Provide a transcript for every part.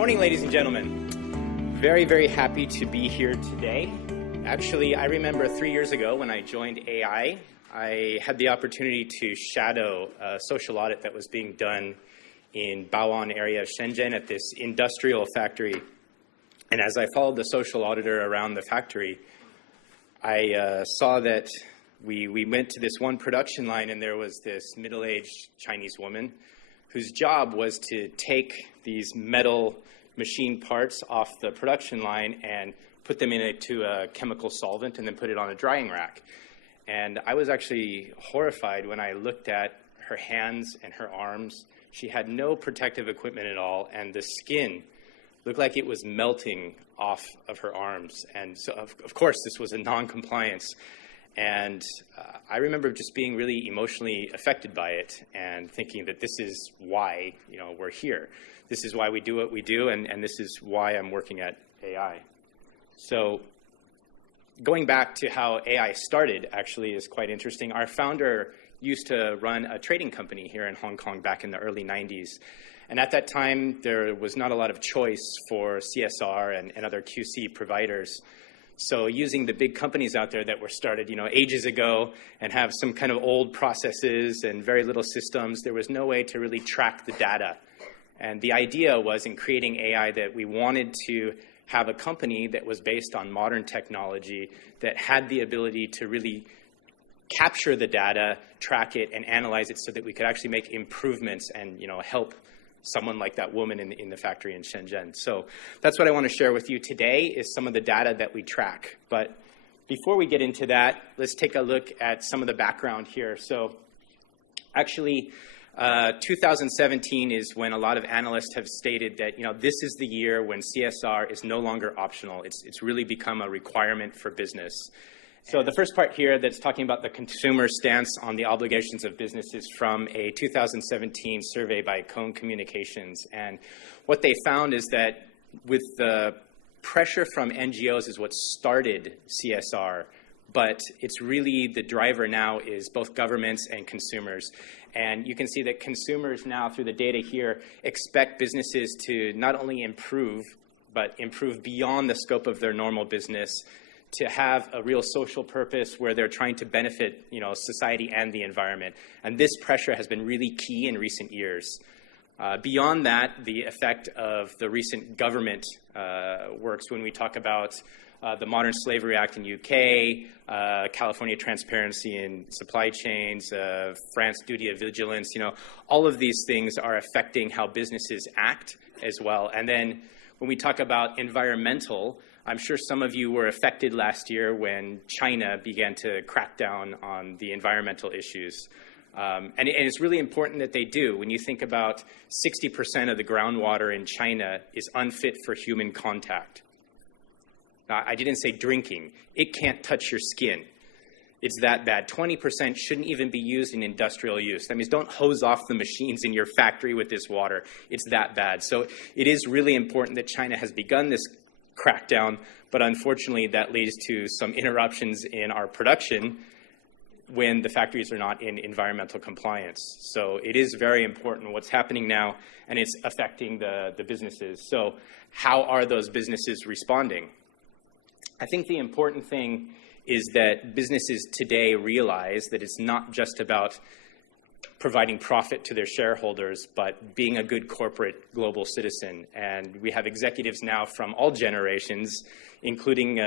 morning, ladies and gentlemen. Very, very happy to be here today. Actually, I remember 3 years ago when I joined AI, I had the opportunity to shadow a social audit that was being done in Baoan area of Shenzhen at this industrial factory. And as I followed the social auditor around the factory, I saw that we went to this one production line, and there was this middle-aged Chinese woman whose job was to take these metal machine parts off the production line and put them into a chemical solvent and then put it on a drying rack. And I was actually horrified when I looked at her hands and her arms. She had no protective equipment at all, and the skin looked like it was melting off of her arms. And so, of course, this was a non-compliance. And I remember just being really emotionally affected by it and thinking that this is why, we're here. This is why we do what we do, and this is why I'm working at AI. So going back to how AI started actually is quite interesting. Our founder used to run a trading company here in Hong Kong back in the early 90s. And at that time, there was not a lot of choice for CSR and other QC providers. So using the big companies out there that were started, ages ago and have some kind of old processes and very little systems, there was no way to really track the data. And the idea was in creating AI that we wanted to have a company that was based on modern technology that had the ability to really capture the data, track it, and analyze it so that we could actually make improvements and, help someone like that woman in the factory in Shenzhen. So that's what I want to share with you today is some of the data that we track. But before we get into that, let's take a look at some of the background here. So actually, 2017 is when a lot of analysts have stated that, this is the year when CSR is no longer optional. It's really become a requirement for business. So the first part here that's talking about the consumer stance on the obligations of businesses from a 2017 survey by Cone Communications. And what they found is that with the pressure from NGOs is what started CSR, but it's really the driver now is both governments and consumers. And you can see that consumers now, through the data here, expect businesses to not only improve, but improve beyond the scope of their normal business, to have a real social purpose where they're trying to benefit, society and the environment. And this pressure has been really key in recent years. Beyond that, the effect of the recent government works when we talk about the Modern Slavery Act in UK, California Transparency in Supply Chains, France Duty of Vigilance, all of these things are affecting how businesses act as well. And then when we talk about environmental, I'm sure some of you were affected last year when China began to crack down on the environmental issues. And it's really important that they do. When you think about 60% of the groundwater in China is unfit for human contact. Now, I didn't say drinking. It can't touch your skin. It's that bad. 20% shouldn't even be used in industrial use. That means don't hose off the machines in your factory with this water. It's that bad. So it is really important that China has begun this crackdown, but unfortunately that leads to some interruptions in our production when the factories are not in environmental compliance. So it is very important what's happening now, and it's affecting the businesses. So how are those businesses responding? I think the important thing is that businesses today realize that it's not just about providing profit to their shareholders, but being a good corporate global citizen. And we have executives now from all generations, including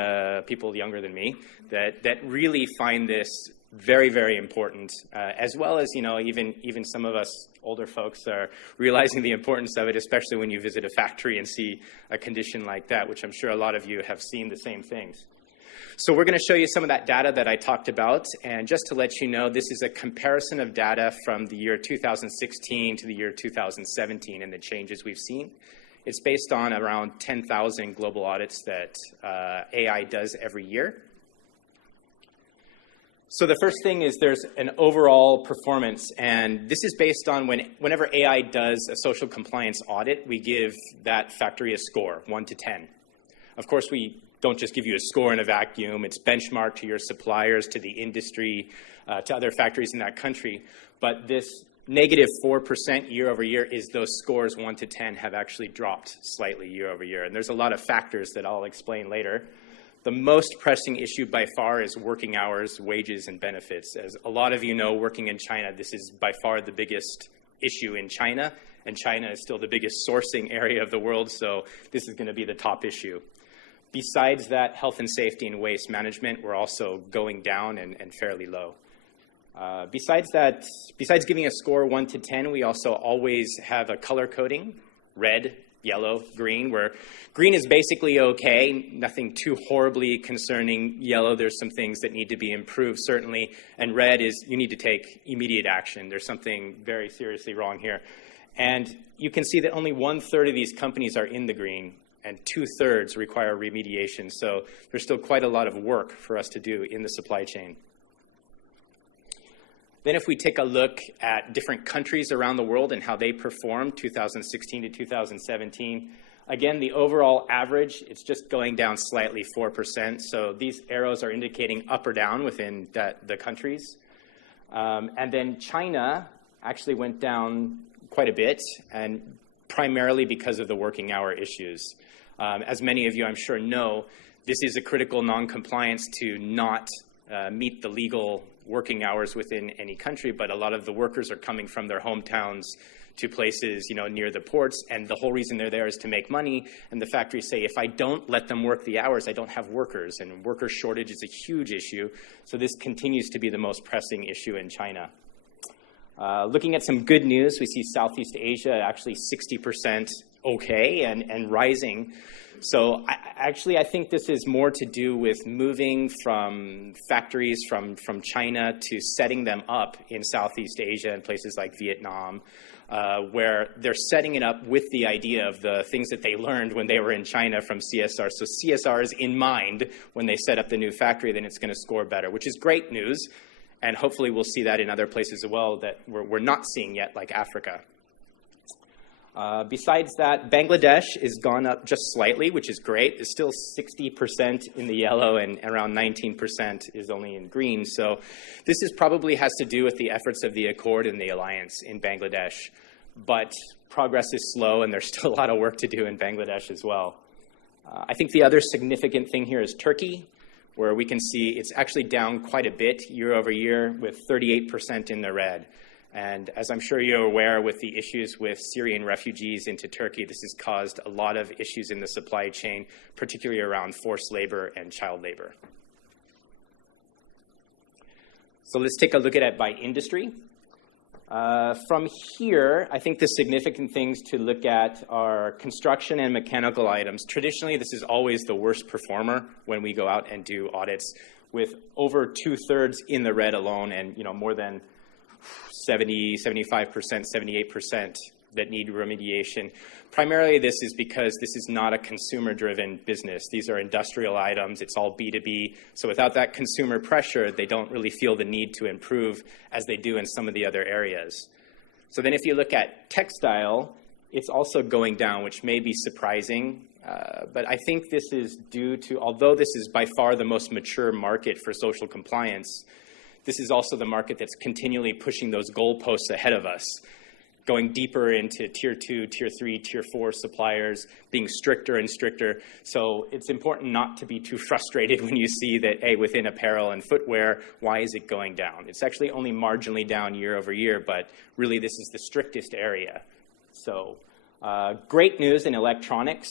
people younger than me, that really find this very, very important, as well as, even some of us older folks are realizing the importance of it, especially when you visit a factory and see a condition like that, which I'm sure a lot of you have seen the same things. So we're going to show you some of that data that I talked about. And just to let you know, this is a comparison of data from the year 2016 to the year 2017 and the changes we've seen. It's based on around 10,000 global audits that AI does every year. So the first thing is there's an overall performance, and this is based on whenever AI does a social compliance audit, we give that factory a score, 1 to 10. Of course, we don't just give you a score in a vacuum. It's benchmarked to your suppliers, to the industry, to other factories in that country. But this negative 4% year over year is those scores 1 to 10 have actually dropped slightly year over year. And there's a lot of factors that I'll explain later. The most pressing issue by far is working hours, wages, and benefits. As a lot of you know, working in China, this is by far the biggest issue in China, and China is still the biggest sourcing area of the world, so this is going to be the top issue. Besides that, health and safety and waste management were also going down and fairly low. Besides giving a score 1 to 10, we also always have a color coding, red, yellow, green, where green is basically okay, nothing too horribly concerning. Yellow, there's some things that need to be improved, certainly. And red is you need to take immediate action. There's something very seriously wrong here. And you can see that only 1/3 of these companies are in the green, and 2/3 require remediation. So there's still quite a lot of work for us to do in the supply chain. Then if we take a look at different countries around the world and how they performed 2016 to 2017, again, the overall average, it's just going down slightly 4%. So these arrows are indicating up or down within the countries. And then China actually went down quite a bit, and primarily because of the working hour issues. As many of you, I'm sure, know, this is a critical non-compliance to not meet the legal working hours within any country, but a lot of the workers are coming from their hometowns to places, near the ports, and the whole reason they're there is to make money. And the factories say, if I don't let them work the hours, I don't have workers, and worker shortage is a huge issue. So this continues to be the most pressing issue in China. Looking at some good news, we see Southeast Asia actually 60% okay and rising. So I think this is more to do with moving from factories from China to setting them up in Southeast Asia and places like Vietnam, where they're setting it up with the idea of the things that they learned when they were in China from CSR. So CSR is in mind when they set up the new factory, then it's going to score better, which is great news. And hopefully we'll see that in other places as well that we're not seeing yet, like Africa. Besides that, Bangladesh has gone up just slightly, which is great. It's still 60% in the yellow and around 19% is only in green. So this probably has to do with the efforts of the Accord and the Alliance in Bangladesh. But progress is slow, and there's still a lot of work to do in Bangladesh as well. I think the other significant thing here is Turkey, where we can see it's actually down quite a bit year over year with 38% in the red. And as I'm sure you're aware, with the issues with Syrian refugees into Turkey, this has caused a lot of issues in the supply chain, particularly around forced labor and child labor. So let's take a look at it by industry. From here, I think the significant things to look at are construction and mechanical items. Traditionally, this is always the worst performer when we go out and do audits, with over 2/3 in the red alone, and more than 70, 75%, 78% that need remediation. Primarily, this is because this is not a consumer-driven business. These are industrial items. It's all B2B. So without that consumer pressure, they don't really feel the need to improve as they do in some of the other areas. So then if you look at textile, it's also going down, which may be surprising. But I think this is due to, although this is by far the most mature market for social compliance, this is also the market that's continually pushing those goalposts ahead of us, going deeper into tier 2, tier 3, tier 4 suppliers, being stricter and stricter. So it's important not to be too frustrated when you see that, hey, within apparel and footwear, why is it going down? It's actually only marginally down year over year, but really this is the strictest area. So great news in electronics,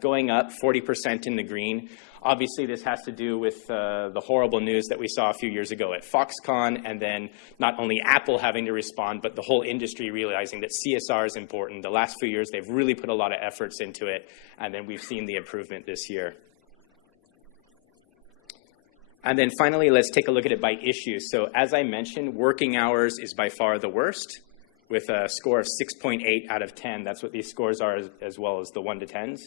going up 40% in the green. Obviously, this has to do with the horrible news that we saw a few years ago at Foxconn, and then not only Apple having to respond, but the whole industry realizing that CSR is important. The last few years, they've really put a lot of efforts into it, and then we've seen the improvement this year. And then finally, let's take a look at it by issue. So as I mentioned, working hours is by far the worst, with a score of 6.8 out of 10. That's what these scores are, as well as the 1 to 10s.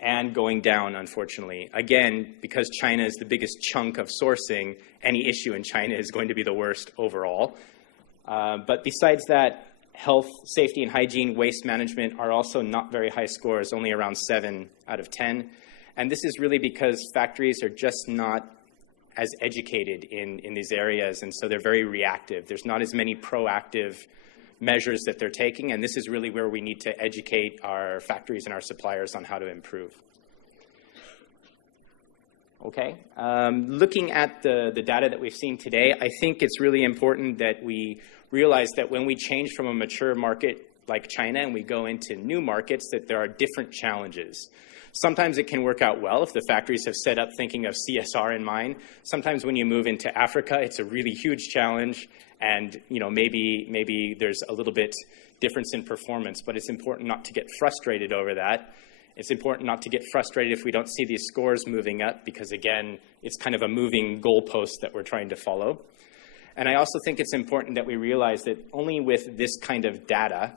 And going down, unfortunately. Again, because China is the biggest chunk of sourcing, any issue in China is going to be the worst overall. But besides that, health, safety, and hygiene, waste management are also not very high scores, only around 7 out of 10. And this is really because factories are just not as educated in these areas, and so they're very reactive. There's not as many proactive measures that they're taking, and this is really where we need to educate our factories and our suppliers on how to improve. Okay, looking at the data that we've seen today, I think it's really important that we realize that when we change from a mature market like China and we go into new markets, that there are different challenges. Sometimes it can work out well if the factories have set up thinking of CSR in mind. Sometimes when you move into Africa, it's a really huge challenge, and maybe there's a little bit difference in performance, but it's important not to get frustrated over that. It's important not to get frustrated if we don't see these scores moving up, because again, it's kind of a moving goalpost that we're trying to follow. And I also think it's important that we realize that only with this kind of data,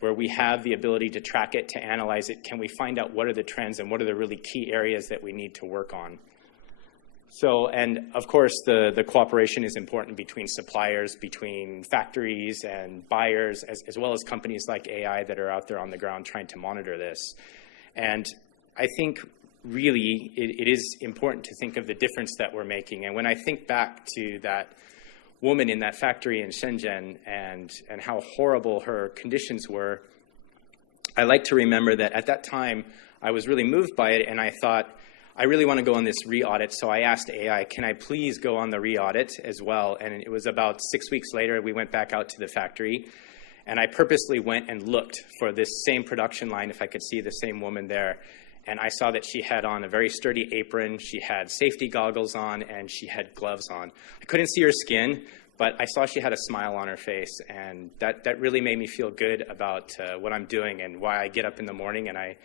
where we have the ability to track it, to analyze it, can we find out what are the trends and what are the really key areas that we need to work on. So, and of course, the cooperation is important between suppliers, between factories and buyers, as well as companies like AI that are out there on the ground trying to monitor this. And I think really it is important to think of the difference that we're making. And when I think back to that woman in that factory in Shenzhen and how horrible her conditions were, I like to remember that at that time I was really moved by it, and I thought, I really want to go on this re-audit. So I asked AI, can I please go on the re-audit as well? And it was about 6 weeks later, we went back out to the factory, and I purposely went and looked for this same production line, if I could see the same woman there. And I saw that she had on a very sturdy apron, she had safety goggles on, and she had gloves on. I couldn't see her skin, but I saw she had a smile on her face, and that really made me feel good about what I'm doing and why I get up in the morning and I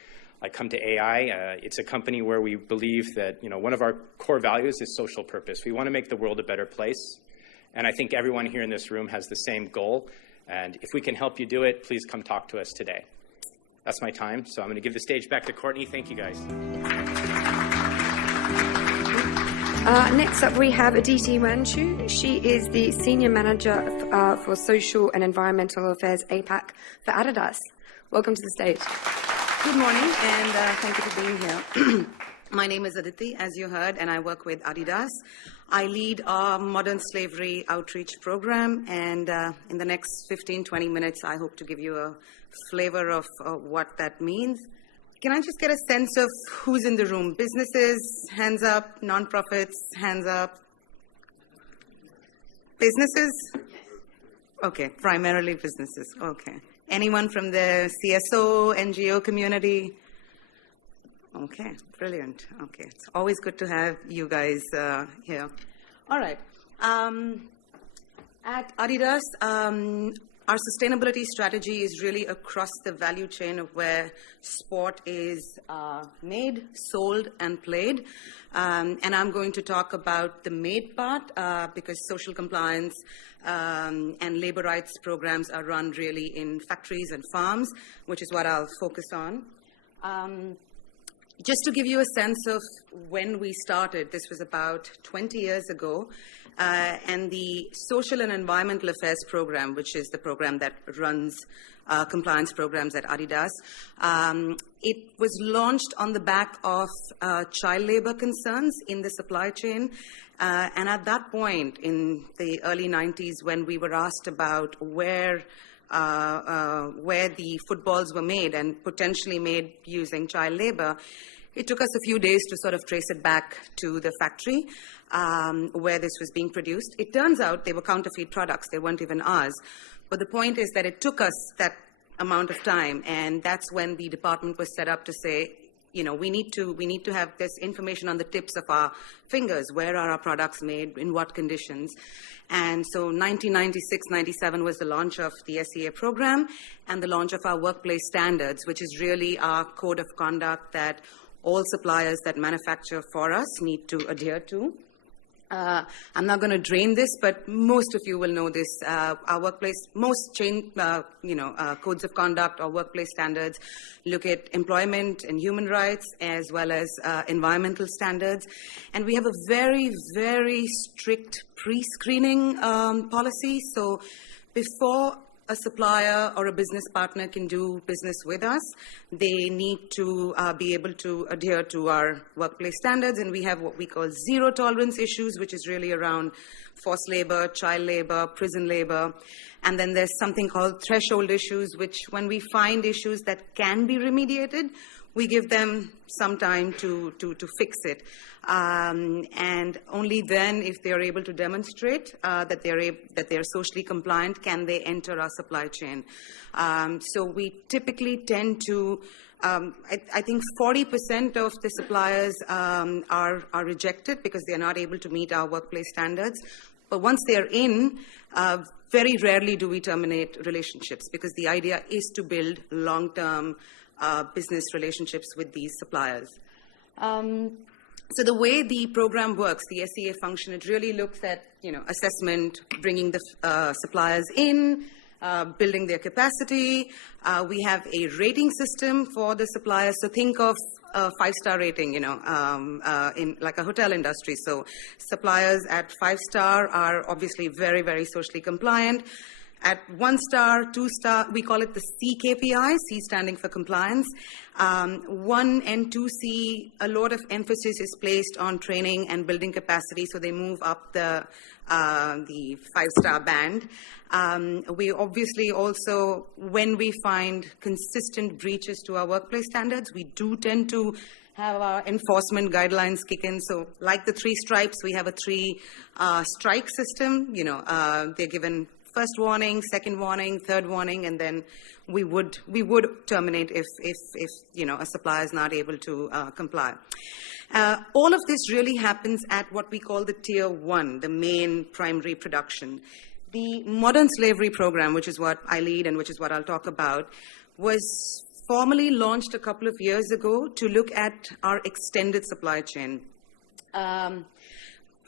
come to AI. It's a company where we believe that, one of our core values is social purpose. We want to make the world a better place, and I think everyone here in this room has the same goal. And if we can help you do it, please come talk to us today. That's my time, so I'm going to give the stage back to Courtney. Thank you, guys. Next up, we have Aditi Wanchoo. She is the Senior Manager for Social and Environmental Affairs APAC for Adidas. Welcome to the stage. Good morning, and thank you for being here. My name is Aditi, as you heard, and I work with Adidas. I lead our modern slavery outreach program, and in the next 15-20 minutes, I hope to give you a flavor of what that means. Can I just get a sense of who's in the room? Businesses, hands up. Nonprofits, hands up. Businesses? Okay, primarily businesses. Okay. Anyone from the CSO, NGO community? Okay, brilliant. Okay, it's always good to have you guys here. All right. At Adidas, our sustainability strategy is really across the value chain of where sport is made, sold, and played. And I'm going to talk about the made part because social compliance and labor rights programs are run really in factories and farms, which is what I'll focus on. Just to give you a sense of when we started, this was about 20 years ago, and the Social and Environmental Affairs Program, which is the program that runs compliance programs at Adidas, it was launched on the back of child labor concerns in the supply chain. And at that point, in the early 90s, when we were asked about where the footballs were made and potentially made using child labor, it took us a few days to sort of trace it back to the factory where this was being produced. It turns out they were counterfeit products. They weren't even ours. But the point is that it took us that amount of time, and that's when the department was set up to say, we need to have this information on the tips of our fingers. Where are our products made? In what conditions? And so 1996-97 was the launch of the SEA program and the launch of our workplace standards, which is really our code of conduct that all suppliers that manufacture for us need to adhere to. I'm not going to drain this, but most of you will know this. Our workplace, most chain, codes of conduct or workplace standards look at employment and human rights as well as environmental standards. And we have a very, very strict pre-screening policy. So before a supplier or a business partner can do business with us, they need to be able to adhere to our workplace standards, and we have what we call zero tolerance issues, which is really around forced labor, child labor, prison labor. And then there's something called threshold issues, which when we find issues that can be remediated, we give them some time to fix it. And only then, if they are able to demonstrate that they're socially compliant, can they enter our supply chain. So we typically tend to, I think 40% of the suppliers are rejected because they're not able to meet our workplace standards. But once they're in, very rarely do we terminate relationships, because the idea is to build long-term business relationships with these suppliers. So the way the program works, the SEA function, it really looks at, assessment, bringing the suppliers in, building their capacity. We have a rating system for the suppliers. So think of a 5-star rating, in like a hotel industry. So suppliers at 5-star are obviously very, very socially compliant. At 1-star, 2-star, we call it the C KPI, C standing for compliance. 1 and 2C, a lot of emphasis is placed on training and building capacity, so they move up the 5-star band. We obviously also, when we find consistent breaches to our workplace standards, we do tend to have our enforcement guidelines kick in. So like the 3 stripes, we have a 3 strike system. They're given first warning, second warning, third warning, and then we would terminate if a supplier is not able to comply. All of this really happens at what we call the Tier 1, the main primary production. The modern slavery program, which is what I lead and which is what I'll talk about, was formally launched a couple of years ago to look at our extended supply chain.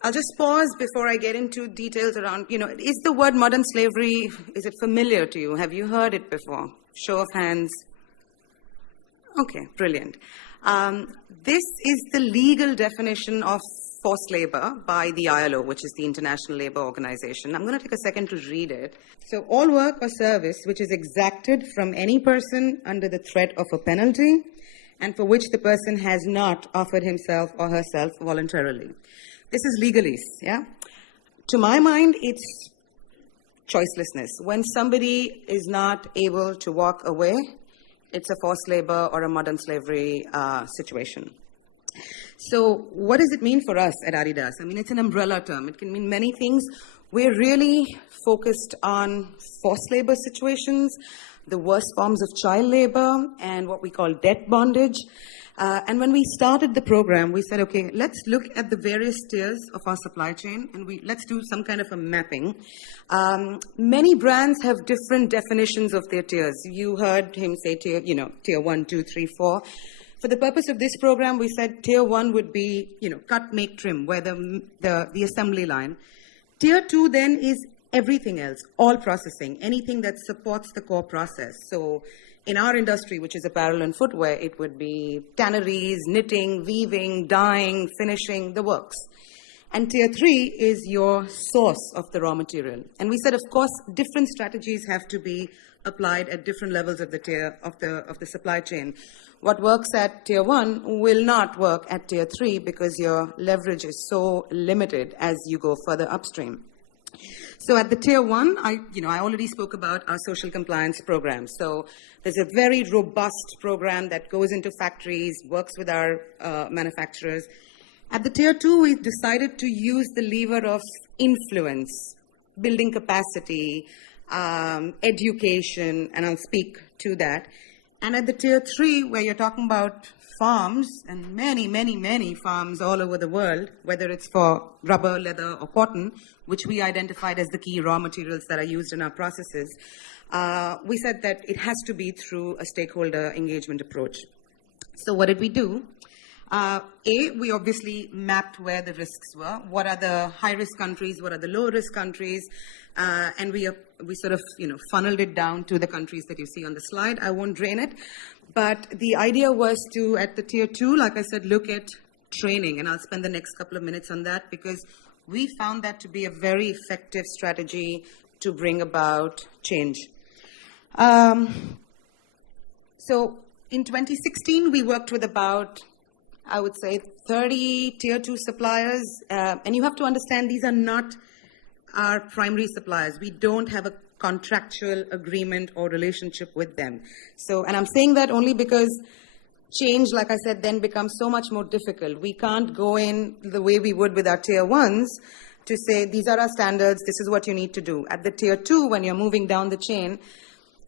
I'll just pause before I get into details around, is the word modern slavery, is it familiar to you? Have you heard it before? Show of hands. Okay, brilliant. This is the legal definition of forced labor by the ILO, which is the International Labour Organization. I'm going to take a second to read it. So, all work or service which is exacted from any person under the threat of a penalty and for which the person has not offered himself or herself voluntarily. This is legalese, yeah? To my mind, it's choicelessness. When somebody is not able to walk away, it's a forced labor or a modern slavery situation. So what does it mean for us at Adidas? I mean, it's an umbrella term. It can mean many things. We're really focused on forced labor situations, the worst forms of child labor, and what we call debt bondage. And when we started the program, we said, okay, let's look at the various tiers of our supply chain, and let's do some kind of a mapping. Many brands have different definitions of their tiers. You heard him say tier 1, 2, 3, 4. For the purpose of this program, we said tier 1 would be, cut, make, trim, where the assembly line. Tier 2 then is everything else, all processing, anything that supports the core process. So in our industry, which is apparel and footwear, it would be tanneries, knitting, weaving, dyeing, finishing, the works. And tier 3 is your source of the raw material. And we said, of course, different strategies have to be applied at different levels of the tier of the supply chain. What works at tier 1 will not work at tier 3 because your leverage is so limited as you go further upstream. So at the tier 1, I already spoke about our social compliance program. So there's a very robust program that goes into factories, works with our manufacturers. At the tier 2, we decided to use the lever of influence, building capacity, education, and I'll speak to that. And at the tier 3, where you're talking about farms, and many, many, many farms all over the world, whether it's for rubber, leather, or cotton, which we identified as the key raw materials that are used in our processes, we said that it has to be through a stakeholder engagement approach. So what did we do? We obviously mapped where the risks were. What are the high-risk countries? What are the low-risk countries? And we sort of, funneled it down to the countries that you see on the slide. I won't drain it. But the idea was to, at the tier 2, like I said, look at training. And I'll spend the next couple of minutes on that because we found that to be a very effective strategy to bring about change. So in 2016, we worked with about, I would say, 30 tier 2 suppliers. And you have to understand, these are not our primary suppliers. We don't have a contractual agreement or relationship with them. So, and I'm saying that only because change, like I said, then becomes so much more difficult. We can't go in the way we would with our tier 1s to say, these are our standards, this is what you need to do. At the tier 2, when you're moving down the chain,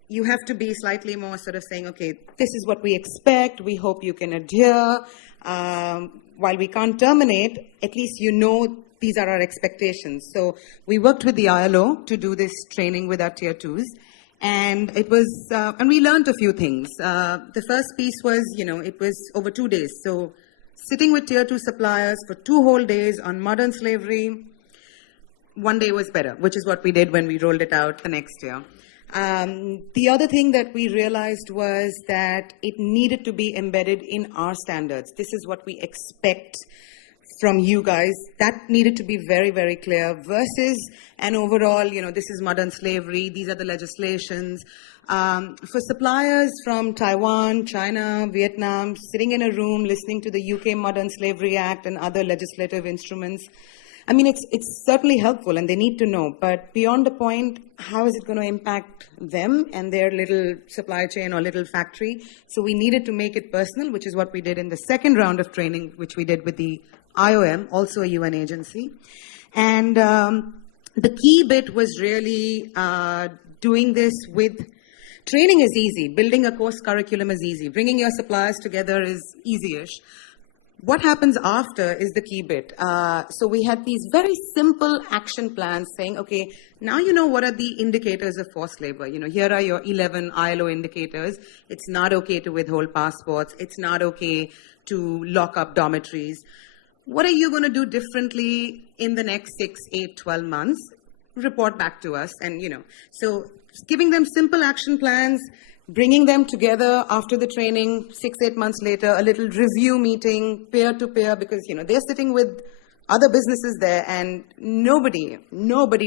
you have to be slightly more sort of saying, okay, this is what we expect, we hope you can adhere. While we can't terminate, at least you know these are our expectations. So we worked with the ILO to do this training with our tier 2s. And it was, and we learned a few things. The first piece was, it was over 2 days. So sitting with tier 2 suppliers for 2 whole days on modern slavery, 1 day was better, which is what we did when we rolled it out the next year. The other thing that we realized was that it needed to be embedded in our standards. This is what we expect from you guys. That needed to be very, very clear versus an overall, this is modern slavery, these are the legislations. For suppliers from Taiwan, China, Vietnam, sitting in a room listening to the UK Modern Slavery Act and other legislative instruments, I mean, it's certainly helpful and they need to know, but beyond the point, how is it going to impact them and their little supply chain or little factory? So we needed to make it personal, which is what we did in the second round of training, which we did with the IOM, also a UN agency. And the key bit was really doing this with, training is easy, building a course curriculum is easy, bringing your suppliers together is easy-ish. What happens after is the key bit. So we had these very simple action plans saying, okay, now you know what are the indicators of forced labor. Here are your 11 ILO indicators. It's not okay to withhold passports. It's not okay to lock up dormitories. What are you going to do differently in the next 6, 8, 12 months? Report back to us. And, so giving them simple action plans, bringing them together after the training, 6, 8 months later, a little review meeting, peer-to-peer, because, they're sitting with other businesses there and nobody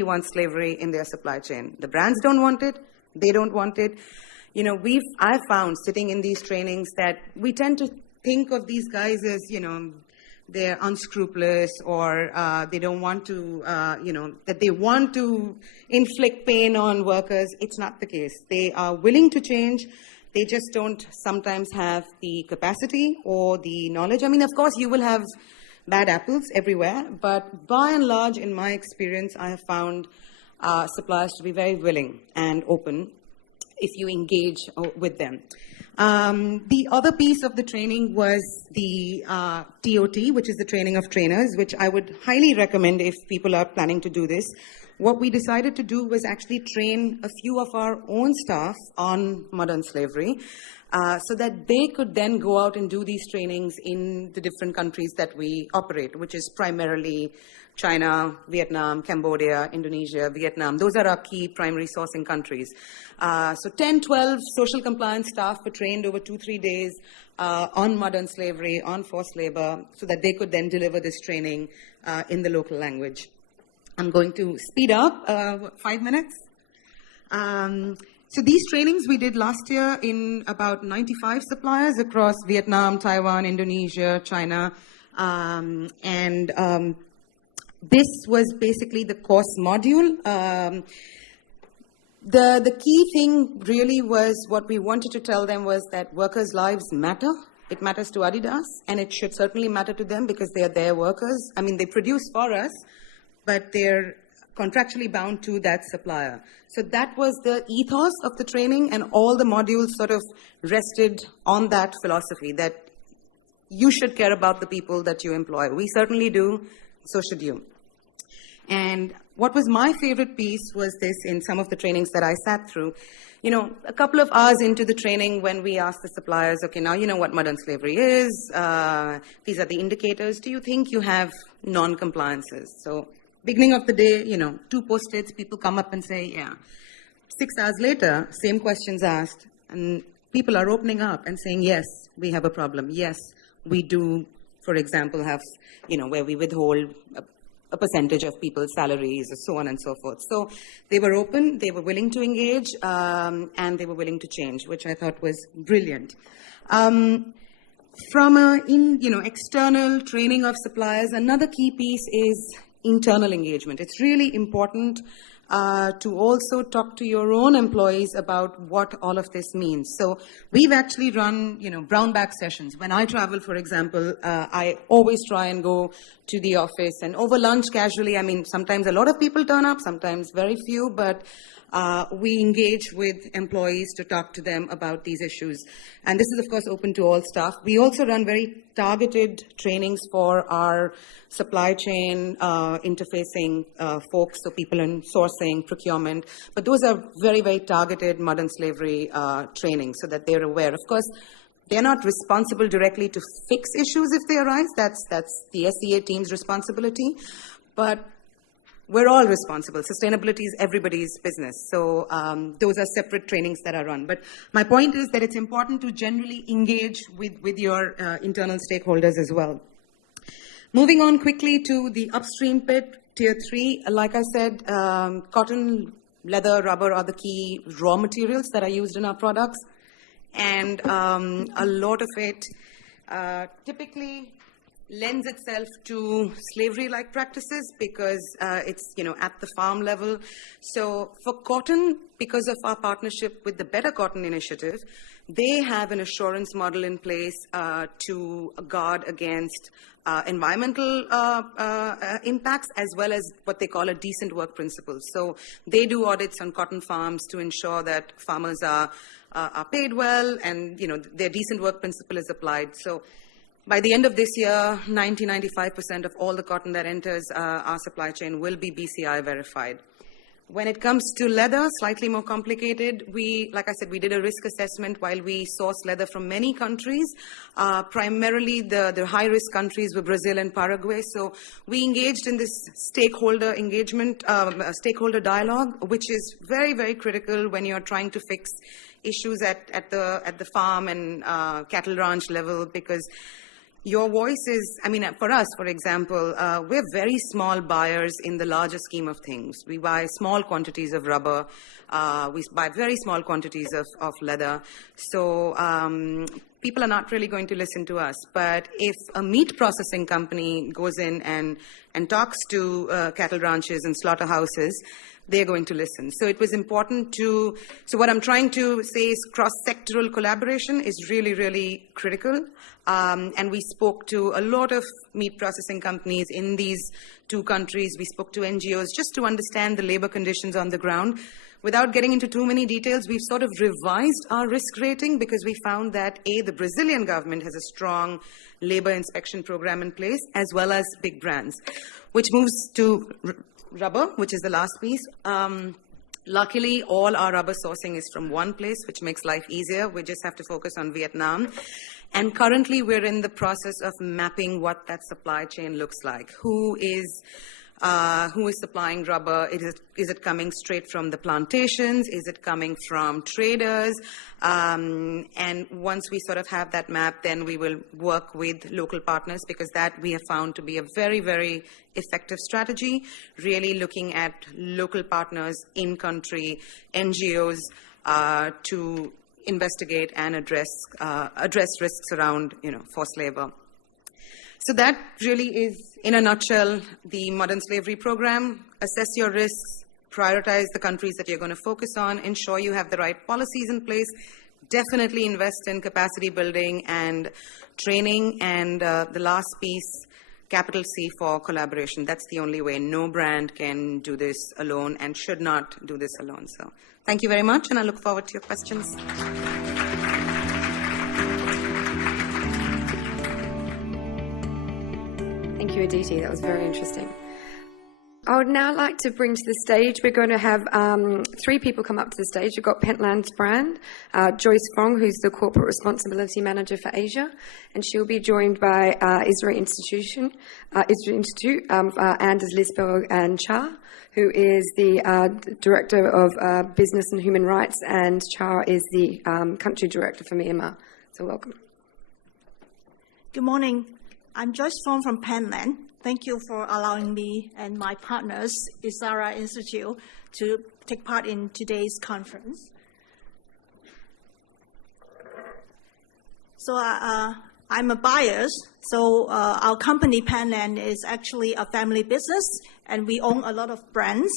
wants slavery in their supply chain. The brands don't want it. They don't want it. I've found sitting in these trainings that we tend to think of these guys as, they're unscrupulous or they don't want to, that they want to inflict pain on workers. It's not the case. They are willing to change. They just don't sometimes have the capacity or the knowledge. I mean, of course, you will have bad apples everywhere, but by and large, in my experience, I have found suppliers to be very willing and open if you engage with them. The other piece of the training was the TOT, which is the training of trainers, which I would highly recommend if people are planning to do this. What we decided to do was actually train a few of our own staff on modern slavery so that they could then go out and do these trainings in the different countries that we operate, which is primarily China, Vietnam, Cambodia, Indonesia, Vietnam. Those are our key primary sourcing countries. So 10, 12 social compliance staff were trained over 2-3 days on modern slavery, on forced labor, so that they could then deliver this training in the local language. I'm going to speed up 5 minutes. So these trainings we did last year in about 95 suppliers across Vietnam, Taiwan, Indonesia, China, this was basically the course module. The key thing really was what we wanted to tell them was that workers' lives matter. It matters to Adidas, and it should certainly matter to them because they are their workers. I mean, they produce for us, but they're contractually bound to that supplier. So that was the ethos of the training, and all the modules sort of rested on that philosophy that you should care about the people that you employ. We certainly do, so should you. And what was my favorite piece was this in some of the trainings that I sat through. A couple of hours into the training when we asked the suppliers, okay, now you know what modern slavery is. These are the indicators. Do you think you have non-compliances? So beginning of the day, 2 post-its, people come up and say, yeah. 6 hours later, same questions asked. And people are opening up and saying, yes, we have a problem. Yes, we do, for example, have, where we withhold a percentage of people's salaries, or so on and so forth. So they were open, they were willing to engage, and they were willing to change, which I thought was brilliant. From external training of suppliers, another key piece is internal engagement. It's really important to also talk to your own employees about what all of this means. So we've actually run, brown bag sessions. When I travel, for example, I always try and go to the office, and over lunch casually, sometimes a lot of people turn up, sometimes very few, but we engage with employees to talk to them about these issues. And this is, of course, open to all staff. We also run very targeted trainings for our supply chain interfacing folks, so people in sourcing, procurement. But those are very, very targeted modern slavery training so that they're aware. Of course, they're not responsible directly to fix issues if they arise. That's the SEA team's responsibility. But we're all responsible. Sustainability is everybody's business. So those are separate trainings that are run. But my point is that it's important to generally engage with your internal stakeholders as well. Moving on quickly to the upstream pit, tier 3. Like I said, cotton, leather, rubber are the key raw materials that are used in our products. And a lot of it typically lends itself to slavery-like practices because it's, at the farm level. So for cotton, because of our partnership with the Better Cotton Initiative, they have an assurance model in place to guard against environmental impacts, as well as what they call a decent work principle. So they do audits on cotton farms to ensure that farmers are paid well, and their decent work principle is applied. So by the end of this year, 95% of all the cotton that enters our supply chain will be BCI verified. When it comes to leather, slightly more complicated. Like I said, we did a risk assessment while we sourced leather from many countries. Primarily, the high-risk countries were Brazil and Paraguay. So we engaged in this stakeholder engagement, stakeholder dialogue, which is very, very critical when you're trying to fix issues at the farm and cattle ranch level, because your voice is, for us, for example, we're very small buyers in the larger scheme of things. We buy small quantities of rubber. We buy very small quantities of leather. So people are not really going to listen to us. But if a meat processing company goes in and talks to cattle ranches and slaughterhouses, they're going to listen. So it was important so what I'm trying to say is cross-sectoral collaboration is really, really critical. And we spoke to a lot of meat processing companies in these two countries. We spoke to NGOs just to understand the labor conditions on the ground. Without getting into too many details, we've sort of revised our risk rating because we found that, the Brazilian government has a strong labor inspection program in place, as well as big brands, which moves to rubber, which is the last piece. Luckily, all our rubber sourcing is from one place, which makes life easier. We just have to focus on Vietnam. And currently, we're in the process of mapping what that supply chain looks like. Who is supplying rubber? Is it coming straight from the plantations? Is it coming from traders? And once we sort of have that map, then we will work with local partners, because that we have found to be a very, very effective strategy, really looking at local partners in country, NGOs, to investigate and address risks around, forced labor. So that really is, in a nutshell, the modern slavery program. Assess your risks, prioritize the countries that you're going to focus on, ensure you have the right policies in place, definitely invest in capacity building and training, and the last piece, capital C for collaboration. That's the only way. No brand can do this alone and should not do this alone. So thank you very much, and I look forward to your questions. Thank you, Aditi. That was very interesting. I would now like to bring to the stage, we're going to have 3 people come up to the stage. We've got Pentland's brand, Joyce Fong, who's the Corporate Responsibility Manager for Asia, and she'll be joined by Issara Institute, Anders Lisborg and Chaw, who is the Director of Business and Human Rights, and Chaw is the Country Director for Myanmar. So welcome. Good morning. I'm Joyce Fong from Pentland. Thank you for allowing me and my partners, Issara Institute, to take part in today's conference. So I'm a buyer. So our company, Pentland, is actually a family business, and we own a lot of brands.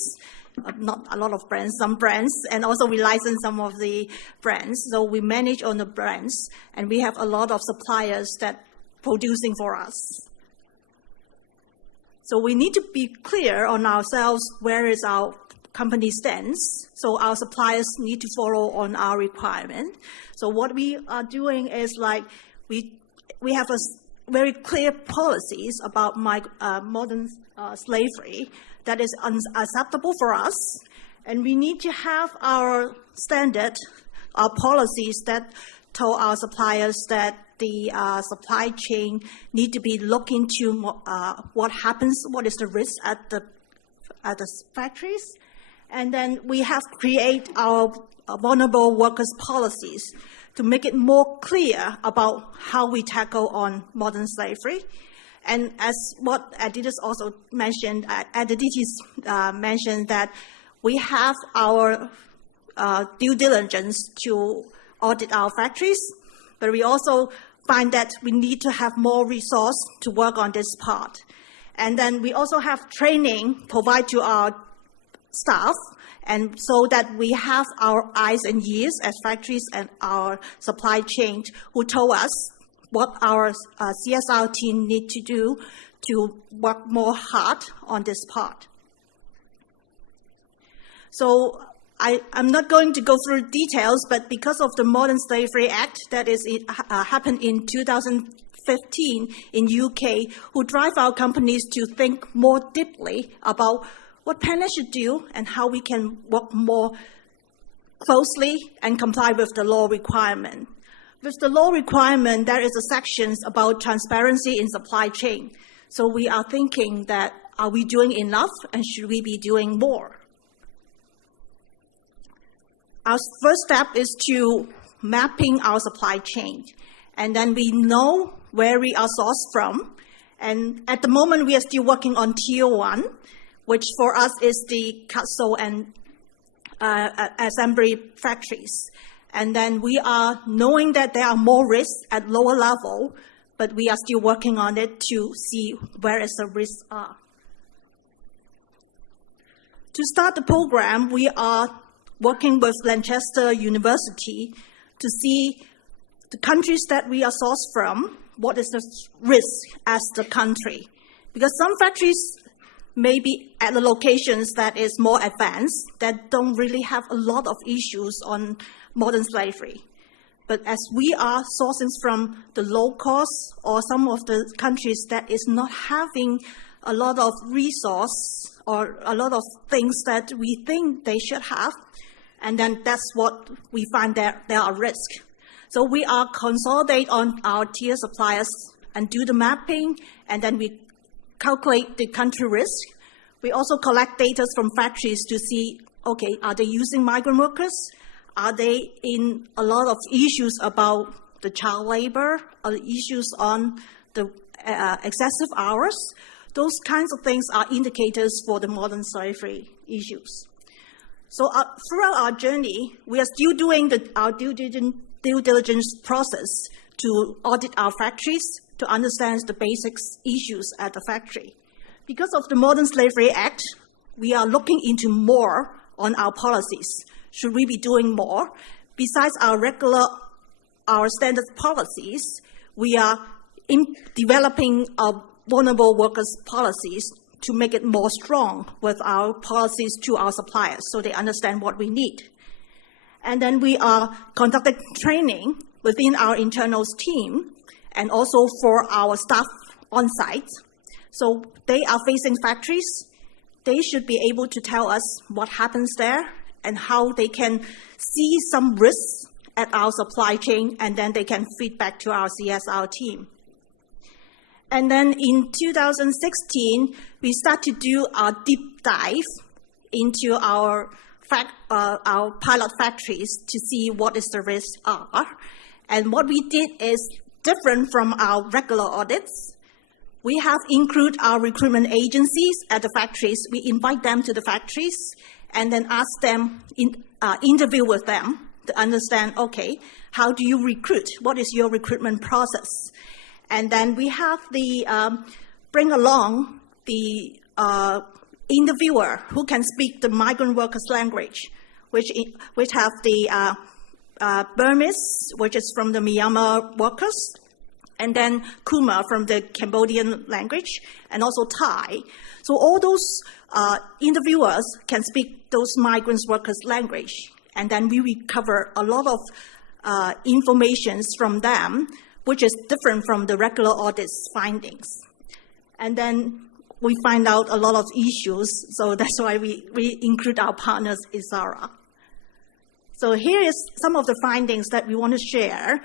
Not a lot of brands, some brands, and also we license some of the brands. So we manage on the brands, and we have a lot of suppliers that producing for us. So we need to be clear on ourselves where is our company stands. So our suppliers need to follow on our requirement. So what we are doing is like we have a very clear policies about modern slavery that is unacceptable for us, and we need to have our standard, our policies that tell our suppliers that the supply chain need to be look into what happens, what is the risk at the factories, and then we have to create our vulnerable workers policies to make it more clear about how we tackle on modern slavery. And as what Adidas also mentioned, Aditi mentioned that we have our due diligence to audit our factories, but we also find that we need to have more resource to work on this part. And then we also have training provided to our staff, and so that we have our eyes and ears as factories and our supply chain who told us what our CSR team need to do to work more hard on this part. So I'm not going to go through details, but because of the Modern Slavery Act that happened in 2015 in UK, who drive our companies to think more deeply about what Pentland should do and how we can work more closely and comply with the law requirement. With the law requirement, there is a section about transparency in supply chain. So we are thinking that, are we doing enough and should we be doing more? Our first step is to mapping our supply chain. And then we know where we are sourced from. And at the moment, we are still working on Tier 1, which for us is the castle and assembly factories. And then we are knowing that there are more risks at lower level, but we are still working on it to see where is the risks are. To start the program, we are working with Lancaster University to see the countries that we are sourced from, what is the risk as the country. Because some factories may be at the locations that is more advanced, that don't really have a lot of issues on modern slavery. But as we are sourcing from the low cost or some of the countries that is not having a lot of resource or a lot of things that we think they should have, and then that's what we find that there are risks. So we are consolidate on our tier suppliers and do the mapping, and then we calculate the country risk. We also collect data from factories to see, okay, are they using migrant workers? Are they in a lot of issues about the child labor or the issues on the excessive hours? Those kinds of things are indicators for the modern slavery issues. So throughout our journey, we are still doing our due diligence process to audit our factories to understand the basic issues at the factory. Because of the Modern Slavery Act, we are looking into more on our policies. Should we be doing more? Besides our standard policies, we are developing our vulnerable workers policies to make it more strong with our policies to our suppliers so they understand what we need. And then we are conducting training within our internal team and also for our staff on site. So they are facing factories. They should be able to tell us what happens there and how they can see some risks at our supply chain, and then they can feed back to our CSR team. And then in 2016, we start to do a deep dive into our pilot factories to see what is the risks are. And what we did is different from our regular audits. we have included our recruitment agencies at the factories. We invite them to the factories and then ask them, interview with them to understand, okay, how do you recruit? What is your recruitment process? And then we have bring along the interviewer who can speak the migrant workers' language, which have the Burmese, which is from the Myanmar workers, and then QIMA from the Cambodian language, and also Thai. So all those interviewers can speak those migrants workers' language, and then we recover a lot of information from them, which is different from the regular audit's findings. And then we find out a lot of issues, so that's why we include our partners, Issara. So here is some of the findings that we want to share.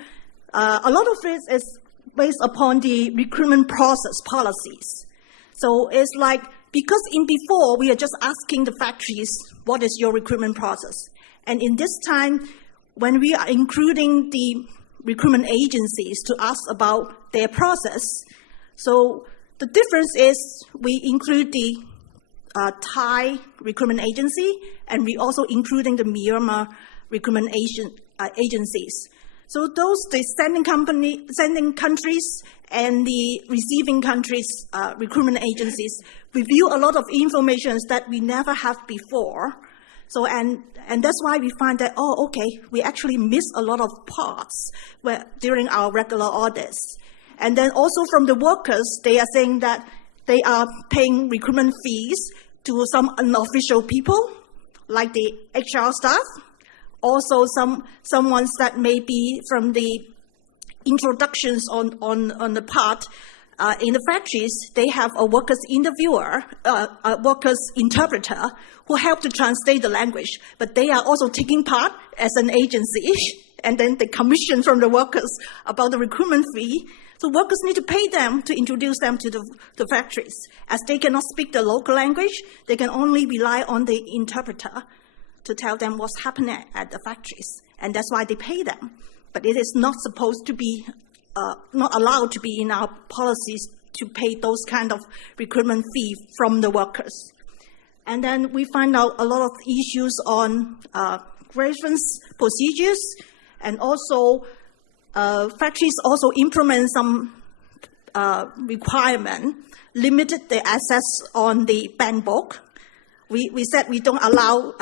A lot of it is based upon the recruitment process policies. So it's like, because in before, we are just asking the factories, what is your recruitment process? And in this time, when we are including the recruitment agencies to ask about their process, so the difference is we include the Thai recruitment agency, and we also including the Myanmar recruitment agencies. So those, the sending countries and the receiving countries' recruitment agencies review a lot of information that we never have before. So, and that's why we find that, oh, okay, we actually miss a lot of parts during our regular audits. And then also from the workers, they are saying that they are paying recruitment fees to some unofficial people, like the HR staff, also someone that may be from the introductions on the part in the factories. They have a workers interviewer, a workers interpreter who help to translate the language, but they are also taking part as an agency, and then they commission from the workers about the recruitment fee. So workers need to pay them to introduce them to the factories. As they cannot speak the local language, they can only rely on the interpreter to tell them what's happening at the factories. And that's why they pay them. But it is not supposed to be, not allowed to be in our policies to pay those kind of recruitment fee from the workers. And then we find out a lot of issues on grievance procedures, and also factories also implement some requirement, limited the access on the bank book. We said we don't allow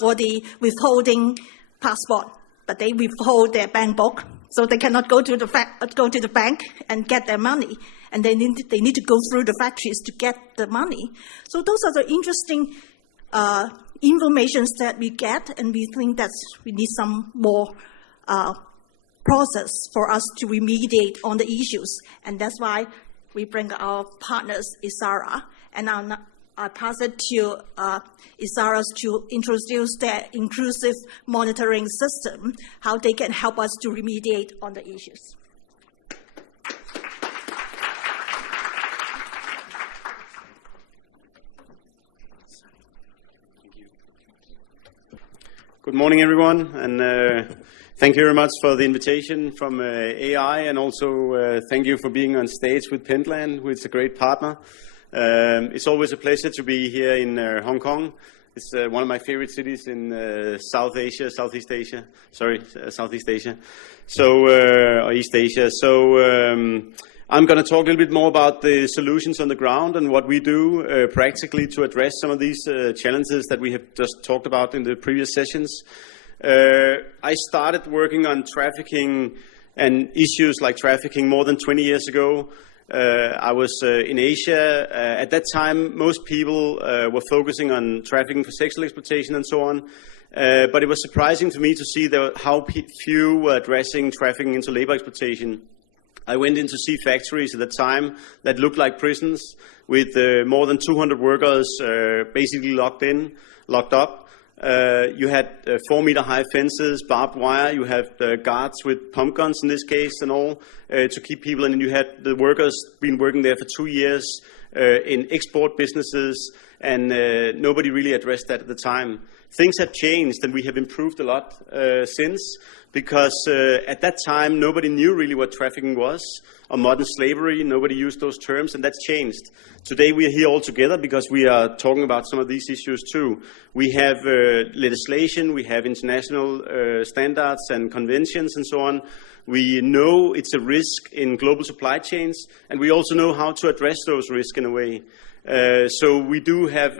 for the withholding passport, but they withhold their bank book, so they cannot go to the bank and get their money, and they need to go through the factories to get the money. So those are the interesting information that we get, and we think that we need some more process for us to remediate on the issues, and that's why we bring our partners, Issara, and I pass it to Issara to introduce their inclusive monitoring system, how they can help us to remediate on the issues. Good morning, everyone, and thank you very much for the invitation from AI, and also thank you for being on stage with Pentland, who is a great partner. It's always a pleasure to be here in Hong Kong. It's one of my favorite cities in Southeast Asia. So, or East Asia. So I'm going to talk a little bit more about the solutions on the ground and what we do practically to address some of these challenges that we have just talked about in the previous sessions. I started working on trafficking and issues like trafficking more than 20 years ago. I was in Asia. At that time, most people were focusing on trafficking for sexual exploitation and so on. But it was surprising to me to see how few were addressing trafficking into labor exploitation. I went in to see factories at the time that looked like prisons, with more than 200 workers basically locked up. You had 4-meter-high fences, barbed wire. You have guards with pump guns in this case and all to keep people in. And you had the workers been working there for 2 years in export businesses, and nobody really addressed that at the time. Things have changed, and we have improved a lot since. because at that time nobody knew really what trafficking was, or modern slavery. Nobody used those terms, and that's changed. Today we are here all together because we are talking about some of these issues too. We have legislation, we have international standards and conventions and so on. We know it's a risk in global supply chains, and we also know how to address those risks in a way. So we do have,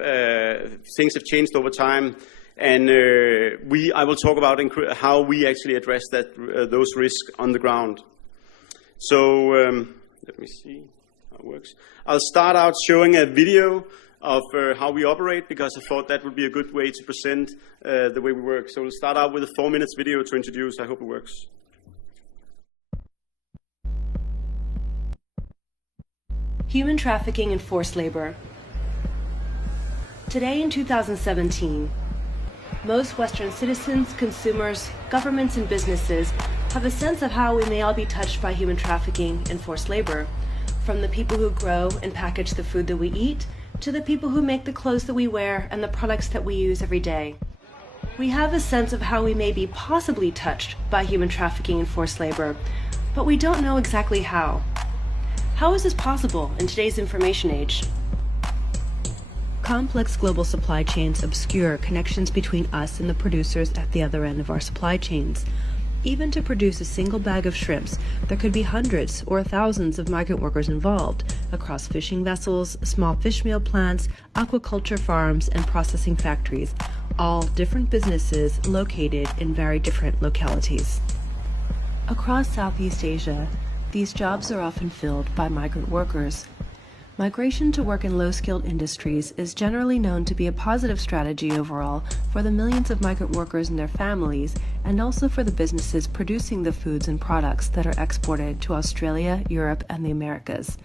things have changed over time, and I will talk about how we actually address those risks on the ground. So let me see how it works. I'll start out showing a video of how we operate, because I thought that would be a good way to present the way we work. So we'll start out with a 4 minutes video to introduce. I hope it works. Human trafficking and forced labor. Today in 2017, most Western citizens, consumers, governments, and businesses have a sense of how we may all be touched by human trafficking and forced labor, from the people who grow and package the food that we eat, to the people who make the clothes that we wear and the products that we use every day. We have a sense of how we may be possibly touched by human trafficking and forced labor, but we don't know exactly how. How is this possible in today's information age? Complex global supply chains obscure connections between us and the producers at the other end of our supply chains. Even to produce a single bag of shrimps, there could be hundreds or thousands of migrant workers involved across fishing vessels, small fish meal plants, aquaculture farms, and processing factories, all different businesses located in very different localities. Across Southeast Asia, these jobs are often filled by migrant workers. Migration to work in low-skilled industries is generally known to be a positive strategy overall for the millions of migrant workers and their families, and also for the businesses producing the foods and products that are exported to Australia, Europe, and the Americas.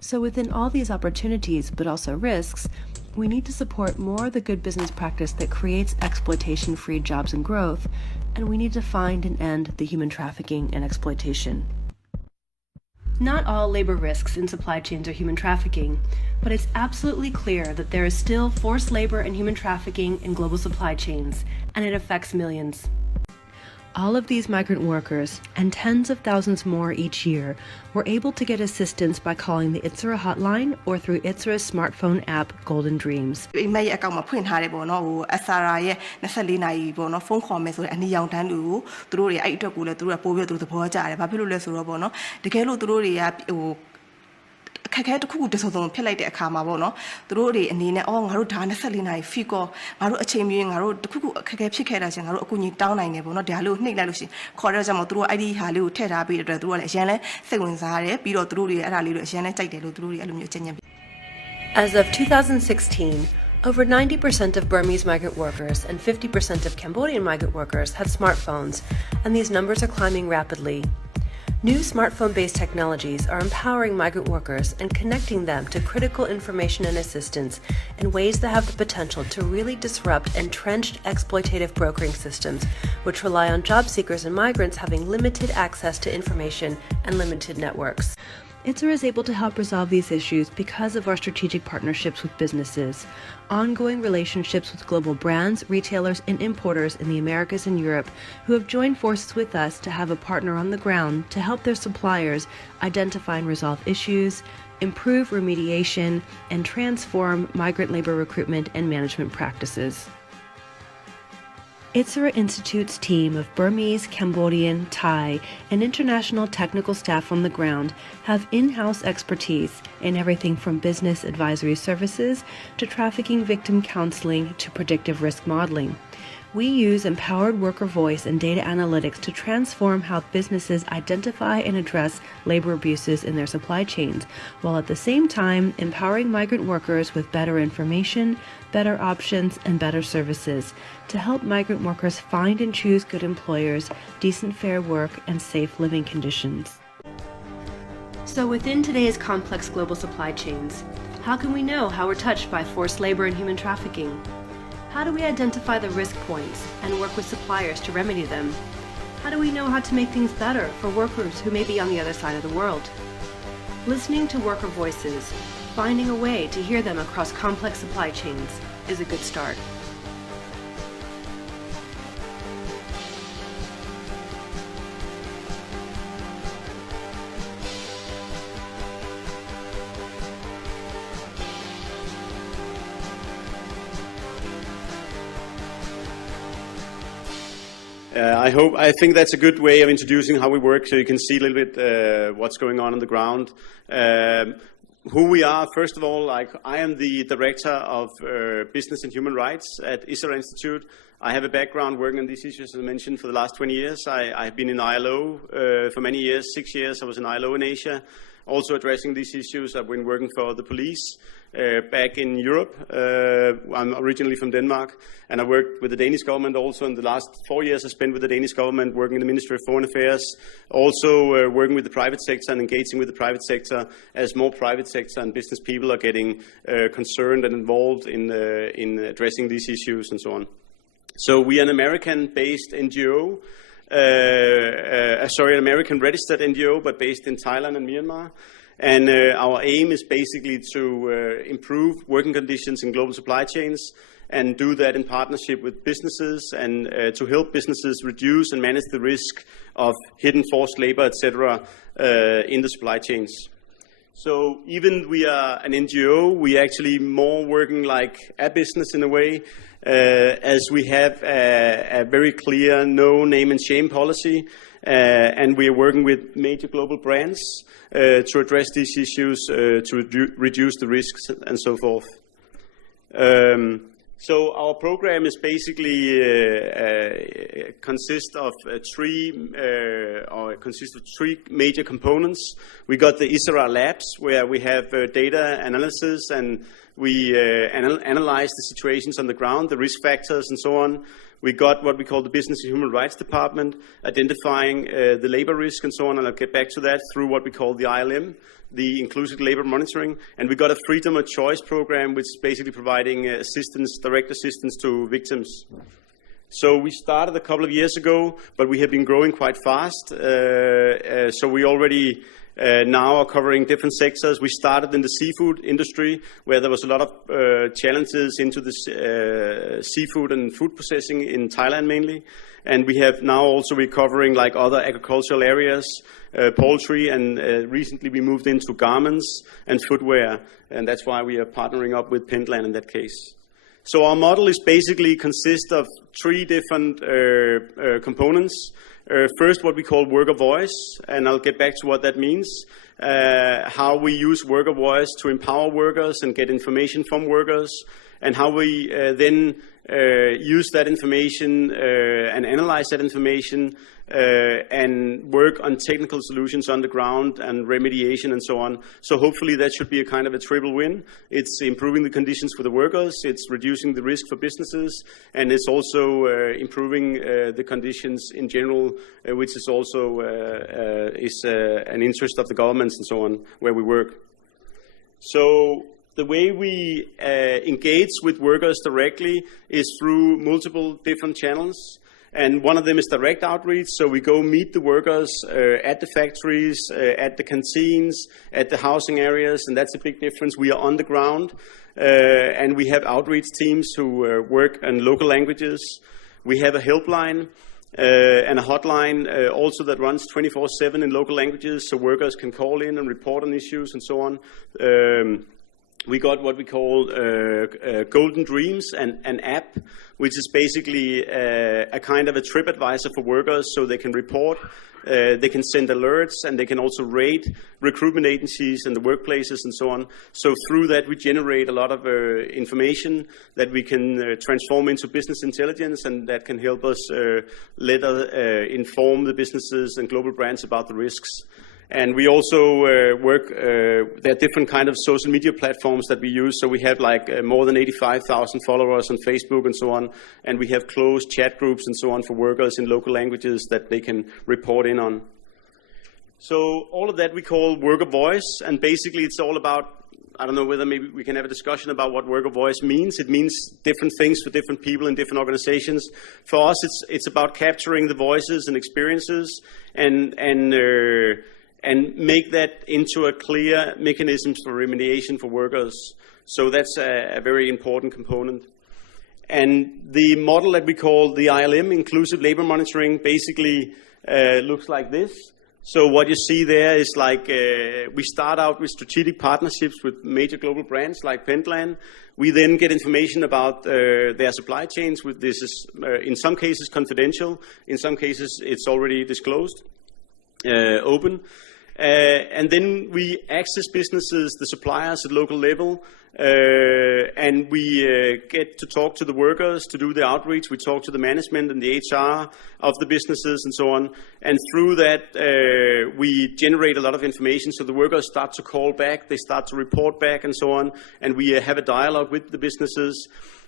So within all these opportunities, but also risks, we need to support more of the good business practice that creates exploitation-free jobs and growth, and we need to find and end the human trafficking and exploitation. Not all labor risks in supply chains are human trafficking, but it's absolutely clear that there is still forced labor and human trafficking in global supply chains, and it affects millions. All of these migrant workers, and tens of thousands more each year, were able to get assistance by calling the Issara hotline or through Issara's smartphone app, Golden Dreams. Issara ရဲ့အကောင့်မှာဖွင့်ထားတယ်ပေါ့နော်Issara ရဲ့24နာရီပေါ့နော်ဖုန်းခေါ်မယ်ဆိုတဲ့အနီရောင်တန်းလူကိုသူတို့တွေအဲ့အတွက်ကိုလည်းသူတို့ကပို့ပြီးတော့သူတို့သဘောကျတယ်ဘာဖြစ်လို့လဲဆိုတော့ပေါ့နော်တကယ်လို့သူတို့တွေကအခက်အခဲတစ်ခုခုတစုံစုံဖြစ်လိုက်တဲ့အခါမှာပေါ့နော်သူတို့တွေအနေနဲ့ငါတို့ဒါ24နာရီ fee call ငါတို့အချိန်မီငါတို့တစ်ခုခုအခက်အခဲဖြစ်ခဲ့တာချင်းငါတို့အကူအညီတောင်းနိုင်တယ်ပေါ့နော်ဒါလေးကိုနှိပ်လိုက်လို့ရှိရင်ခေါ်တော့ကြမှာသူတို့အဲ့ဒီဟာလေးကိုထည့်ထားပြီးတော့သူတို့ကလည်းအရင်လဲစိတ်ဝင်စားတယ်ပြီးတော့သူတို့တွေအဲ့ဒါလေးတွေအရင်လဲကြိုက်တယ်လို့သူတို့တွေအဲ့လိုမျိုးအချက်ညက် As of 2016, over 90% of Burmese migrant workers and 50% of Cambodian migrant workers had smartphones, and these numbers are climbing rapidly. New smartphone-based technologies are empowering migrant workers and connecting them to critical information and assistance in ways that have the potential to really disrupt entrenched exploitative brokering systems, which rely on job seekers and migrants having limited access to information and limited networks. Issara is able to help resolve these issues because of our strategic partnerships with businesses, ongoing relationships with global brands, retailers, and importers in the Americas and Europe who have joined forces with us to have a partner on the ground to help their suppliers identify and resolve issues, improve remediation, and transform migrant labor recruitment and management practices. Issara Institute's team of Burmese, Cambodian, Thai, and international technical staff on the ground have in-house expertise in everything from business advisory services to trafficking victim counseling to predictive risk modeling. We use empowered worker voice and data analytics to transform how businesses identify and address labor abuses in their supply chains, while at the same time empowering migrant workers with better information, better options, and better services to help migrant workers find and choose good employers, decent fair work, and safe living conditions. So within today's complex global supply chains, how can we know how we're touched by forced labor and human trafficking? How do we identify the risk points and work with suppliers to remedy them? How do we know how to make things better for workers who may be on the other side of the world? Listening to worker voices, finding a way to hear them across complex supply chains is a good start. I think that's a good way of introducing how we work, so you can see a little bit what's going on the ground. Who we are, first of all, I am the Director of Business and Human Rights at Issara Institute. I have a background working on these issues, as I mentioned, for the last 20 years. I've been in ILO for many years, 6 years. I was in ILO in Asia, also addressing these issues. I've been working for the police back in Europe. I'm originally from Denmark, and I worked with the Danish government also. In the last 4 years I spent with the Danish government, working in the Ministry of Foreign Affairs, also working with the private sector and engaging with the private sector as more private sector and business people are getting concerned and involved in addressing these issues and so on. So we are an American-based NGO, an American-registered NGO, but based in Thailand and Myanmar. And our aim is basically to improve working conditions in global supply chains and do that in partnership with businesses and to help businesses reduce and manage the risk of hidden forced labor, etc., in the supply chains. So even we are an NGO, we actually more working like a business in a way, as we have a very clear no name and shame policy, and we are working with major global brands to address these issues, to reduce the risks and so forth. So our program is basically consists of three major components. We got the Issara labs, where we have data analysis and we analyze the situations on the ground, the risk factors and so on. We got what we call the Business and Human Rights Department, identifying the labor risk and so on, and I'll get back to that through what we call the ILM, the Inclusive Labor Monitoring. And we got a Freedom of Choice program, which is basically providing assistance, direct assistance to victims. So we started a couple of years ago, but we have been growing quite fast. So we already now are covering different sectors. We started in the seafood industry, where there was a lot of challenges into the seafood and food processing in Thailand mainly. And we have now also we're covering like other agricultural areas, poultry, and recently we moved into garments and footwear. And that's why we are partnering up with Pentland in that case. So our model is basically consists of three different components. First, what we call worker voice, and I'll get back to what that means. How we use worker voice to empower workers and get information from workers, and how we then use that information and analyze that information and work on technical solutions on the ground and remediation and so on. So hopefully that should be a kind of a triple win. It's improving the conditions for the workers, it's reducing the risk for businesses, and it's also improving the conditions in general, which is also an interest of the governments and so on, where we work. So the way we engage with workers directly is through multiple different channels. And one of them is direct outreach, so we go meet the workers at the factories, at the canteens, at the housing areas, and that's a big difference. We are on the ground, and we have outreach teams who work in local languages. We have a helpline and a hotline also that runs 24/7 in local languages, so workers can call in and report on issues and so on. We got what we call Golden Dreams, an app, which is basically a kind of a trip advisor for workers, so they can report, they can send alerts, and they can also rate recruitment agencies and the workplaces and so on. So through that, we generate a lot of information that we can transform into business intelligence, and that can help us inform the businesses and global brands about the risks. And we also work, there are different kind of social media platforms that we use. So we have like more than 85,000 followers on Facebook and so on. And we have closed chat groups and so on for workers in local languages that they can report in on. So all of that we call worker voice. And basically it's all about, I don't know whether maybe we can have a discussion about what worker voice means. It means different things for different people in different organizations. For us, it's about capturing the voices and experiences and make that into a clear mechanism for remediation for workers. So that's a very important component. And the model that we call the ILM, Inclusive Labor Monitoring, basically looks like this. So what you see there is like we start out with strategic partnerships with major global brands like Pentland. We then get information about their supply chains. This is in some cases confidential, in some cases it's already disclosed, open. And then we access businesses, the suppliers at local level, and we get to talk to the workers, to do the outreach. We talk to the management and the HR of the businesses and so on. And through that, we generate a lot of information. So the workers start to call back, they start to report back and so on. And we have a dialogue with the businesses.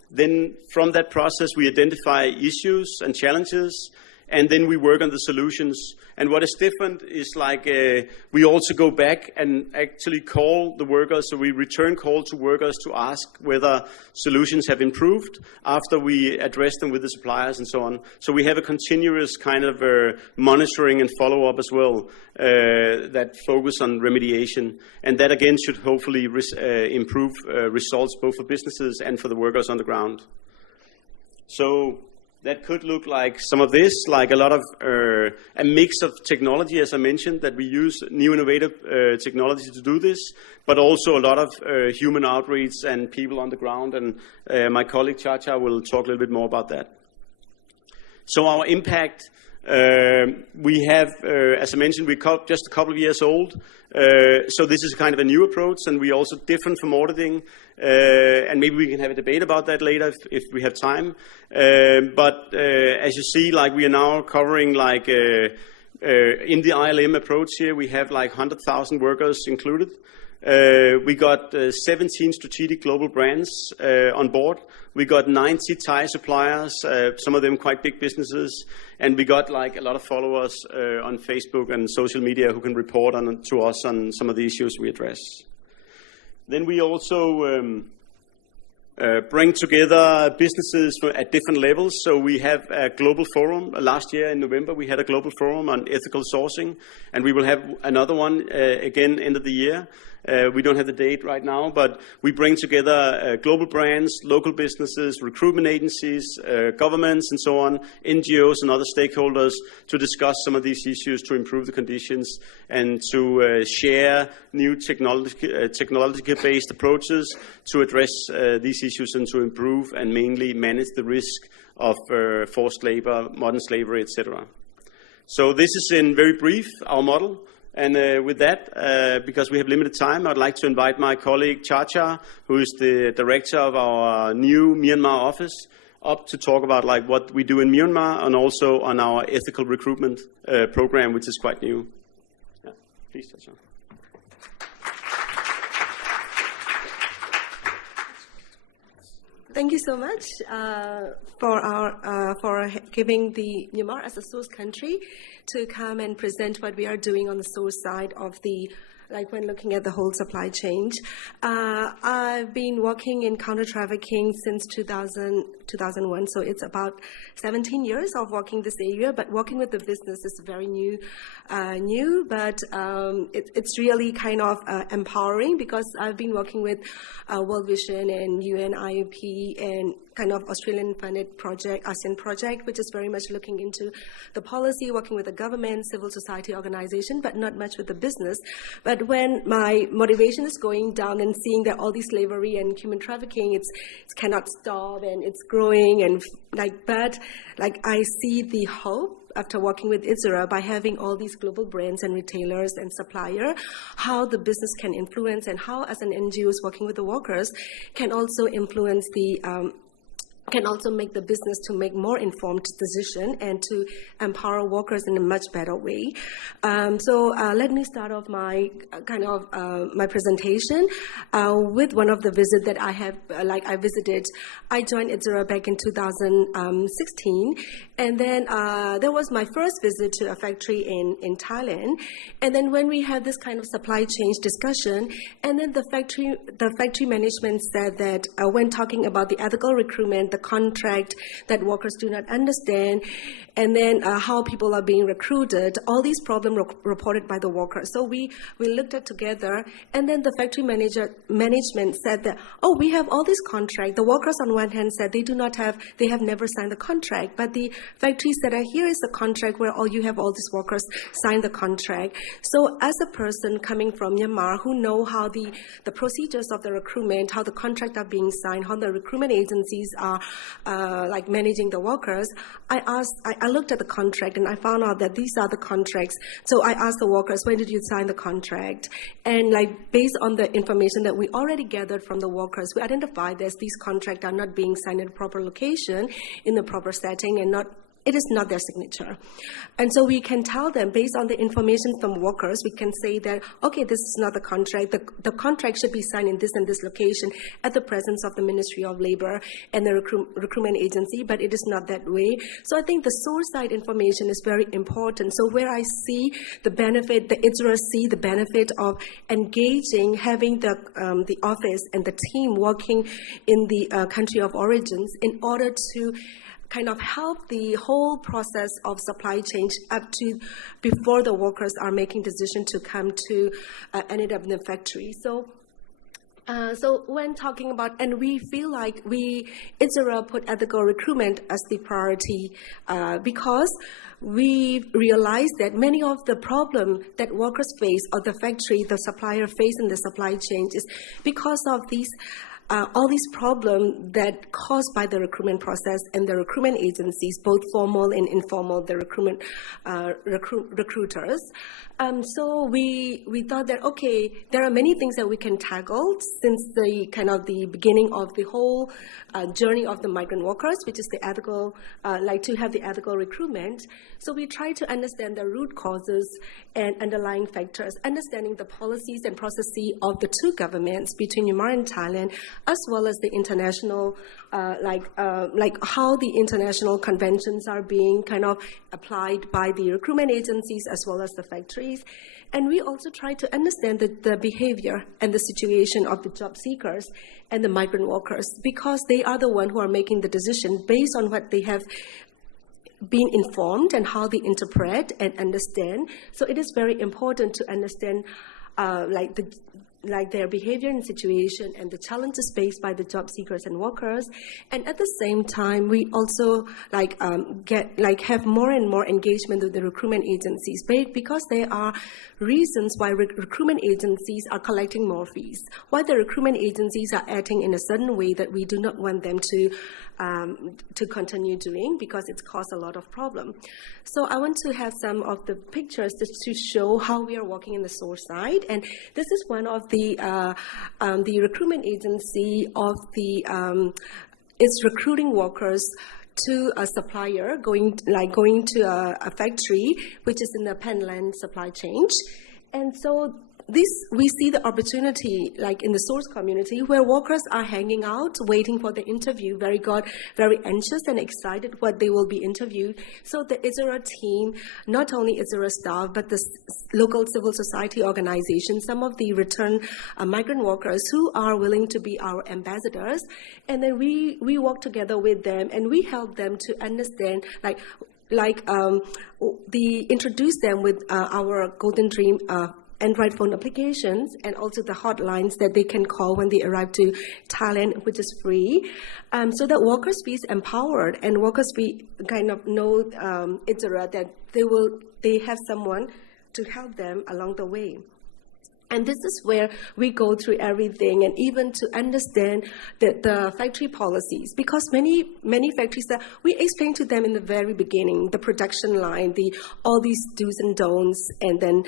Then from that process, we identify issues and challenges. And then we work on the solutions. And what is different is like we also go back and actually call the workers. So we return call to workers to ask whether solutions have improved after we address them with the suppliers and so on. So we have a continuous kind of monitoring and follow-up as well that focus on remediation. And that again should hopefully improve results both for businesses and for the workers on the ground. So that could look like some of this, like a lot of a mix of technology, as I mentioned, that we use new innovative technology to do this, but also a lot of human outreach and people on the ground. And my colleague Chaw will talk a little bit more about that. So our impact, we have, as I mentioned, we're just a couple of years old. So this is kind of a new approach, and we're also different from auditing. And maybe we can have a debate about that later if we have time. But as you see, like we are now covering like in the ILM approach here, we have like 100,000 workers included. We got 17 strategic global brands on board. We got 90 Thai suppliers, some of them quite big businesses, and we got like a lot of followers on Facebook and social media who can report to us on some of the issues we address. Then we also bring together businesses at different levels. So we have a global forum. Last year in November, we had a global forum on ethical sourcing, and we will have another one again end of the year. We don't have the date right now, but we bring together global brands, local businesses, recruitment agencies, governments, and so on, NGOs and other stakeholders to discuss some of these issues to improve the conditions and to share new technology-based approaches to address these issues and to improve and mainly manage the risk of forced labor, modern slavery, etc. So this is in very brief our model. And with that, because we have limited time, I'd like to invite my colleague Chaw, who is the director of our new Myanmar office, up to talk about like what we do in Myanmar and also on our ethical recruitment program, which is quite new. Yeah, please, Chaw. Thank you so much for giving the Myanmar as a source country to come and present what we are doing on the source side of the, like when looking at the whole supply chain. I've been working in counter-trafficking since 2001, so it's about 17 years of working this area, but working with the business is very new, but it's really kind of empowering because I've been working with World Vision and UN IOP and kind of Australian-funded project, ASEAN project, which is very much looking into the policy, working with the government, civil society organization, but not much with the business. But when my motivation is going down and seeing that all this slavery and human trafficking, it cannot stop and it's growing and but I see the hope after working with Issara by having all these global brands and retailers and supplier, how the business can influence and how as an NGO working with the workers can also influence the can also make the business to make more informed decision and to empower workers in a much better way. So let me start off my my presentation with one of the visits that I have, I visited. I joined Issara back in 2016, and then there was my first visit to a factory in Thailand. And then when we had this kind of supply chain discussion, and then the factory management said that when talking about the ethical recruitment, the contract that workers do not understand, and then how people are being recruited, all these problems reported by the workers. So we looked at together, and then the factory management said that, oh, we have all this contract. The workers on one hand said they have never signed the contract, but the factory said, here is the contract where you have all these workers sign the contract. So as a person coming from Myanmar who know how the procedures of the recruitment, how the contract are being signed, how the recruitment agencies are like managing the workers, I looked at the contract and I found out that these are the contracts. So I asked the workers, when did you sign the contract? And like based on the information that we already gathered from the workers, we identified that these contracts are not being signed in a proper location, in the proper setting, and it is not their signature. And so we can tell them, based on the information from workers, we can say that, okay, this is not the contract. The contract should be signed in this and this location at the presence of the Ministry of Labor and the recruitment agency, but it is not that way. So I think the source side information is very important. So where I see the benefit, the Issara see the benefit of engaging, having the office and the team working in the country of origins in order to kind of help the whole process of supply chain up to before the workers are making decision to come to end up in the factory. So when talking about, and we feel like Issara put ethical recruitment as the priority because we realized that many of the problem that workers face or the factory, the supplier face in the supply chain is because of these all these problems that caused by the recruitment process and the recruitment agencies, both formal and informal, the recruitment recruiters. So we thought that, okay, there are many things that we can tackle since the kind of the beginning of the whole journey of the migrant workers, which is the ethical, like to have the ethical recruitment. So we try to understand the root causes and underlying factors, understanding the policies and processes of the two governments between Myanmar and Thailand, as well as the international, like how the international conventions are being kind of applied by the recruitment agencies as well as the factories. And we also try to understand the behavior and the situation of the job seekers and the migrant workers, because they are the ones who are making the decision based on what they have been informed and how they interpret and understand. So it is very important to understand like their behavior and situation and the challenges faced by the job seekers and workers. And at the same time, we also have more and more engagement with the recruitment agencies, because there are reasons why recruitment agencies are collecting more fees, why the recruitment agencies are acting in a certain way that we do not want them to continue doing, because it's caused a lot of problem. So I want to have some of the pictures just to show how we are working in the source side. And this is one of the recruitment agency of it's recruiting workers to a supplier going to a factory which is in the Pentland supply chain. And so we see the opportunity like in the source community where workers are hanging out, waiting for the interview, very anxious and excited what they will be interviewed. So the Issara team, not only Issara staff, but the local civil society organizations, some of the return migrant workers who are willing to be our ambassadors. And then we work together with them and we help them to understand introduce them with our Golden Dream Android phone applications and also the hotlines that they can call when they arrive to Thailand, which is free, so that workers feel empowered and workers kind of know Issara that they have someone to help them along the way. And this is where we go through everything, and even to understand the factory policies, because many factories that we explain to them in the very beginning, the production line, all these do's and don'ts, and then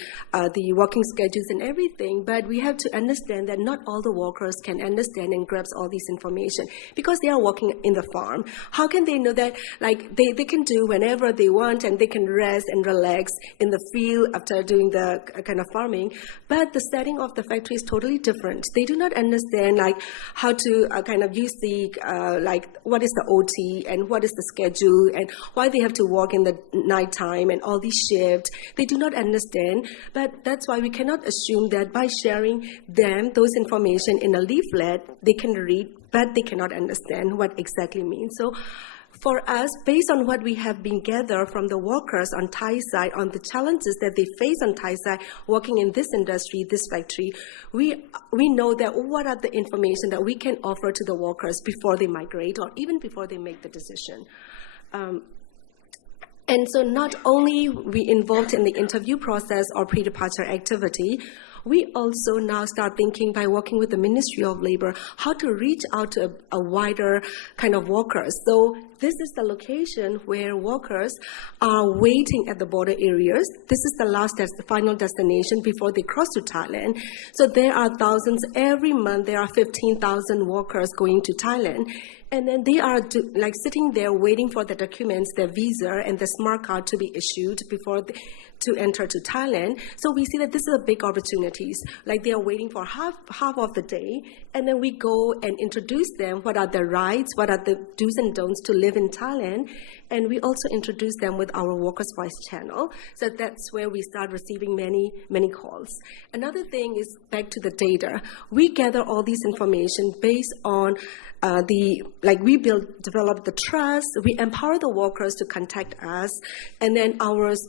the working schedules and everything. But we have to understand that not all the workers can understand and grasp all this information, because they are working in the farm. How can they know that they can do whenever they want and they can rest and relax in the field after doing the kind of farming? But the setting of the factory is totally different. They do not understand how to kind of use the what is the OT and what is the schedule and why they have to work in the nighttime and all these shifts. They do not understand, but that's why we cannot assume that by sharing them those information in a leaflet they can read but they cannot understand what exactly means. So for us, based on what we have been gathered from the workers on Thai side, on the challenges that they face on Thai side, working in this industry, this factory, we know that what are the information that we can offer to the workers before they migrate or even before they make the decision. And so not only we involved in the interview process or pre-departure activity, we also now start thinking by working with the Ministry of Labor how to reach out to a wider kind of workers. So this is the location where workers are waiting at the border areas. This is the final destination before they cross to Thailand. So there are thousands every month. There are 15,000 workers going to Thailand. And then they are sitting there waiting for the documents, their visa and the smart card to be issued before to enter to Thailand. So we see that this is a big opportunities. Like they are waiting for half of the day, and then we go and introduce them what are the rights, what are the do's and don'ts to live in Thailand, and we also introduce them with our Workers' Voice channel. So that's where we start receiving many calls. Another thing is back to the data. We gather all these information based on we develop the trust, we empower the workers to contact us, and then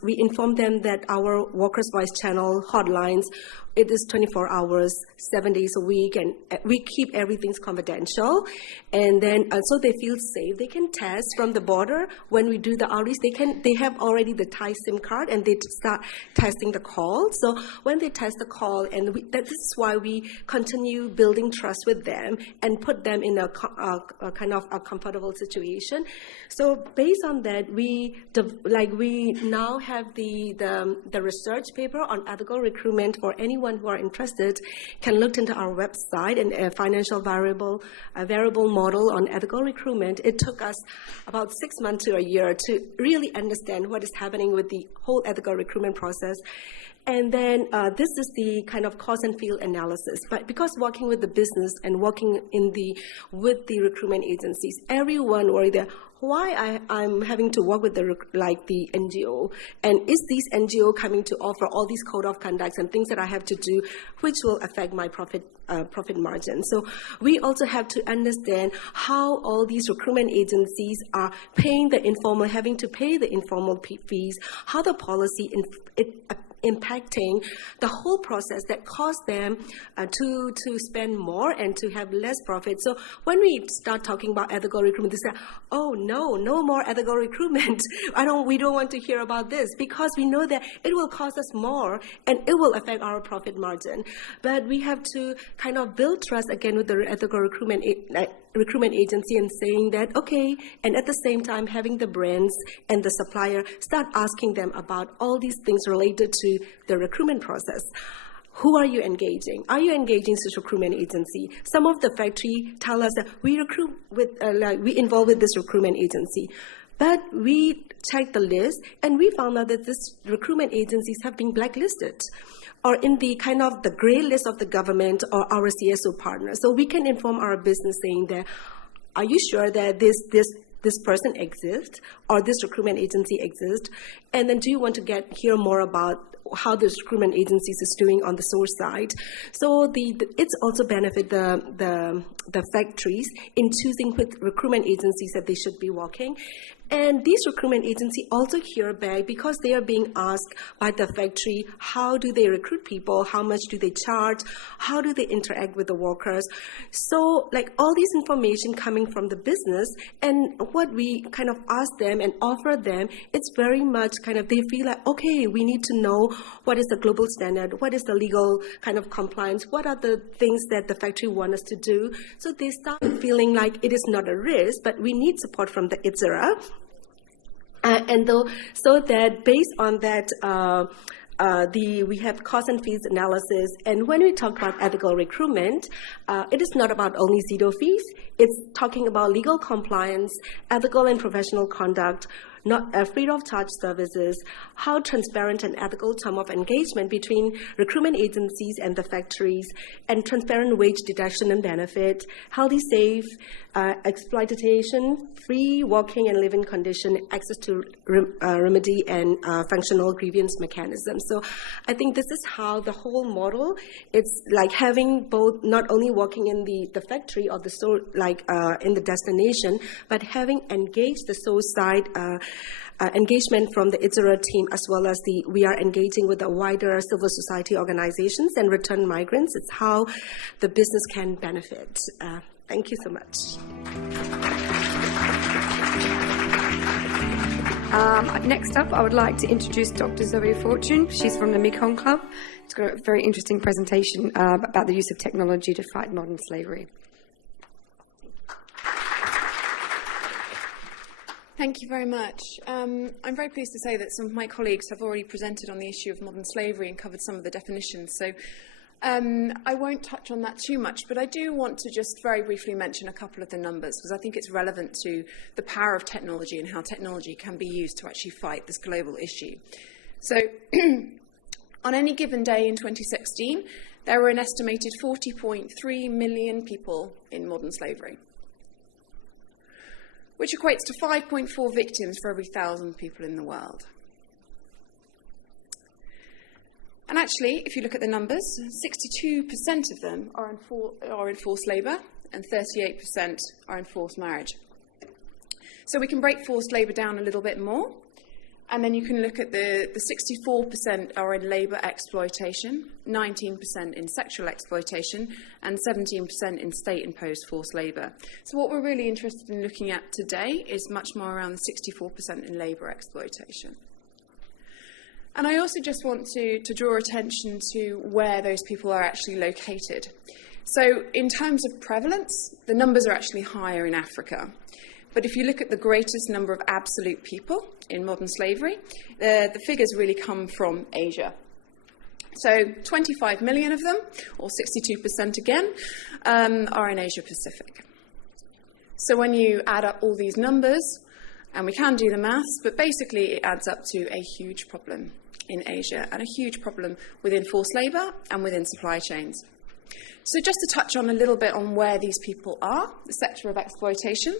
we inform them that our Workers' Voice channel hotlines, it is 24 hours, 7 days a week, and we keep everything confidential. And then so they feel safe. They can test from the border. When we do the outreach, they have already the Thai SIM card, and they start testing the call. So when they test the call, and this is why we continue building trust with them and put them in a kind of a comfortable situation. So based on that, we now have the research paper on ethical recruitment for anyone who are interested can look into our website and a financial variable model on ethical recruitment. It took us about 6 months to a year to really understand what is happening with the whole ethical recruitment process. And then this is the kind of cause and field analysis. But because working with the business and working with the recruitment agencies, everyone worried that why I'm having to work with the NGO, and is this NGO coming to offer all these code of conducts and things that I have to do, which will affect my profit margin. So we also have to understand how all these recruitment agencies are having to pay the informal fees, how the policy impacting the whole process that caused them to spend more and to have less profit. So when we start talking about ethical recruitment, they say, oh no more ethical recruitment. We don't want to hear about this, because we know that it will cost us more and it will affect our profit margin. But we have to kind of build trust again with the ethical recruitment agency and saying that, okay, and at the same time having the brands and the supplier start asking them about all these things related to the recruitment process. Who are you engaging? Are you engaging this recruitment agency? Some of the factory tell us that we recruit with, we involve with this recruitment agency. But we checked the list and we found out that this recruitment agencies have been blacklisted or in the kind of the gray list of the government or our CSO partners. So we can inform our business saying that, are you sure that this person exists or this recruitment agency exists? And then do you want to hear more about how the recruitment agencies is doing on the source side? So it's also benefit the factories in choosing which recruitment agencies that they should be working. And these recruitment agencies also hear back because they are being asked by the factory, how do they recruit people? How much do they charge? How do they interact with the workers? So all these information coming from the business, and what we kind of ask them and offer them, it's very much kind of, they feel like, okay, we need to know what is the global standard, what is the legal kind of compliance, what are the things that the factory want us to do. So they start feeling like it is not a risk, but we need support from the Issara. So that based on that, we have cost and fees analysis. And when we talk about ethical recruitment, it is not about only zero fees. It's talking about legal compliance, ethical and professional conduct, not free of charge services, how transparent and ethical term of engagement between recruitment agencies and the factories, and transparent wage deduction and benefit, healthy, safe, exploitation, free working and living condition, access to remedy and functional grievance mechanisms. So I think this is how the whole model, it's like having both, not only working in the factory or the store, like in the destination, but having engaged the source side engagement from the Issara team, as well as we are engaging with the wider civil society organizations and return migrants. It's how the business can benefit. Thank you so much. Next up, I would like to introduce Dr. Zoe Fortune. She's from the Mekong Club. She's got a very interesting presentation about the use of technology to fight modern slavery. Thank you very much. I'm very pleased to say that some of my colleagues have already presented on the issue of modern slavery and covered some of the definitions. So I won't touch on that too much, but I do want to just very briefly mention a couple of the numbers, because I think it's relevant to the power of technology and how technology can be used to actually fight this global issue. So on any given day in 2016, there were an estimated 40.3 million people in modern slavery, which equates to 5.4 victims for every 1,000 people in the world. And actually, if you look at the numbers, 62% of them are in forced labour and 38% are in forced marriage. So we can break forced labour down a little bit more, and then you can look at the 64% are in labour exploitation, 19% in sexual exploitation, and 17% in state-imposed forced labour. So what we're really interested in looking at today is much more around the 64% in labour exploitation. And I also just want to draw attention to where those people are actually located. So in terms of prevalence, the numbers are actually higher in Africa. But if you look at the greatest number of absolute people in modern slavery, the figures really come from Asia. So 25 million of them, or 62% again, are in Asia Pacific. So when you add up all these numbers, and we can do the maths, but basically it adds up to a huge problem in Asia and a huge problem within forced labour and within supply chains. So just to touch on a little bit on where these people are, the sector of exploitation.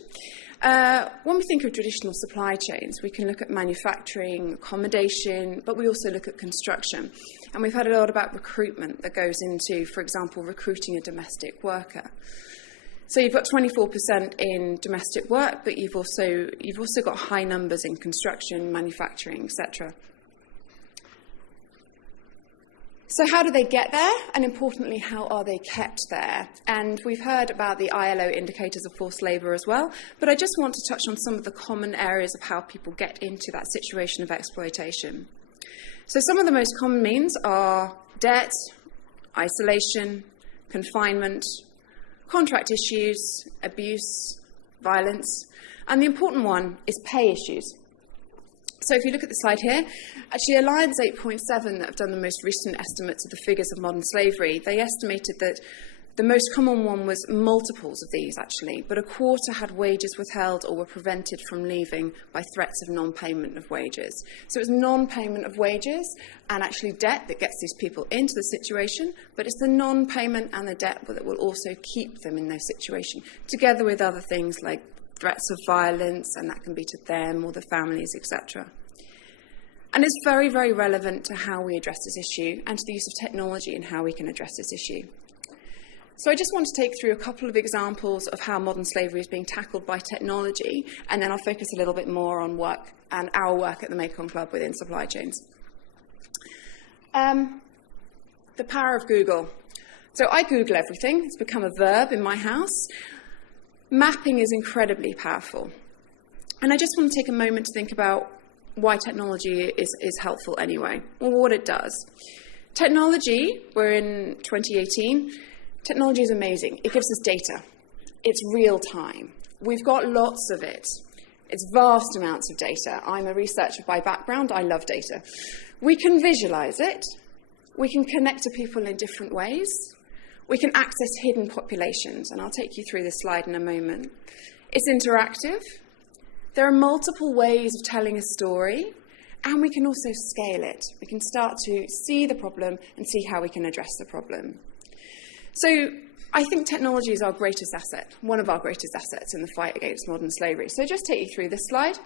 When we think of traditional supply chains, we can look at manufacturing, accommodation, but we also look at construction. And we've heard a lot about recruitment that goes into, for example, recruiting a domestic worker. So you've got 24% in domestic work, but you've also got high numbers in construction, manufacturing, etc. So how do they get there? And importantly, how are they kept there? And we've heard about the ILO indicators of forced labour as well, but I just want to touch on some of the common areas of how people get into that situation of exploitation. So some of the most common means are debt, isolation, confinement, contract issues, abuse, violence, and the important one is pay issues. So if you look at the slide here, actually Alliance 8.7 that have done the most recent estimates of the figures of modern slavery, they estimated that the most common one was multiples of these actually, but a quarter had wages withheld or were prevented from leaving by threats of non-payment of wages. So it's non-payment of wages and actually debt that gets these people into the situation, but it's the non-payment and the debt that will also keep them in their situation, together with other things like threats of violence, and that can be to them or the families, etc. And it's very, very relevant to how we address this issue and to the use of technology and how we can address this issue. So I just want to take through a couple of examples of how modern slavery is being tackled by technology, and then I'll focus a little bit more on work and our work at the Mekong Club within supply chains. The power of Google. So I Google everything. It's become a verb in my house. Mapping is incredibly powerful. And I just want to take a moment to think about why technology is helpful anyway, or what it does. Technology, we're in 2018, technology is amazing. It gives us data. It's real time. We've got lots of it. It's vast amounts of data. I'm a researcher by background. I love data. We can visualize it. We can connect to people in different ways. We can access hidden populations, and I'll take you through this slide in a moment. It's interactive, There are multiple ways of telling a story, and we can also scale it. We can start to see the problem and see how we can address the problem. So I think technology is our greatest asset, one of our greatest assets in the fight against modern slavery. So just take you through this slide.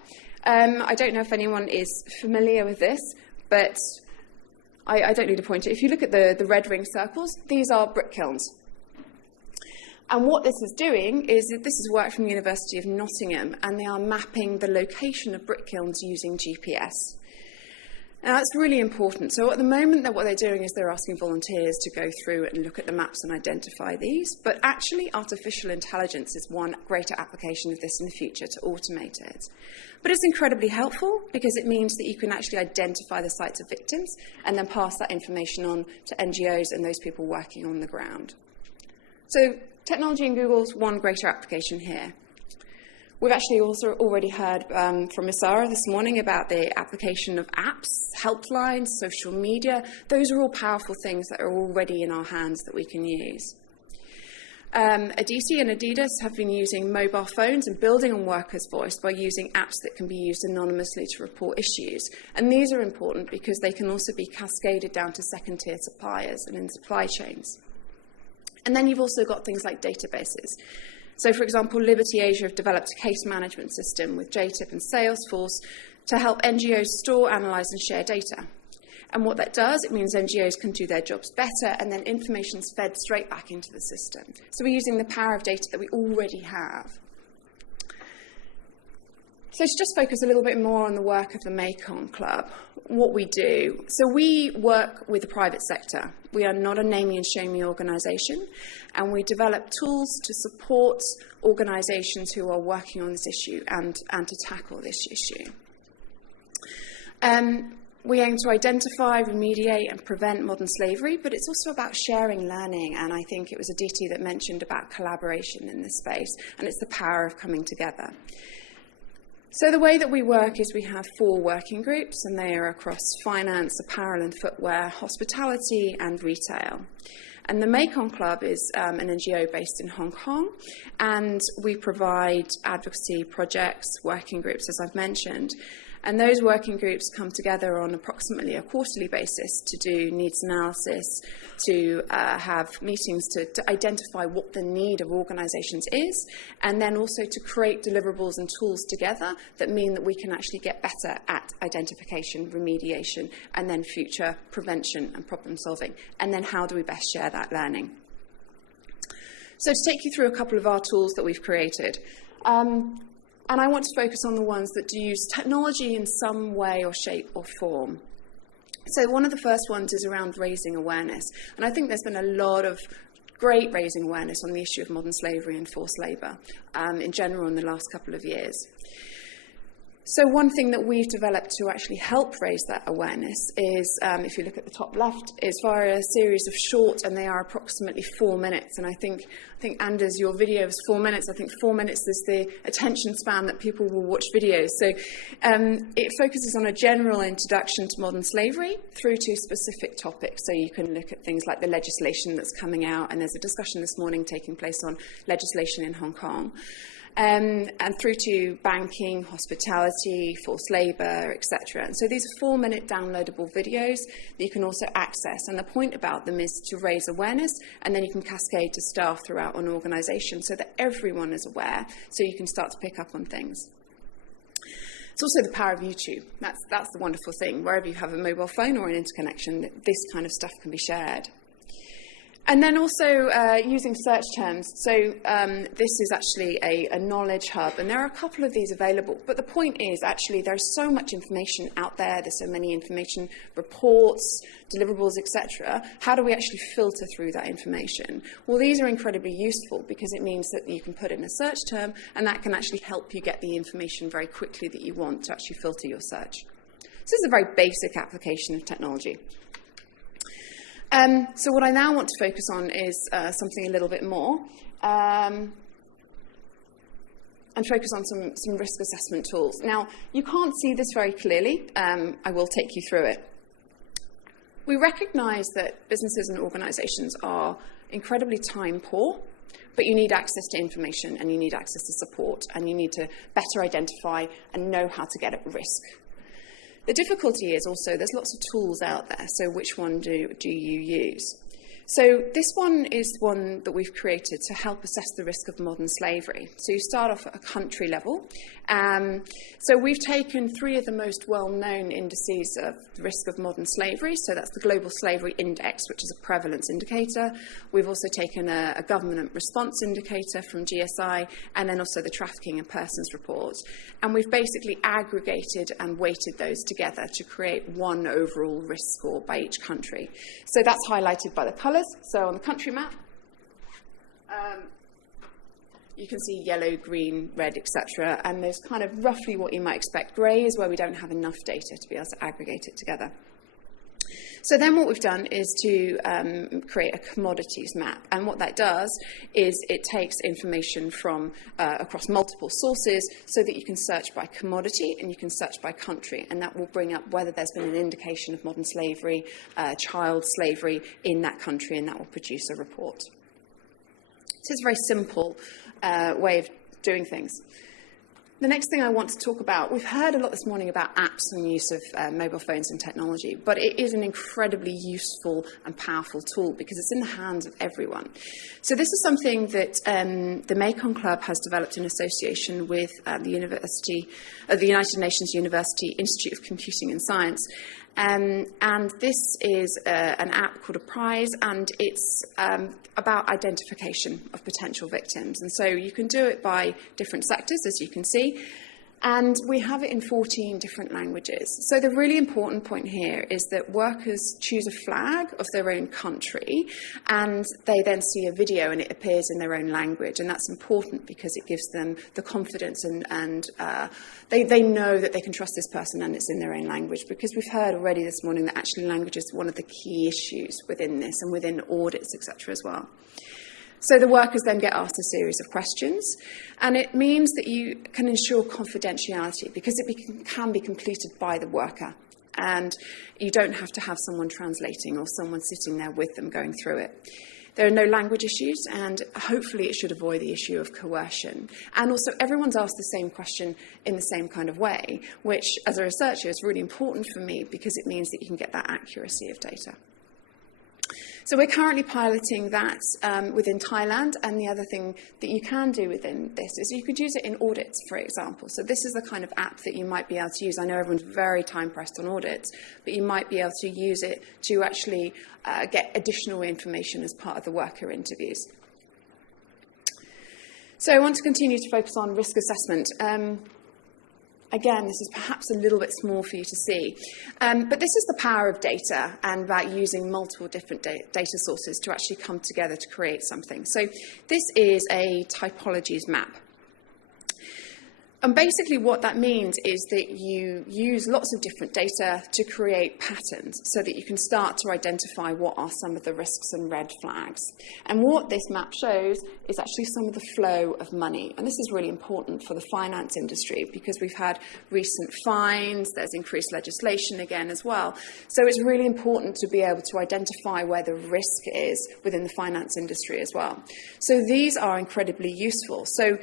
I don't know if anyone is familiar with this, but I don't need to point it. If you look at the red ring circles, these are brick kilns. And what this is doing is that this is work from the University of Nottingham, and they are mapping the location of brick kilns using GPS. Now, that's really important. So at the moment, what they're doing is they're asking volunteers to go through and look at the maps and identify these. But actually, artificial intelligence is one greater application of this in the future to automate it. But it's incredibly helpful because it means that you can actually identify the sites of victims and then pass that information on to NGOs and those people working on the ground. So technology in Google's one greater application here. We've actually also already heard from Issara this morning about the application of apps, helplines, social media. Those are all powerful things that are already in our hands that we can use. Aditi and Adidas have been using mobile phones and building on workers' voice by using apps that can be used anonymously to report issues. And these are important because they can also be cascaded down to second-tier suppliers and in supply chains. And then you've also got things like databases. So, for example, Liberty Asia have developed a case management system with JTIP and Salesforce to help NGOs store, analyse and share data. And what that does, it means NGOs can do their jobs better and then information's fed straight back into the system. So we're using the power of data that we already have. So to just focus a little bit more on the work of the Mekong Club, what we do. So we work with the private sector. We are not a name me and shame me organisation, and we develop tools to support organisations who are working on this issue and to tackle this issue. We aim to identify, remediate and prevent modern slavery, but it's also about sharing learning, and I think it was Aditi that mentioned about collaboration in this space, and it's the power of coming together. So the way that we work is we have 4 working groups, and they are across finance, apparel and footwear, hospitality and retail. And the Mekong Club is an NGO based in Hong Kong, and we provide advocacy projects, working groups, as I've mentioned. And those working groups come together on approximately a quarterly basis to do needs analysis, to have meetings to identify what the need of organisations is, and then also to create deliverables and tools together that mean that we can actually get better at identification, remediation, and then future prevention and problem solving. And then how do we best share that learning? So to take you through a couple of our tools that we've created. And I want to focus on the ones that do use technology in some way or shape or form. So one of the first ones is around raising awareness. And I think there's been a lot of great raising awareness on the issue of modern slavery and forced labour in general in the last couple of years. So one thing that we've developed to actually help raise that awareness is, if you look at the top left, is via a series of short, and they are approximately 4 minutes. And I think Anders, your video is 4 minutes. I think 4 minutes is the attention span that people will watch videos. So it focuses on a general introduction to modern slavery through to specific topics. So you can look at things like the legislation that's coming out, and there's a discussion this morning taking place on legislation in Hong Kong. And through to banking, hospitality, forced labour, etc. And so these are 4-minute downloadable videos that you can also access. And the point about them is to raise awareness, and then you can cascade to staff throughout an organisation so that everyone is aware, so you can start to pick up on things. It's also the power of YouTube. That's the wonderful thing. Wherever you have a mobile phone or an interconnection, this kind of stuff can be shared. And then also using search terms. So this is actually a knowledge hub, and there are a couple of these available. But the point is, actually, there's so much information out there. There's so many information reports, deliverables, etc. How do we actually filter through that information? Well, these are incredibly useful because it means that you can put in a search term, and that can actually help you get the information very quickly that you want to actually filter your search. So this is a very basic application of technology. So what I now want to focus on is something a little bit more, and focus on some risk assessment tools. Now, you can't see this very clearly. I will take you through it. We recognise that businesses and organisations are incredibly time poor, But you need access to information, and you need access to support, and you need to better identify and know how to get at risk. The difficulty is also there's lots of tools out there, so which one do you use? So this one is one that we've created to help assess the risk of modern slavery. So you start off at a country level. So we've taken 3 of the most well-known indices of the risk of modern slavery. So that's the Global Slavery Index, which is a prevalence indicator. We've also taken a government response indicator from GSI, and then also the Trafficking in Persons report. And we've basically aggregated and weighted those together to create one overall risk score by each country. So that's highlighted by the colours. So on the country map, you can see yellow, green, red, etc. And there's kind of roughly what you might expect. Grey is where we don't have enough data to be able to aggregate it together. So then what we've done is to create a commodities map. And what that does is it takes information from across multiple sources so that you can search by commodity and you can search by country. And that will bring up whether there's been an indication of modern slavery, child slavery in that country, and that will produce a report. So it's a very simple way of doing things. The next thing I want to talk about, we've heard a lot this morning about apps and use of mobile phones and technology, but it is an incredibly useful and powerful tool because it's in the hands of everyone. So this is something that the Mekong Club has developed in association with the United Nations University Institute of Computing and Science. And this is an app called a prize, and it's about identification of potential victims. And so you can do it by different sectors, as you can see. And we have it in 14 different languages. So the really important point here is that workers choose a flag of their own country, and they then see a video and it appears in their own language. And that's important because it gives them the confidence and they know that they can trust this person and it's in their own language. Because we've heard already this morning that actually language is one of the key issues within this and within audits, etc. as well. So the workers then get asked a series of questions, and it means that you can ensure confidentiality because it can be completed by the worker, and you don't have to have someone translating or someone sitting there with them going through it. There are no language issues, and hopefully it should avoid the issue of coercion. And also everyone's asked the same question in the same kind of way, which as a researcher is really important for me because it means that you can get that accuracy of data. So we're currently piloting that within Thailand, and the other thing that you can do within this is you could use it in audits, for example. So this is the kind of app that you might be able to use. I know everyone's very time-pressed on audits, but you might be able to use it to actually get additional information as part of the worker interviews. So I want to continue to focus on risk assessment. Again, this is perhaps a little bit small for you to see, but this is the power of data and about using multiple different data sources to actually come together to create something. So this is a typologies map. And basically what that means is that you use lots of different data to create patterns so that you can start to identify what are some of the risks and red flags. And what this map shows is actually some of the flow of money. And this is really important for the finance industry because we've had recent fines, there's increased legislation again as well. So it's really important to be able to identify where the risk is within the finance industry as well. So these are incredibly useful. So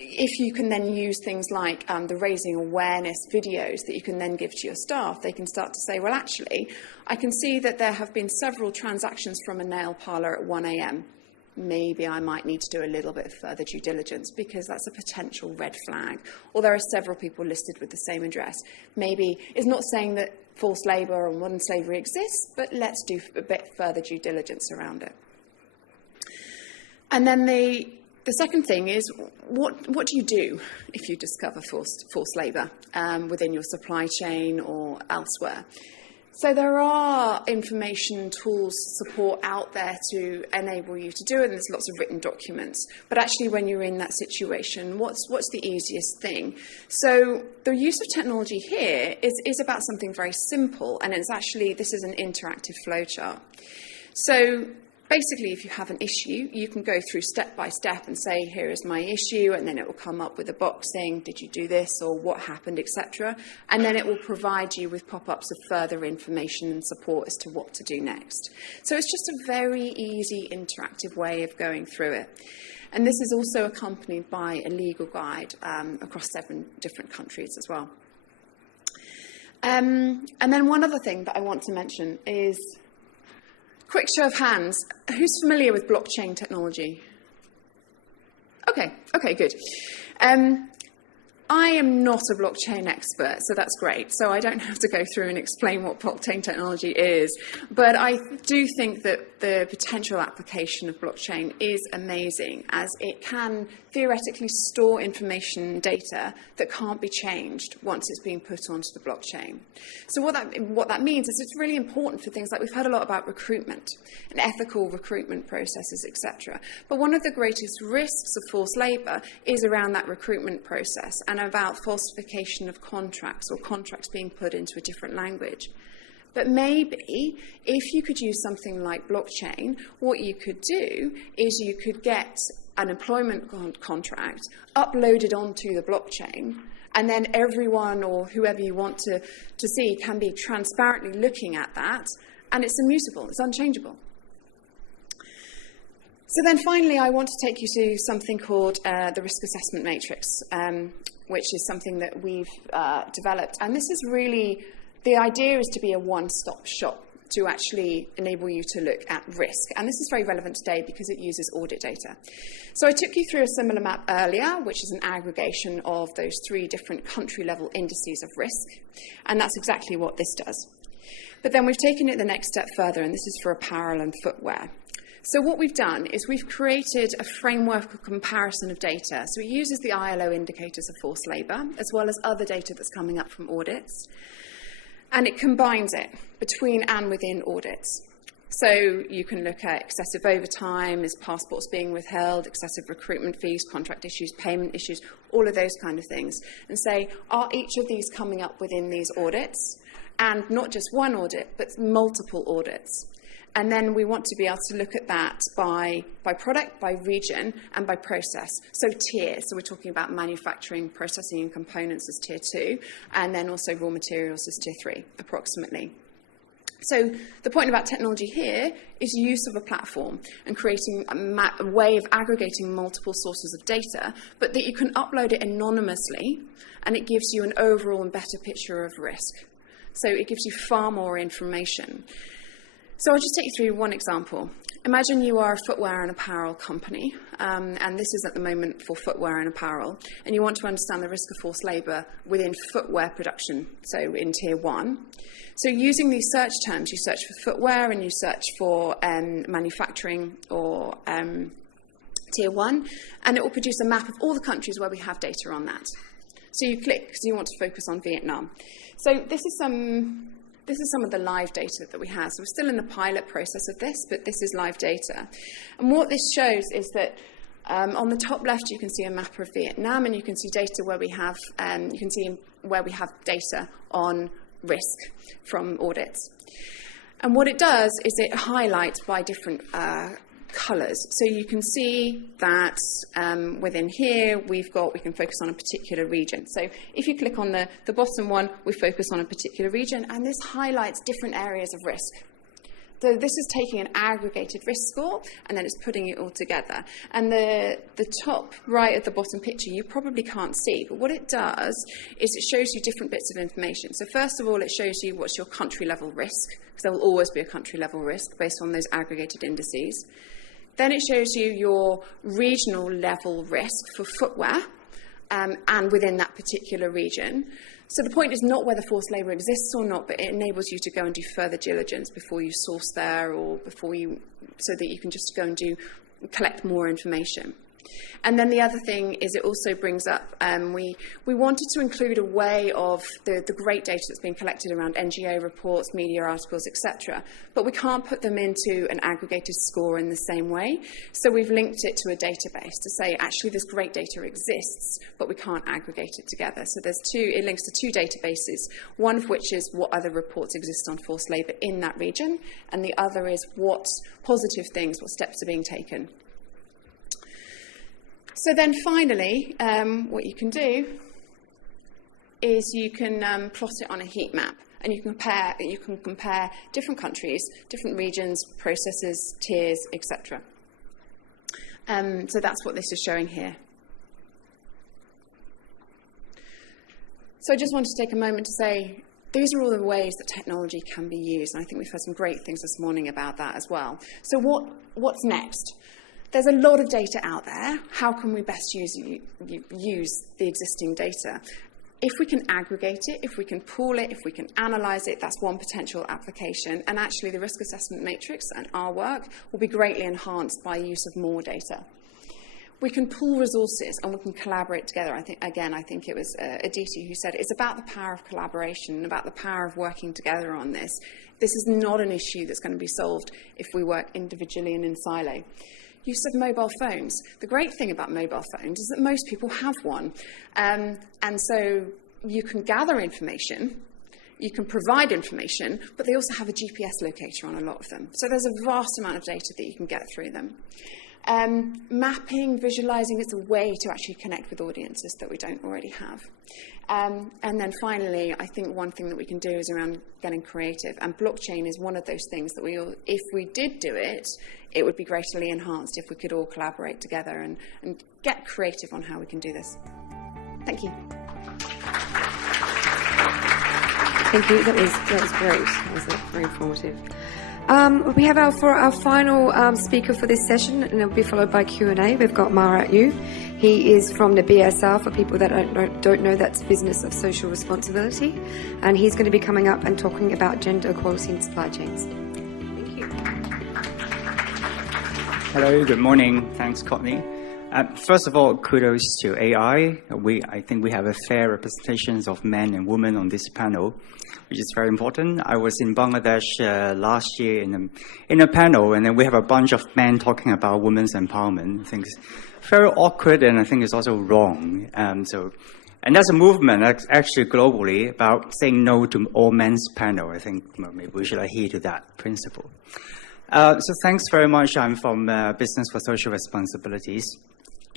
if you can then use things like the raising awareness videos that you can then give to your staff, they can start to say, well, actually, I can see that there have been several transactions from a nail parlour at 1 a.m. Maybe I might need to do a little bit of further due diligence because that's a potential red flag. Or there are several people listed with the same address. Maybe it's not saying that forced labour or modern slavery exists, but let's do a bit further due diligence around it. And then the second thing is, what do you do if you discover forced labour within your supply chain or elsewhere? So there are information tools, support out there to enable you to do it, and there's lots of written documents. But actually, when you're in that situation, what's the easiest thing? So the use of technology here is about something very simple, and it's actually, this is an interactive flowchart. So basically, if you have an issue, you can go through step by step and say, here is my issue, and then it will come up with a box saying, did you do this, or what happened, etc. And then it will provide you with pop-ups of further information and support as to what to do next. So it's just a very easy, interactive way of going through it. And this is also accompanied by a legal guide across 7 different countries as well. And then one other thing that I want to mention is, quick show of hands, who's familiar with blockchain technology? Okay, good. I am not a blockchain expert, so that's great. So I don't have to go through and explain what blockchain technology is. But I do think that the potential application of blockchain is amazing, as it can theoretically store information and data that can't be changed once it's been put onto the blockchain. So what that means is it's really important for things like, we've heard a lot about recruitment and ethical recruitment processes, etc. But one of the greatest risks of forced labour is around that recruitment process and about falsification of contracts, or contracts being put into a different language. But maybe if you could use something like blockchain, what you could do is you could get an employment contract uploaded onto the blockchain, and then everyone or whoever you want to see can be transparently looking at that, and it's immutable, it's unchangeable. So then finally, I want to take you to something called the risk assessment matrix, which is something that we've developed. And this is really, the idea is to be a one-stop shop to actually enable you to look at risk. And this is very relevant today because it uses audit data. So I took you through a similar map earlier, which is an aggregation of those 3 different country-level indices of risk. And that's exactly what this does. But then we've taken it the next step further, and this is for apparel and footwear. So what we've done is we've created a framework of comparison of data. So it uses the ILO indicators of forced labour, as well as other data that's coming up from audits. And it combines it between and within audits. So you can look at excessive overtime, is passports being withheld, excessive recruitment fees, contract issues, payment issues, all of those kind of things, and say, are each of these coming up within these audits? And not just one audit, but multiple audits. And then we want to be able to look at that by product, by region, and by process. So tier, so we're talking about manufacturing, processing, and components as tier 2, and then also raw materials as tier 3, approximately. So the point about technology here is use of a platform and creating a way of aggregating multiple sources of data, but that you can upload it anonymously, and it gives you an overall and better picture of risk. So it gives you far more information. So I'll just take you through one example. Imagine you are a footwear and apparel company, and this is at the moment for footwear and apparel, and you want to understand the risk of forced labour within footwear production, so in tier 1. So using these search terms, you search for footwear and you search for manufacturing or tier 1, and it will produce a map of all the countries where we have data on that. So you click because you want to focus on Vietnam. So this is some of the live data that we have. So we're still in the pilot process of this, but this is live data. And what this shows is that on the top left, you can see a map of Vietnam, and you can see data where we have data on risk from audits. And what it does is it highlights by different colours. So you can see that within here, we can focus on a particular region. So if you click on the bottom one, we focus on a particular region, and this highlights different areas of risk. So this is taking an aggregated risk score, and then it's putting it all together. And the top right at the bottom picture, you probably can't see, but what it does is it shows you different bits of information. So first of all, it shows you what's your country level risk, because there will always be a country level risk based on those aggregated indices. Then it shows you your regional level risk for footwear and within that particular region. So the point is not whether forced labour exists or not, but it enables you to go and do further diligence before you source there, or so that you can just go and collect more information. And then the other thing is it also brings up, we wanted to include a way of the great data that's been collected around NGO reports, media articles, etc. But we can't put them into an aggregated score in the same way. So we've linked it to a database to say, actually, this great data exists, but we can't aggregate it together. So it links to 2 databases, one of which is what other reports exist on forced labour in that region, and the other is what positive things, what steps are being taken. So then finally, what you can do is you can plot it on a heat map, and you can compare different countries, different regions, processes, tiers, etc. So that's what this is showing here. So I just wanted to take a moment to say, these are all the ways that technology can be used, and I think we've heard some great things this morning about that as well. So what's next? There's a lot of data out there. How can we best use the existing data? If we can aggregate it, if we can pool it, if we can analyse it, that's one potential application. And actually, the risk assessment matrix and our work will be greatly enhanced by use of more data. We can pool resources and we can collaborate together. I think it was Aditi who said it's about the power of collaboration and about the power of working together on this. This is not an issue that's going to be solved if we work individually and in silo. Use of mobile phones. The great thing about mobile phones is that most people have one. And so you can gather information, you can provide information, but they also have a GPS locator on a lot of them. So there's a vast amount of data that you can get through them. Mapping, visualizing, it's a way to actually connect with audiences that we don't already have. And then finally, I think one thing that we can do is around getting creative. And blockchain is one of those things that if we did do it, it would be greatly enhanced if we could all collaborate together and get creative on how we can do this. Thank you. Thank you. That was great. That was very informative. We have our final speaker for this session, and it'll be followed by Q&A. We've got Manju. He is from the BSR. For people that don't know, that's Business of Social Responsibility, and he's going to be coming up and talking about gender equality in supply chains. Thank you. Hello. Good morning. Thanks, Courtney. First of all, kudos to AI. I think we have a fair representation of men and women on this panel, which is very important. I was in Bangladesh last year in a panel, and then we have a bunch of men talking about women's empowerment. I think it's very awkward, and I think it's also wrong. And there's a movement actually globally about saying no to all men's panel. I think maybe we should adhere to that principle. So thanks very much. I'm from Business for Social Responsibilities.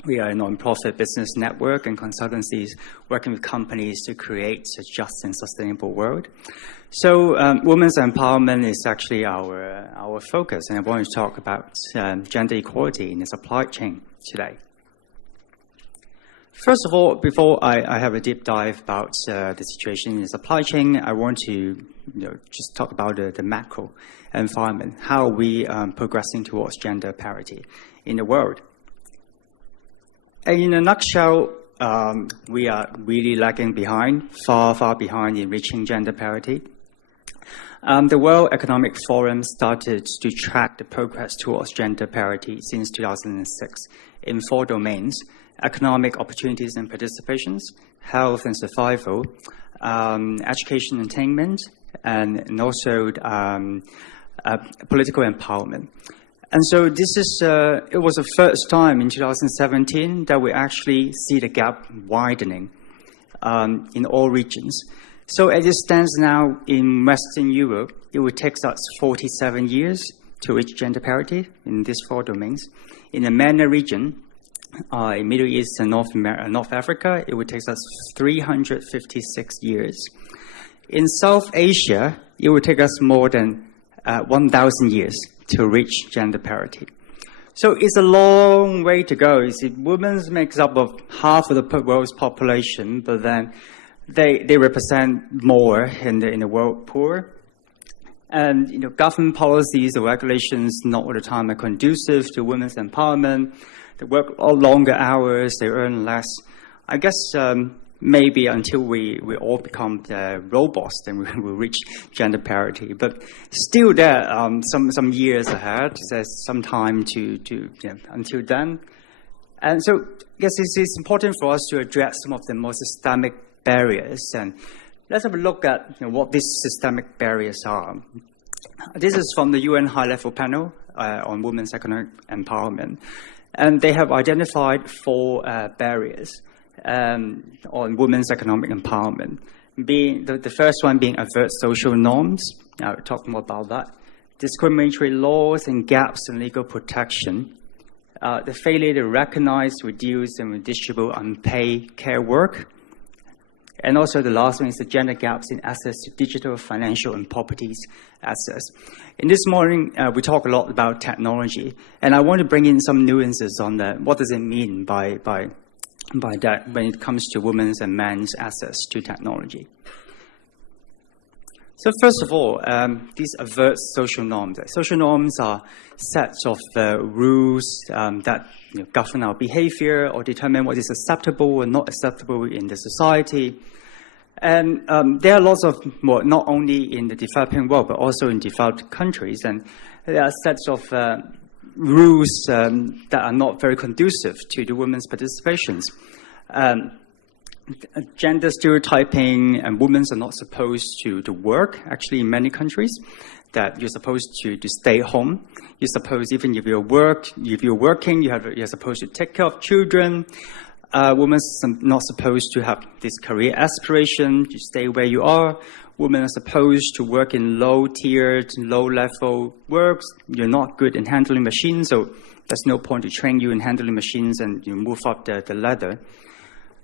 We are a non-profit business network and consultancies working with companies to create a just and sustainable world. So women's empowerment is actually our focus, and I want to talk about gender equality in the supply chain today. First of all, before I have a deep dive about the situation in the supply chain, I want to just talk about the macro environment, how we are progressing towards gender parity in the world. In a nutshell, we are really lagging behind, far behind in reaching gender parity. The World Economic Forum started to track the progress towards gender parity since 2006 in 4 domains: economic opportunities and participations, health and survival, education and attainment, and also political empowerment. And so this is, it was the first time in 2017 that we actually see the gap widening in all regions. So as it stands now in Western Europe, it would take us 47 years to reach gender parity in these 4 domains. In the MENA region, in Middle East and North Africa, it would take us 356 years. In South Asia, it would take us more than 1,000 years to reach gender parity. So it's a long way to go. You see, women makes up of half of the world's population, but then they represent more in the world poor. And government policies or regulations not all the time are conducive to women's empowerment. They work longer hours, they earn less. I guess maybe until we all become robots, then we will reach gender parity. But still there, some years ahead, there's some time to until then. And so I guess it's important for us to address some of the more systemic barriers. And let's have a look at what these systemic barriers are. This is from the UN High-Level Panel on Women's Economic Empowerment. And they have identified 4 barriers on women's economic empowerment. Being the first one being avert social norms. I'll talk more about that. Discriminatory laws and gaps in legal protection. The failure to recognize, reduce, and redistribute unpaid care work. And also the last one is the gender gaps in access to digital, financial, and properties access. In this morning, we talk a lot about technology, and I want to bring in some nuances on that. What does it mean by that when it comes to women's and men's access to technology? So first of all, these avert social norms. Social norms are sets of rules that govern our behavior or determine what is acceptable and not acceptable in the society. And there are lots of, well, not only in the developing world, but also in developed countries. And there are sets of rules that are not very conducive to the women's participations. Gender stereotyping, and women are not supposed to work, actually, in many countries, that you're supposed to stay home. You're supposed, even if you're working, you're supposed to take care of children. Women are not supposed to have this career aspiration, to stay where you are. Women are supposed to work in low-tiered, low-level works. You're not good in handling machines, so there's no point to train you in handling machines and you move up the ladder.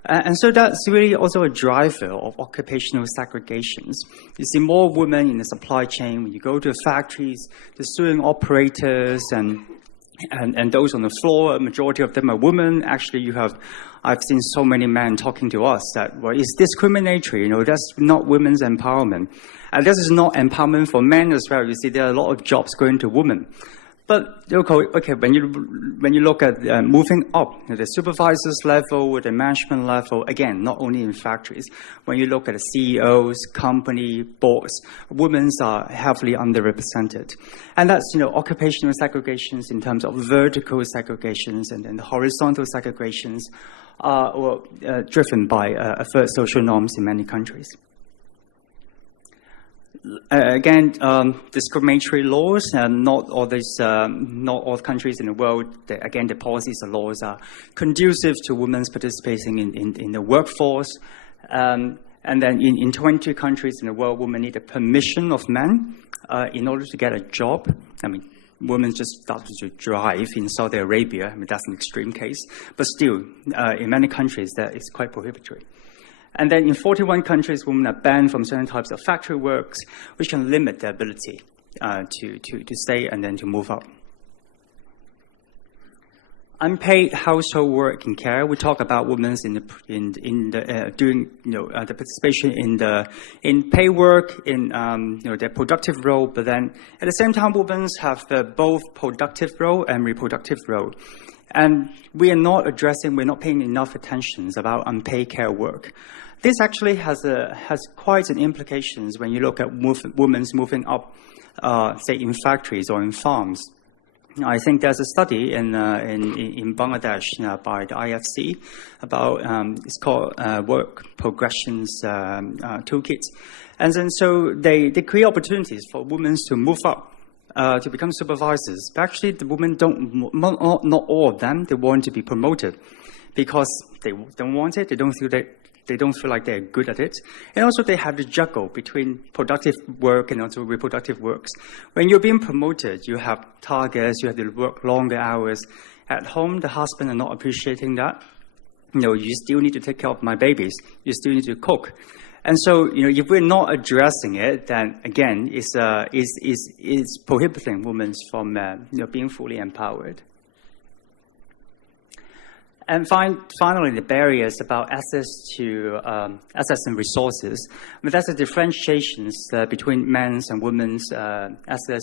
And so that's really also a driver of occupational segregations. You see more women in the supply chain. When you go to factories, the sewing operators and those on the floor, a majority of them are women. Actually, I've seen so many men talking to us that, well, it's discriminatory, that's not women's empowerment. And this is not empowerment for men as well. You see, there are a lot of jobs going to women. But, okay, when you look at moving up, the supervisors level, the management level, again, not only in factories, when you look at the CEOs, company, boards, women are heavily underrepresented. And that's, occupational segregations in terms of vertical segregations, and then the horizontal segregations are driven by avert social norms in many countries. Again, discriminatory laws, and not all countries in the world. The policies and laws are conducive to women's participating in the workforce. And then in 20 countries in the world, women need the permission of men in order to get a job. I mean, women just started to drive in Saudi Arabia. I mean, that's an extreme case, but still, in many countries, that is quite prohibitory. And then in 41 countries, women are banned from certain types of factory works, which can limit their ability to stay and then to move up. Unpaid household work and care. We talk about women doing the participation in pay work in their productive role, but then at the same time, women have both productive role and reproductive role. And we're not paying enough attention about unpaid care work. This actually has quite an implications when you look at women moving up, say, in factories or in farms. I think there's a study in Bangladesh by the IFC about, it's called Work Progressions Toolkit. And then so they create opportunities for women to move up. To become supervisors. But actually, the women not all of them, they want to be promoted because they don't want it. They don't feel like they're good at it. And also they have to juggle between productive work and also reproductive works. When you're being promoted, you have targets, you have to work longer hours. At home, the husband are not appreciating that. You still need to take care of my babies. You still need to cook. And so, if we're not addressing it, then again, it's prohibiting women from being fully empowered. And finally, the barriers about access and resources. I mean, that's the differentiations between men's and women's access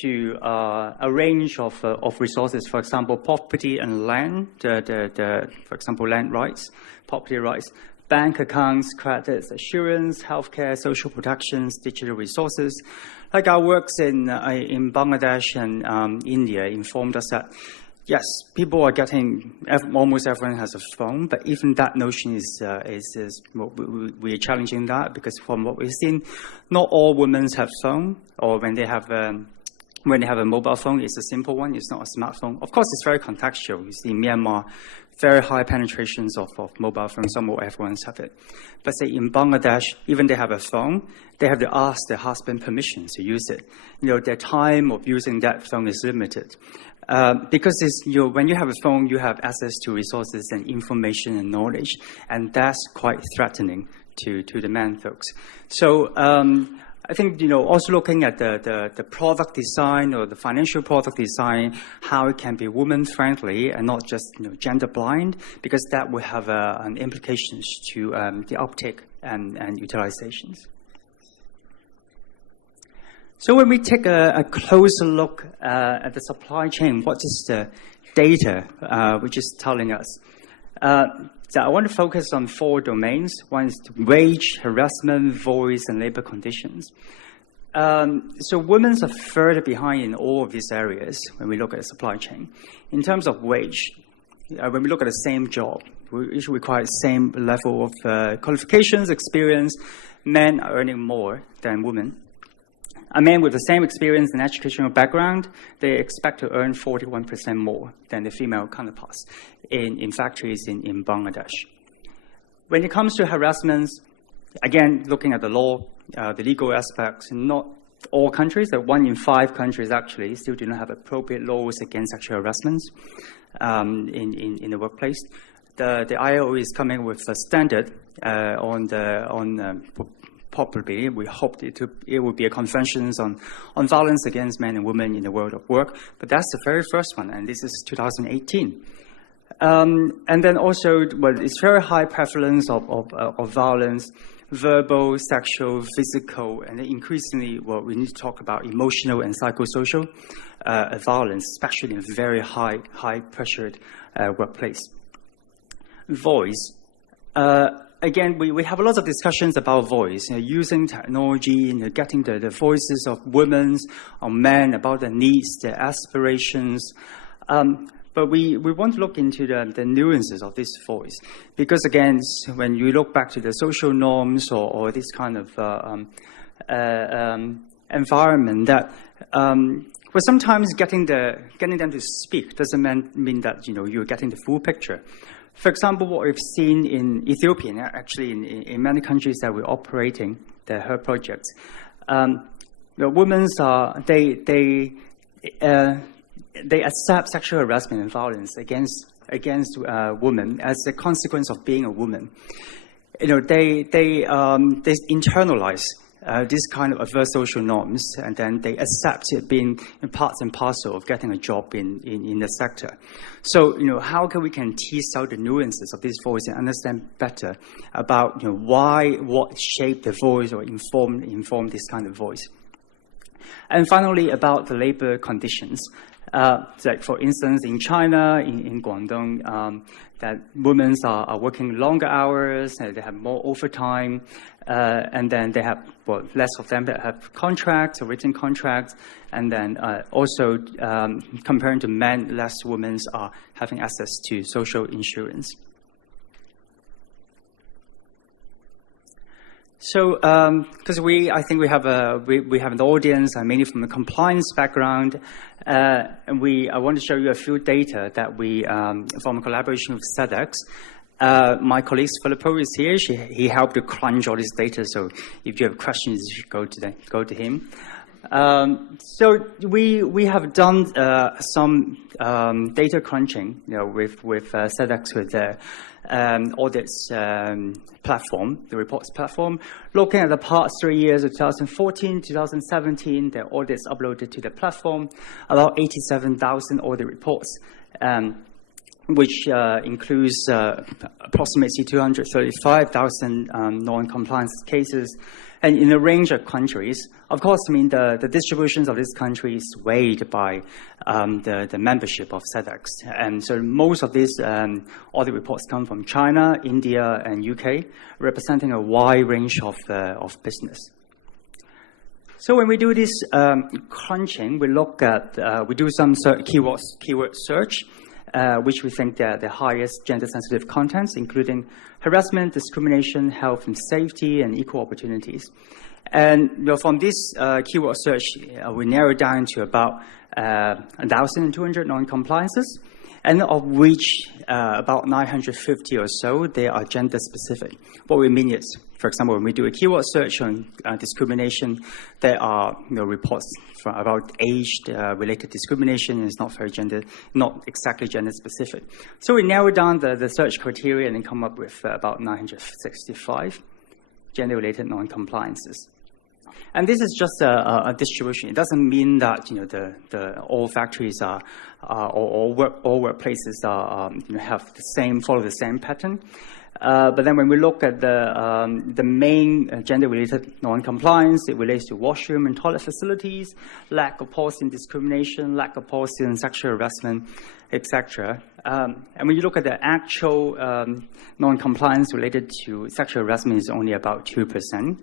to a range of resources. For example, property and land. For example, land rights, property rights. Bank accounts, credits, assurance, healthcare, social protections, digital resources. Like our works in Bangladesh and India informed us that, yes, people are almost everyone has a phone, but even that notion we are challenging that because from what we've seen, not all women have phone, or when they have a mobile phone, it's a simple one, it's not a smartphone. Of course, it's very contextual. You see in Myanmar, very high penetrations of mobile phones, almost everyone have it. But say in Bangladesh, even they have a phone, they have to ask their husband permission to use it. Their time of using that phone is limited. Because when you have a phone, you have access to resources and information and knowledge, and that's quite threatening to the men folks. So I think, also looking at the product design or the financial product design, how it can be woman-friendly and not just, gender-blind, because that will have an implications to the uptake and utilizations. So when we take a closer look at the supply chain, what is the data which is telling us? So I want to focus on 4 domains. One is wage, harassment, voice, and labor conditions. So women are further behind in all of these areas when we look at the supply chain. In terms of wage, when we look at the same job, we usually require the same level of qualifications, experience. Men are earning more than women. A man with the same experience and educational background, they expect to earn 41% more than the female counterparts in factories in Bangladesh. When it comes to harassments, again, looking at the law, the legal aspects, not all countries, 1 in 5 countries actually still do not have appropriate laws against sexual harassments in the workplace. The ILO is coming with a standard probably, we hope it will be a convention on violence against men and women in the world of work. But that's the very first one, and this is 2018. And then also, it's very high prevalence of violence, verbal, sexual, physical, and increasingly, we need to talk about emotional and psychosocial violence, especially in a very high pressured workplace. Voice. Again, we have a lot of discussions about voice, using technology, getting the voices of women or men about their needs, their aspirations. But we want to look into the nuances of this voice. Because again, when you look back to the social norms or this kind of environment, that sometimes getting them to speak doesn't mean that you're getting the full picture. For example, what we've seen in Ethiopia, actually in many countries that we're operating, the HER projects, women they accept sexual harassment and violence against women as a consequence of being a woman. They internalize this kind of adverse social norms, and then they accept it being parts and parcel of getting a job in the sector. So, how can we tease out the nuances of this voice and understand better about, what shaped the voice or inform this kind of voice. And finally, about the labor conditions. Like for instance, in China, in Guangdong, that women are working longer hours, they have more overtime, and then they have less of them that have contracts or written contracts, and then also comparing to men, less women are having access to social insurance. So, because I think we have an audience, mainly from the compliance background, and I want to show you a few data that we, from a collaboration with SEDEX. My colleague Filippo is here. He helped to crunch all this data. So, if you have questions, you should go to him. So we have done some data crunching, with SEDEX with the audits platform, the reports platform, looking at the past 3 years of 2014, 2017, the audits uploaded to the platform, about 87,000 audit reports, which includes approximately 235,000 non-compliance cases, and in a range of countries. Of course, the distributions of this country is weighed by the membership of SEDEX. And so most of these audit reports come from China, India, and UK, representing a wide range of business. So when we do this crunching, we do some keyword search, which we think are the highest gender-sensitive contents, including harassment, discrimination, health and safety, and equal opportunities. And from this keyword search, we narrow down to about 1,200 non-compliances, and of which about 950 or so, they are gender-specific. What we mean is, for example, when we do a keyword search on discrimination, there are reports about age-related discrimination. It's not exactly gender-specific. So we narrow down the search criteria and then come up with about 965. gender-related non-compliances. And this is just a distribution. It doesn't mean that all factories are all workplaces are follow the same pattern. But then when we look at the main gender-related non-compliance, it relates to washroom and toilet facilities, lack of policy and discrimination, lack of policy and sexual harassment, etc. And when you look at the actual non-compliance related to sexual harassment, is only about 2%.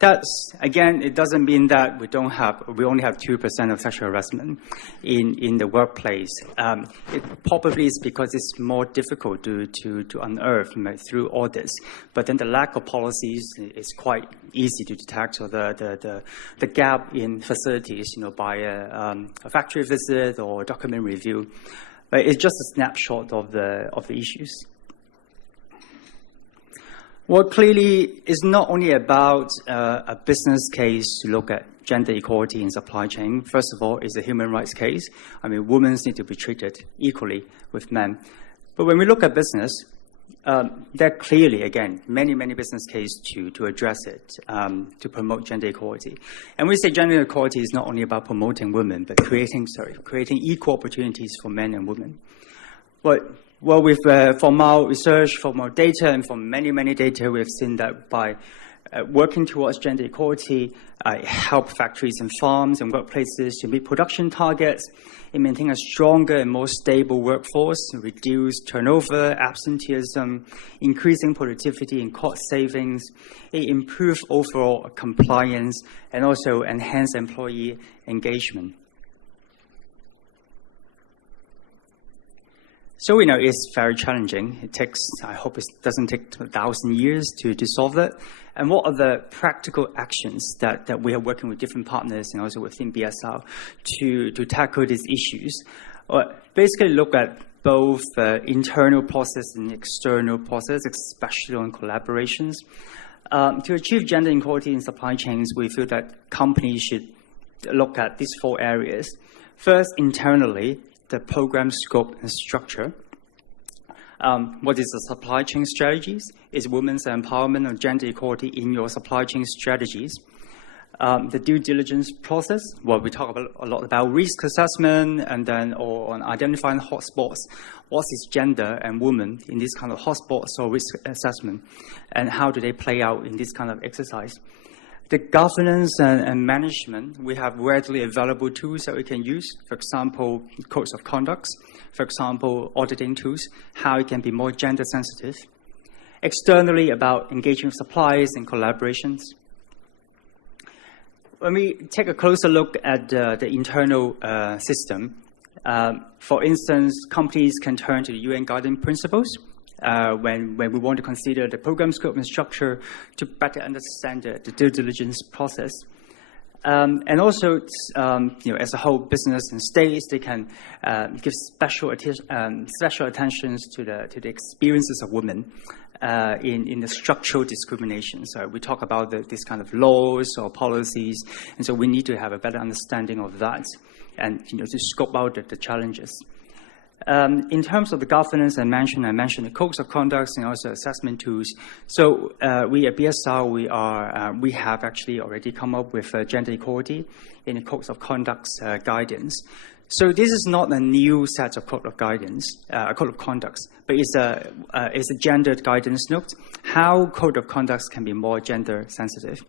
That's, again, it doesn't mean that we only have 2% of sexual harassment in the workplace. It probably is because it's more difficult to unearth through audits. But then the lack of policies is quite easy to detect. So the gap in facilities, by a factory visit or document review, but it's just a snapshot of the issues. Well, clearly, it's not only about a business case to look at gender equality in supply chain. First of all, it's a human rights case. I mean, women need to be treated equally with men. But when we look at business, there are clearly, again, many business cases to address it, to promote gender equality. And we say gender equality is not only about promoting women, but creating equal opportunities for men and women. Well, from our research, from our data, and from many data, we've seen that by working towards gender equality, it helps factories and farms and workplaces to meet production targets, it maintains a stronger and more stable workforce, reduce turnover, absenteeism, increasing productivity and cost savings, it improves overall compliance, and also enhance employee engagement. So we know it's very challenging. I hope it doesn't take 1,000 years to solve it. And what are the practical actions that we are working with different partners and also within BSR to tackle these issues? Basically look at both internal process and external process, especially on collaborations. To achieve gender equality in supply chains, we feel that companies should look at these 4 areas. First, internally, the program scope and structure. What is the supply chain strategies? Is women's empowerment or gender equality in your supply chain strategies? The due diligence process. Well, we talk a lot about risk assessment and then on identifying hotspots. What is gender and women in this kind of hotspots or risk assessment? And how do they play out in this kind of exercise? The governance and management, we have readily available tools that we can use. For example, codes of conduct. For example, auditing tools, how it can be more gender sensitive. Externally, about engaging with suppliers and collaborations. When we take a closer look at the internal system, for instance, companies can turn to the UN Guiding Principles when we want to consider the program scope and structure to better understand the due diligence process. And also, as a whole, business and states, they can give special attention to the experiences of women in the structural discrimination. So we talk about this kind of laws or policies, and so we need to have a better understanding of that, and to scope out the challenges. In terms of the governance, I mentioned the codes of conduct and also assessment tools. So we at BSR, we have actually already come up with gender equality in the codes of conduct guidance. So this is not a new set of code of guidance, code of conducts, but it's a gendered guidance note, how code of conducts can be more gender sensitive.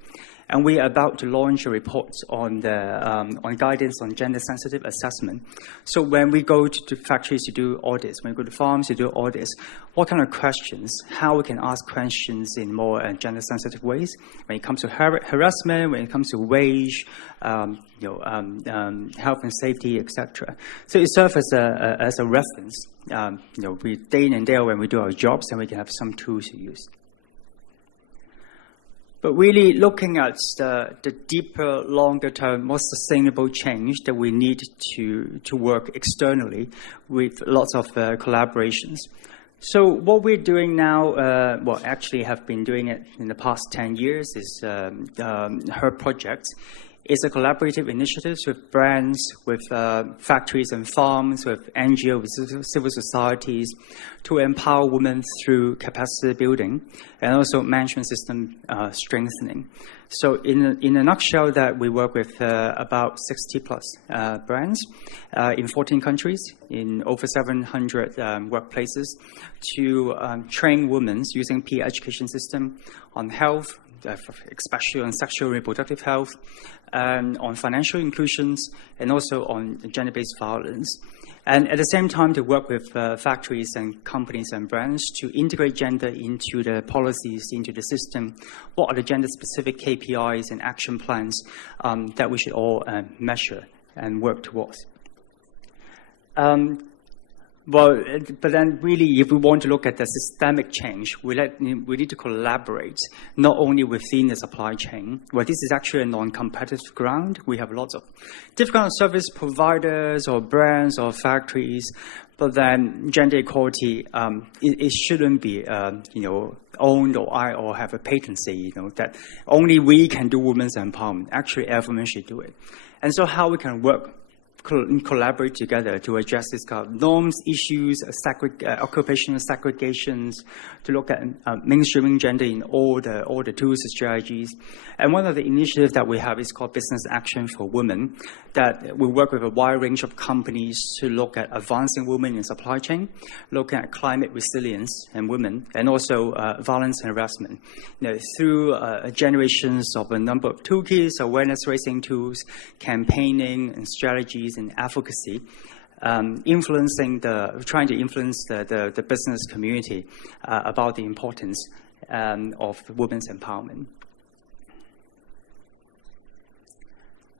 And we are about to launch a report on guidance on gender-sensitive assessment. So when we go to factories to do audits, when we go to farms to do audits, what kind of questions, how we can ask questions in more gender-sensitive ways when it comes to harassment, when it comes to wage, health and safety, etc. So it serves as a reference. We day in and day out when we do our jobs, and we can have some tools to use. But really looking at the deeper, longer-term, more sustainable change that we need to work externally with lots of collaborations. So what we're doing now, actually have been doing it in the past 10 years, is her project It's a collaborative initiative with brands, with factories and farms, with NGOs, civil societies, to empower women through capacity building and also management system strengthening. So in a nutshell, that we work with about 60 plus brands in 14 countries, in over 700 workplaces, to train women using peer education system on health, especially on sexual and reproductive health, on financial inclusions, and also on gender-based violence. And at the same time, to work with factories and companies and brands to integrate gender into the policies, into the system. What are the gender-specific KPIs and action plans that we should all measure and work towards? Well, but then really, if we want to look at the systemic change, we need to collaborate, not only within the supply chain, where this is actually a non-competitive ground. We have lots of different kind of service providers or brands or factories, but then gender equality, it shouldn't be, owned or have a patency, that only we can do women's empowerment. Actually, everyone should do it. And so how we can work collaborate together to address this kind of norms, issues, occupational segregations, to look at mainstreaming gender in all the tools and strategies. And one of the initiatives that we have is called Business Action for Women, that we work with a wide range of companies to look at advancing women in supply chain, looking at climate resilience and women, and also violence and harassment. Through generations of a number of toolkits, awareness raising tools, campaigning and strategies and advocacy, trying to influence the business community about the importance of women's empowerment.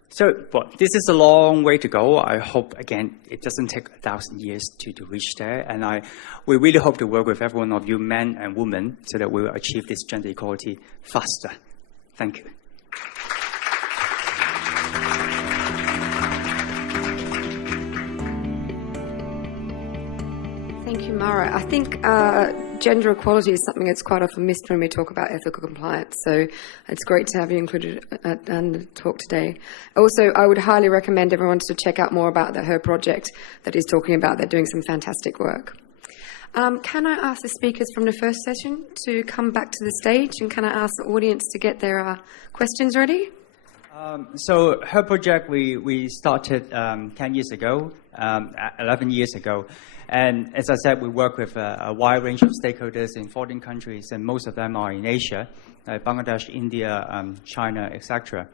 So, this is a long way to go. I hope, again, it doesn't take 1,000 years to reach there. And we really hope to work with every one of you, men and women, so that we will achieve this gender equality faster. Thank you. Thank you, Mara. I think gender equality is something that's quite often missed when we talk about ethical compliance. So it's great to have you included in the talk today. Also, I would highly recommend everyone to check out more about her project that he's talking about. They're doing some fantastic work. Can I ask the speakers from the first session to come back to the stage? And can I ask the audience to get their questions ready? So her project, we started 10 years ago, 11 years ago. And as I said, we work with a wide range of stakeholders in 14 countries, and most of them are in Asia, Bangladesh, India, China, etc.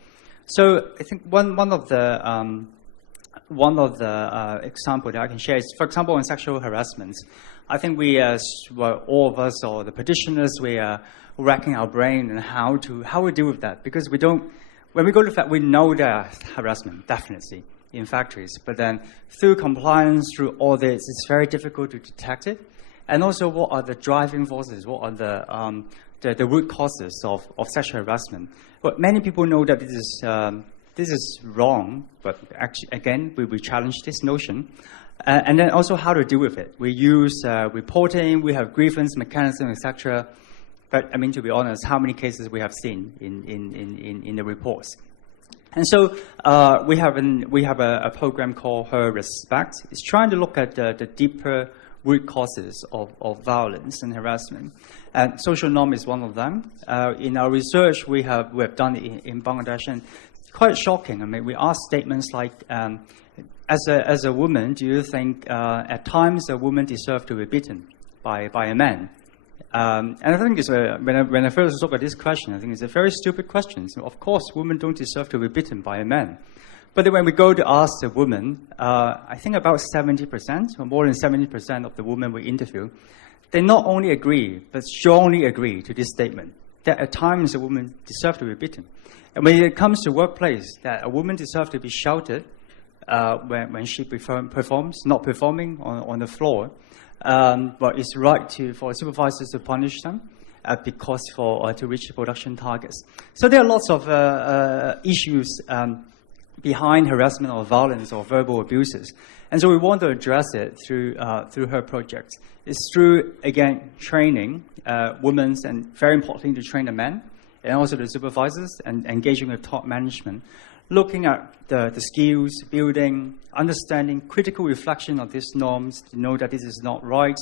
So I think one of the example that I can share is, for example, on sexual harassment. I think all of us, or the practitioners, we are racking our brain on how we deal with that, because when we go to we know there are harassment, definitely, in factories, but then through compliance, through audits, it's very difficult to detect it. And also, what are the driving forces? What are the root causes of sexual harassment? Well, many people know that this is wrong, but actually, again, we challenge this notion. And then also how to deal with it. We use reporting, we have grievance mechanism, etc. But I mean, to be honest, how many cases we have seen in the reports? And so we have a program called Her Respect. It's trying to look at the deeper root causes of violence and harassment. And social norm is one of them. In our research, we have done it in Bangladesh, and it's quite shocking. I mean, we ask statements like, as a woman, do you think at times a woman deserves to be beaten by a man? And I think when I first look at this question, I think it's a very stupid question. So of course, women don't deserve to be beaten by a man. But then when we go to ask the women, I think about 70%, or more than 70% of the women we interview, they not only agree, but strongly agree to this statement, that at times a woman deserves to be beaten. And when it comes to workplace, that a woman deserves to be shouted when she performs, not performing on the floor. But it's right for supervisors to punish them because to reach the production targets. So there are lots of issues behind harassment or violence or verbal abuses, and so we want to address it through her project. It's through, again, training women, and very importantly to train the men and also the supervisors, and engaging with top management, looking at the skills, building, understanding, critical reflection of these norms to know that this is not right,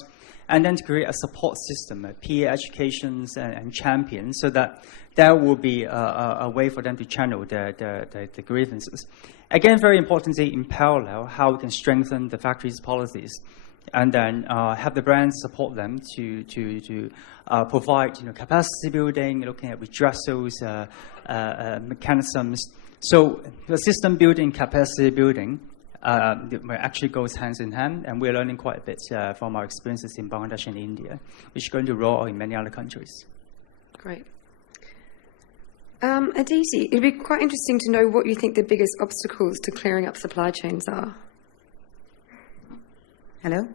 and then to create a support system, peer educations and champions, so that there will be a way for them to channel the grievances. Again, very importantly, in parallel, how we can strengthen the factory's policies, and then have the brands support them to provide capacity building, looking at redressals, mechanisms. So the system building, capacity building, actually goes hand in hand, and we're learning quite a bit from our experiences in Bangladesh and India, which is going to roll out in many other countries. Great. Aditi, it'd be quite interesting to know what you think the biggest obstacles to clearing up supply chains are. Hello.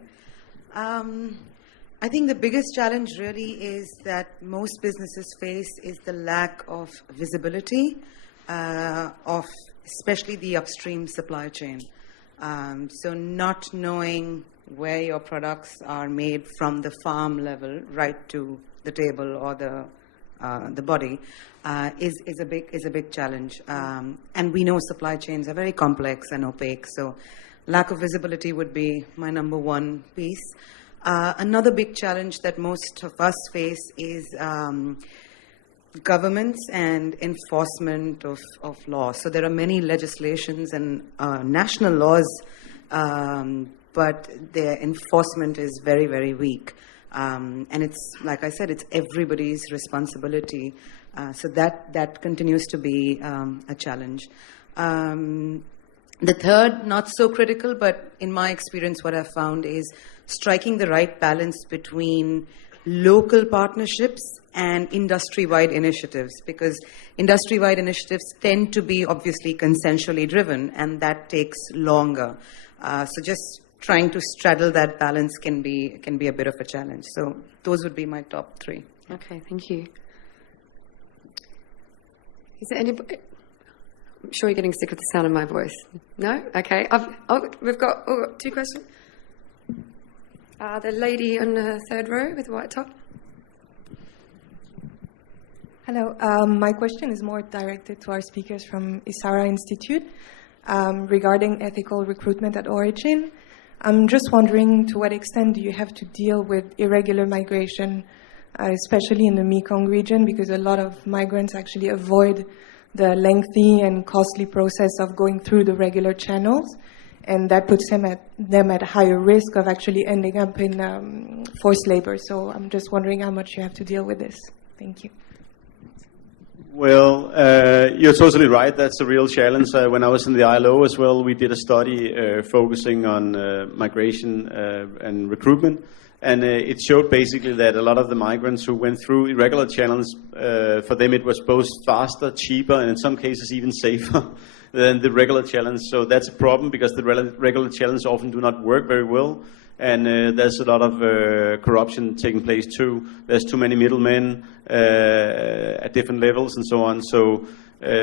I think the biggest challenge really is that most businesses face is the lack of visibility of especially the upstream supply chain. So not knowing where your products are made from the farm level right to the table or the body is a big challenge. And we know supply chains are very complex and opaque, so lack of visibility would be my number one piece. Another big challenge that most of us face is governments and enforcement of law. So there are many legislations and national laws, but their enforcement is very, very weak. And it's, like I said, it's everybody's responsibility. So that continues to be a challenge. The third, not so critical, but in my experience, what I've found is striking the right balance between local partnerships and industry-wide initiatives, because industry-wide initiatives tend to be obviously consensually driven, and that takes longer. So just trying to straddle that balance can be a bit of a challenge. So those would be my top three. Okay, thank you. Is there anybody? I'm sure you're getting sick of the sound of my voice. No? Okay. We've got two questions. The lady on the third row with the white top. Hello. My question is more directed to our speakers from Issara Institute regarding ethical recruitment at origin. I'm just wondering, to what extent do you have to deal with irregular migration, especially in the Mekong region, because a lot of migrants actually avoid the lengthy and costly process of going through the regular channels, and that puts them at higher risk of actually ending up in forced labor. So I'm just wondering how much you have to deal with this. Thank you. Well, you're totally right. That's a real challenge. When I was in the ILO as well, we did a study focusing on migration and recruitment. And it showed basically that a lot of the migrants who went through irregular channels, for them it was both faster, cheaper, and in some cases even safer than the regular channels. So that's a problem, because the regular channels often do not work very well. And there's a lot of corruption taking place too. There's too many middlemen at different levels and so on. So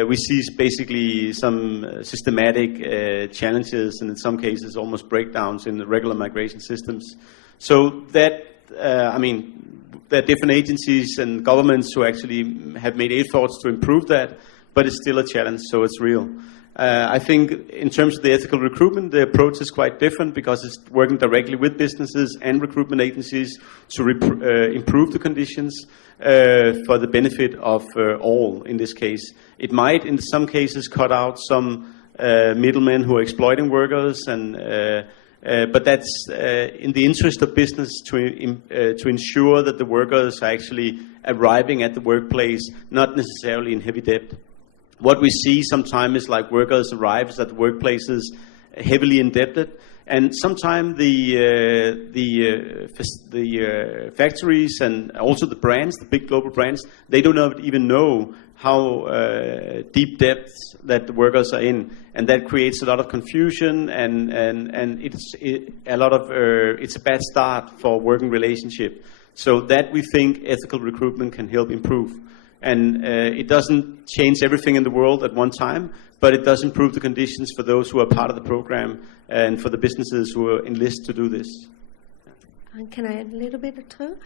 we see basically some systematic challenges, and in some cases almost breakdowns in the regular migration systems. So that, there are different agencies and governments who actually have made efforts to improve that, but it's still a challenge, so it's real. I think in terms of the ethical recruitment, the approach is quite different, because it's working directly with businesses and recruitment agencies to improve the conditions for the benefit of all, in this case. It might, in some cases, cut out some middlemen who are exploiting workers, and but that's in the interest of business to ensure that the workers are actually arriving at the workplace, not necessarily in heavy debt. What we see sometimes is like workers arrive at the workplaces heavily indebted, and sometimes the factories and also the brands, the big global brands, they do not even know how deep depths that the workers are in, and that creates a lot of confusion, and it's a bad start for a working relationship. So that we think ethical recruitment can help improve. And it doesn't change everything in the world at one time, but it does improve the conditions for those who are part of the program and for the businesses who enlist to do this. Can I add a little bit too?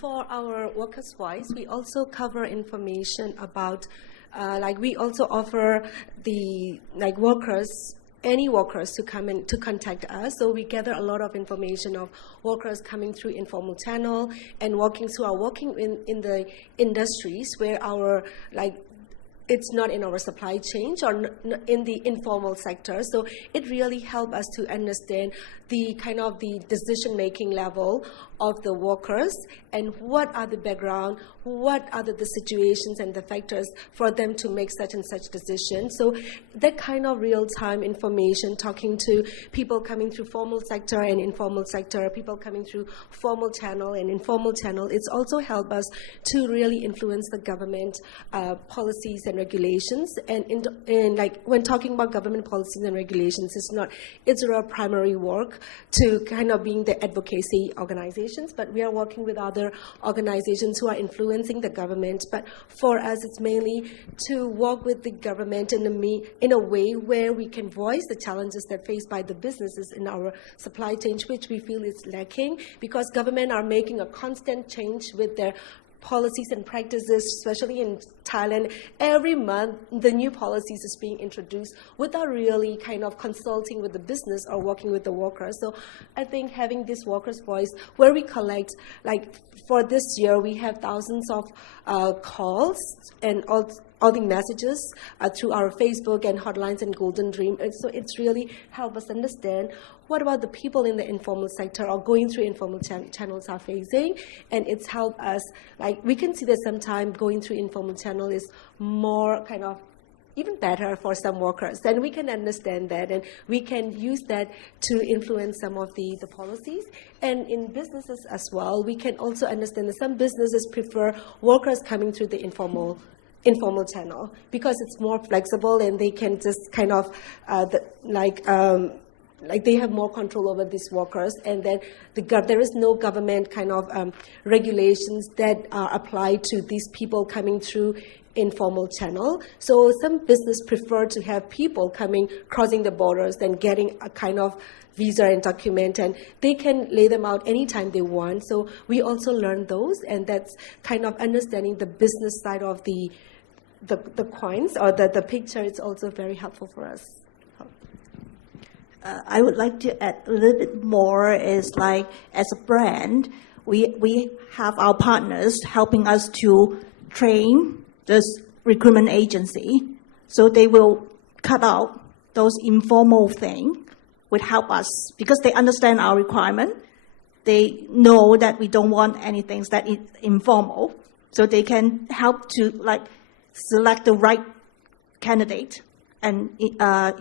For our Workers' Voice, we also cover information about Like we also offer the workers, any workers to come in to contact us. So we gather a lot of information of workers coming through informal channel and working in the industries where our it's not in our supply chain or in the informal sector. So it really helped us to understand the kind of the decision-making level of the workers and what are the background, what are the situations and the factors for them to make such and such decisions. So that kind of real-time information, talking to people coming through formal sector and informal sector, people coming through formal channel and informal channel, it's also helped us to really influence the government policies and regulations. And when talking about government policies and regulations, it's our primary work to kind of being the advocacy organizations, but we are working with other organizations who are influencing the government. But for us, it's mainly to work with the government in a way where we can voice the challenges that faced by the businesses in our supply chain, which we feel is lacking, because government are making a constant change with their policies and practices, especially in Thailand. Every month, the new policies is being introduced without really kind of consulting with the business or working with the workers. So I think having this workers' voice, where we collect, for this year, we have thousands of calls and all the messages through our Facebook and hotlines and Golden Dream. And so it's really helped us understand what about the people in the informal sector or going through informal channels are facing. And it's helped us, we can see that sometimes going through informal channel is more kind of even better for some workers. Then we can understand that and we can use that to influence some of the policies. And in businesses as well, we can also understand that some businesses prefer workers coming through the informal channel because it's more flexible and they can just kind of they have more control over these workers, and then there is no government kind of regulations that are applied to these people coming through informal channel. So some business prefer to have people crossing the borders than getting a kind of visa and document, and they can lay them out anytime they want. So we also learn those, and that's kind of understanding the business side of the coins or the picture. It's also very helpful for us. I would like to add a little bit more is as a brand, we have our partners helping us to train this recruitment agency, so they will cut out those informal things, would help us because they understand our requirement. They know that we don't want anything that is informal, so they can help to select the right candidate and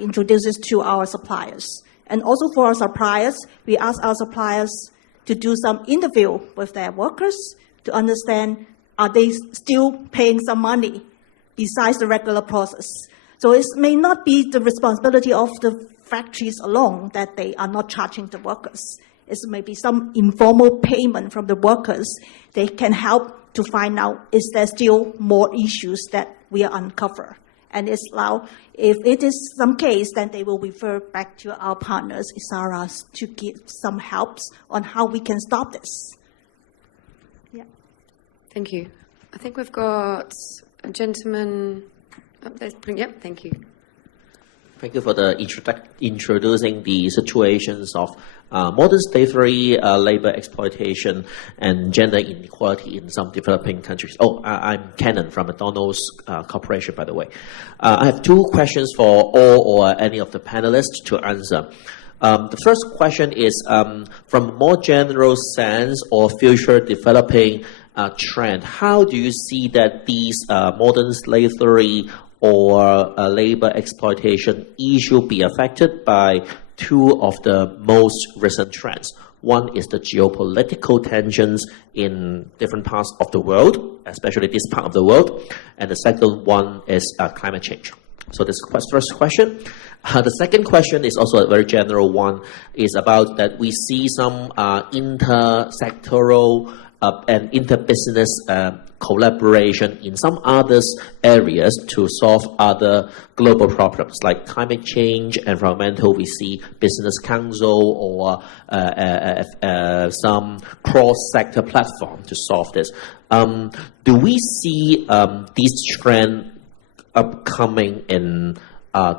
introduce it to our suppliers. And also for our suppliers, we ask our suppliers to do some interview with their workers to understand, are they still paying some money besides the regular process? So it may not be the responsibility of the factories alone that they are not charging the workers. It may be some informal payment from the workers. They can help to find out, is there still more issues that we are uncover? And if it is some case, then they will refer back to our partners, Issara, to give some helps on how we can stop this. Yeah. Thank you. I think we've got a gentleman up there. Yep, thank you. Thank you for the introducing the situations of modern slavery, labor exploitation, and gender inequality in some developing countries. I'm Cannon from McDonald's Corporation, by the way. I have two questions for all or any of the panelists to answer. The first question is, from a more general sense or future developing trend, how do you see that these modern slavery or labor exploitation issue be affected by two of the most recent trends? One is the geopolitical tensions in different parts of the world, especially this part of the world, and the second one is climate change. So this is the first question. The second question is also a very general one, is about that we see some intersectoral and interbusiness collaboration in some other areas to solve other global problems like climate change, environmental. We see business council or some cross-sector platform to solve this. Do we see this trend upcoming in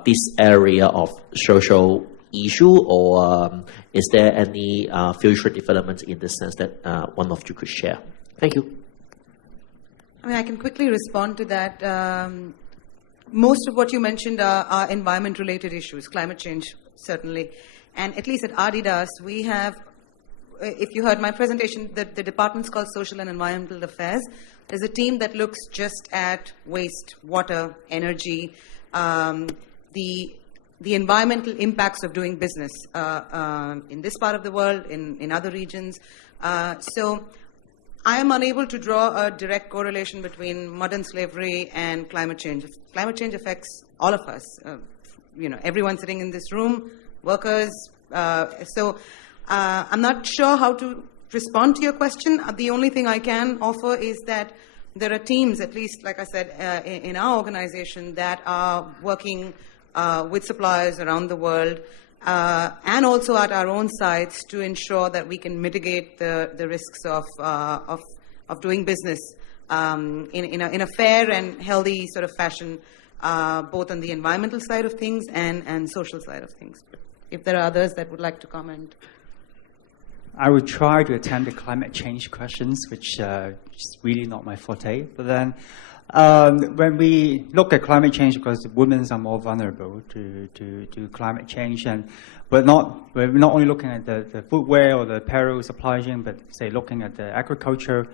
this area of social issue, or is there any future developments in the sense that one of you could share? Thank you. I mean, I can quickly respond to that. Most of what you mentioned are environment-related issues, climate change, certainly. And at least at Adidas, we have, if you heard my presentation, the department's called Social and Environmental Affairs. There's a team that looks just at waste, water, energy, the environmental impacts of doing business in this part of the world, in other regions. So I am unable to draw a direct correlation between modern slavery and climate change. Climate change affects all of us, everyone sitting in this room, workers. So I'm not sure how to respond to your question. The only thing I can offer is that there are teams, at least, like I said, in our organization that are working with suppliers around the world and also at our own sites to ensure that we can mitigate the risks of doing business in a fair and healthy sort of fashion, both on the environmental side of things and social side of things. If there are others that would like to comment. I would try to attempt the climate change questions, which is really not my forte. But then when we look at climate change, because women are more vulnerable to climate change, and we're not only looking at the footwear or the apparel supply chain, but say looking at the agriculture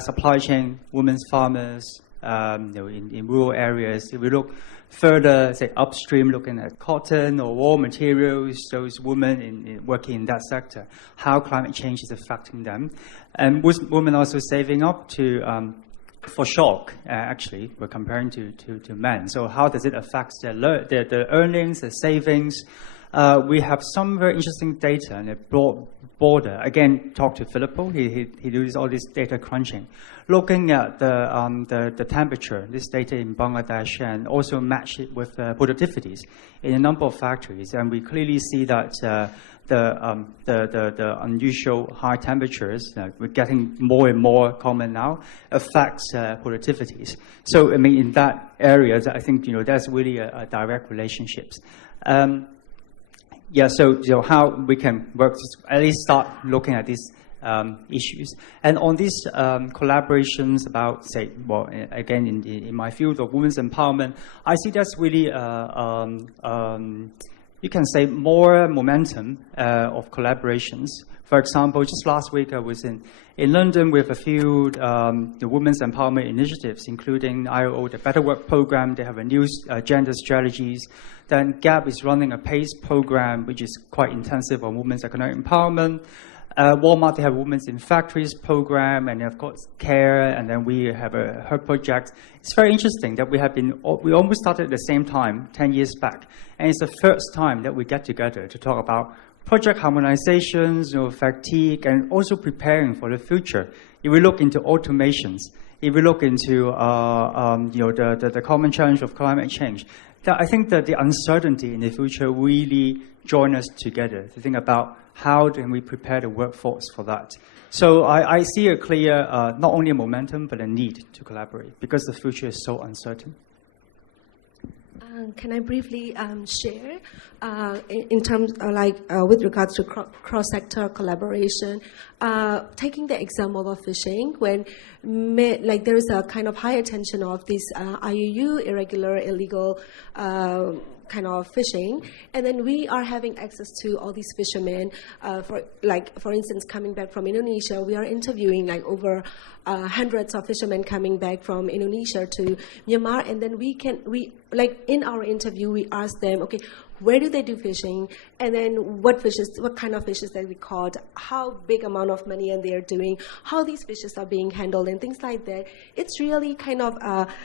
supply chain, women's farmers, in rural areas. If we look further, say upstream, looking at cotton or raw materials, those women working in that sector, how climate change is affecting them, and women also saving up for shock. Actually, we're comparing to men. So how does it affect their earnings, their savings? We have some very interesting data and a broad border. Again, talk to Filippo. He does all this data crunching, looking at the temperature, this data in Bangladesh, and also match it with productivities in a number of factories. And we clearly see that the unusual high temperatures, we're getting more and more common now, affects productivities. So I mean, in that area, I think there's really a direct relationships. So how we can work to at least start looking at these issues. And on these collaborations about, say, again, in my field of women's empowerment, I see that's really, you can say, more momentum of collaborations. For example, just last week I was in London with a few the women's empowerment initiatives, including ILO, the Better Work program. They have a new gender strategies. Then GAP is running a PACE program, which is quite intensive on women's economic empowerment. Walmart, they have Women's in Factories program, and of course CARE, and then we have her project. It's very interesting that we almost started at the same time, 10 years back, and it's the first time that we get together to talk about project harmonizations, fatigue, and also preparing for the future. If we look into automations, if we look into the common challenge of climate change, I think that the uncertainty in the future really join us together to think about how can we prepare the workforce for that. So I see a clear, not only a momentum, but a need to collaborate because the future is so uncertain. Can I briefly share in terms of with regards to cross-sector collaboration, taking the example of fishing, when there is a kind of high attention of this IUU, irregular, illegal kind of fishing, and then we are having access to all these fishermen. For instance, coming back from Indonesia, we are interviewing over hundreds of fishermen coming back from Indonesia to Myanmar, and then in our interview we ask them, okay, where do they do fishing, and then what kind of fishes that we caught, how big amount of money and they are doing, how these fishes are being handled, and things like that. It's really kind of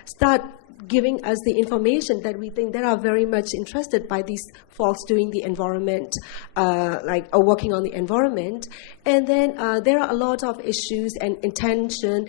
start giving us the information that we think they are very much interested by these folks doing the environment, or working on the environment. And then there are a lot of issues and intention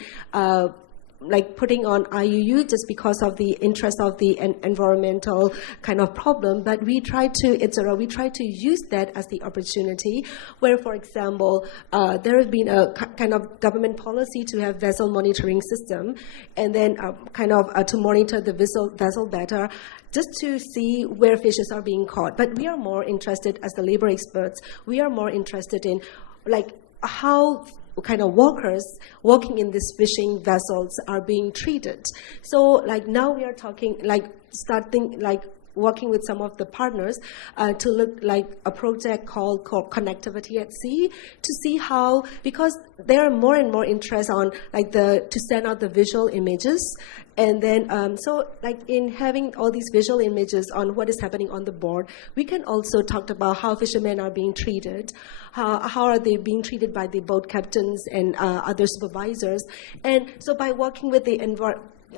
like putting on IUU just because of the interest of the environmental kind of problem, but we try to use that as the opportunity where, for example, there has been a kind of government policy to have vessel monitoring system, and then to monitor the vessel better, just to see where fishes are being caught. But we are more interested, as the labor experts, we are more interested in like how kind of workers working in these fishing vessels are being treated. So like now we are talking, like starting, like working with some of the partners to look like a project called Connectivity at Sea, to see how, because there are more and more interest on like to send out the visual images. And then, so like in having all these visual images on what is happening on the board, we can also talk about how fishermen are being treated, how are they being treated by the boat captains and other supervisors. And so by working with the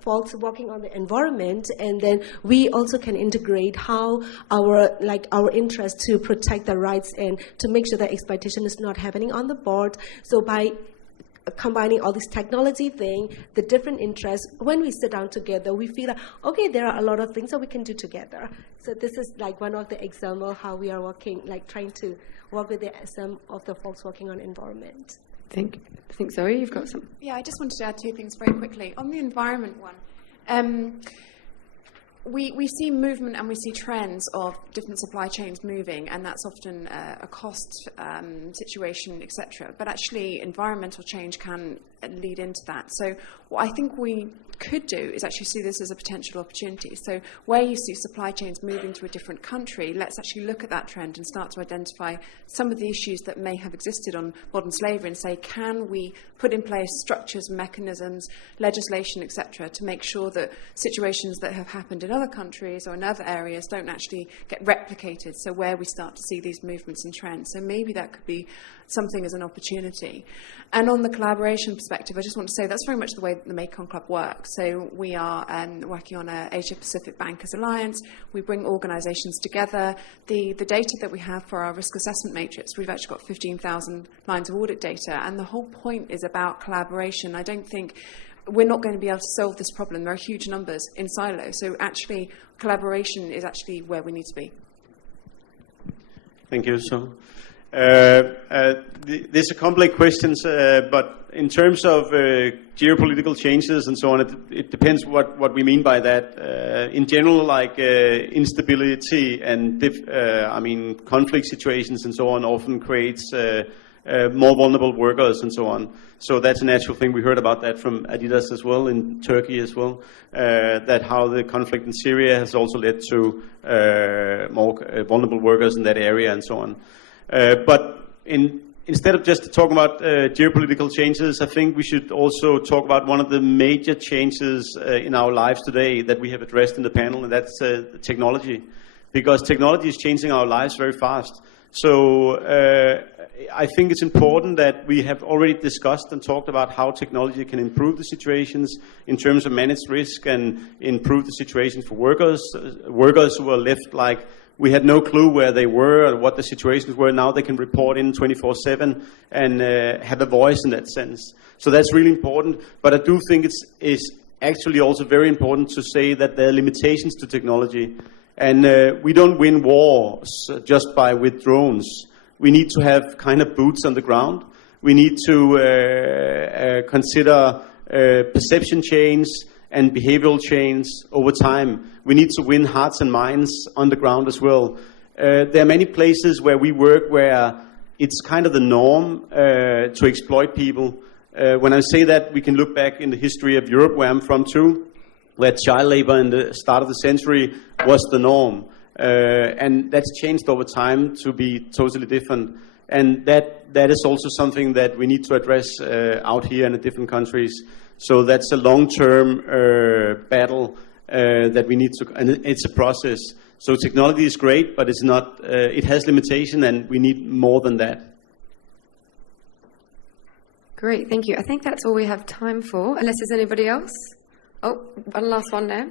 folks working on the environment, and then we also can integrate how our interest to protect the rights and to make sure that exploitation is not happening on the board. So by combining all this technology thing, the different interests, when we sit down together, we feel like, okay, there are a lot of things that we can do together. So this is like one of the examples how we are working, like trying to work with some of the folks working on environment. I think Zoe, you've got some. Yeah, I just wanted to add two things very quickly. On the environment one, we see movement and we see trends of different supply chains moving, and that's often a cost situation, etc. But actually, environmental change can lead into that. So what I think we could do is actually see this as a potential opportunity. So where you see supply chains moving to a different country, let's actually look at that trend and start to identify some of the issues that may have existed on modern slavery and say, can we put in place structures, mechanisms, legislation, etc., to make sure that situations that have happened in other countries or in other areas don't actually get replicated, so where we start to see these movements and trends. So maybe that could be something as an opportunity. And on the collaboration perspective, I just want to say that's very much the way that the Mekong Club works. So we are working on an Asia-Pacific Bankers Alliance. We bring organisations together. The data that we have for our risk assessment matrix, we've actually got 15,000 lines of audit data, and the whole point is about collaboration. I don't think we're not going to be able to solve this problem. There are huge numbers in silos. So actually, collaboration is actually where we need to be. Thank you. So, these are complex questions, but in terms of geopolitical changes and so on, it depends what we mean by that. In general, like instability and conflict situations and so on often creates more vulnerable workers and so on. So that's a natural thing. We heard about that from Adidas as well, in Turkey as well, that how the conflict in Syria has also led to more vulnerable workers in that area and so on. But instead of just talking about geopolitical changes, I think we should also talk about one of the major changes in our lives today that we have addressed in the panel, and that's technology. Because technology is changing our lives very fast. So I think it's important that we have already discussed and talked about how technology can improve the situations in terms of managed risk and improve the situation for workers who are left like we had no clue where they were or what the situations were. Now they can report in 24/7 and have a voice in that sense. So that's really important. But I do think it's actually also very important to say that there are limitations to technology. And we don't win wars just with drones. We need to have kind of boots on the ground. We need to consider perception change and behavioral change over time. We need to win hearts and minds on the ground as well. There are many places where we work where it's kind of the norm to exploit people. When I say that, we can look back in the history of Europe, where I'm from too, where child labor in the start of the century was the norm. And that's changed over time to be totally different. And that is also something that we need to address out here in the different countries. So that's a long-term battle that we need to, and it's a process. So technology is great, but it's not, it has limitation, and we need more than that. Great, thank you. I think that's all we have time for, unless there's anybody else. Oh, one last one now.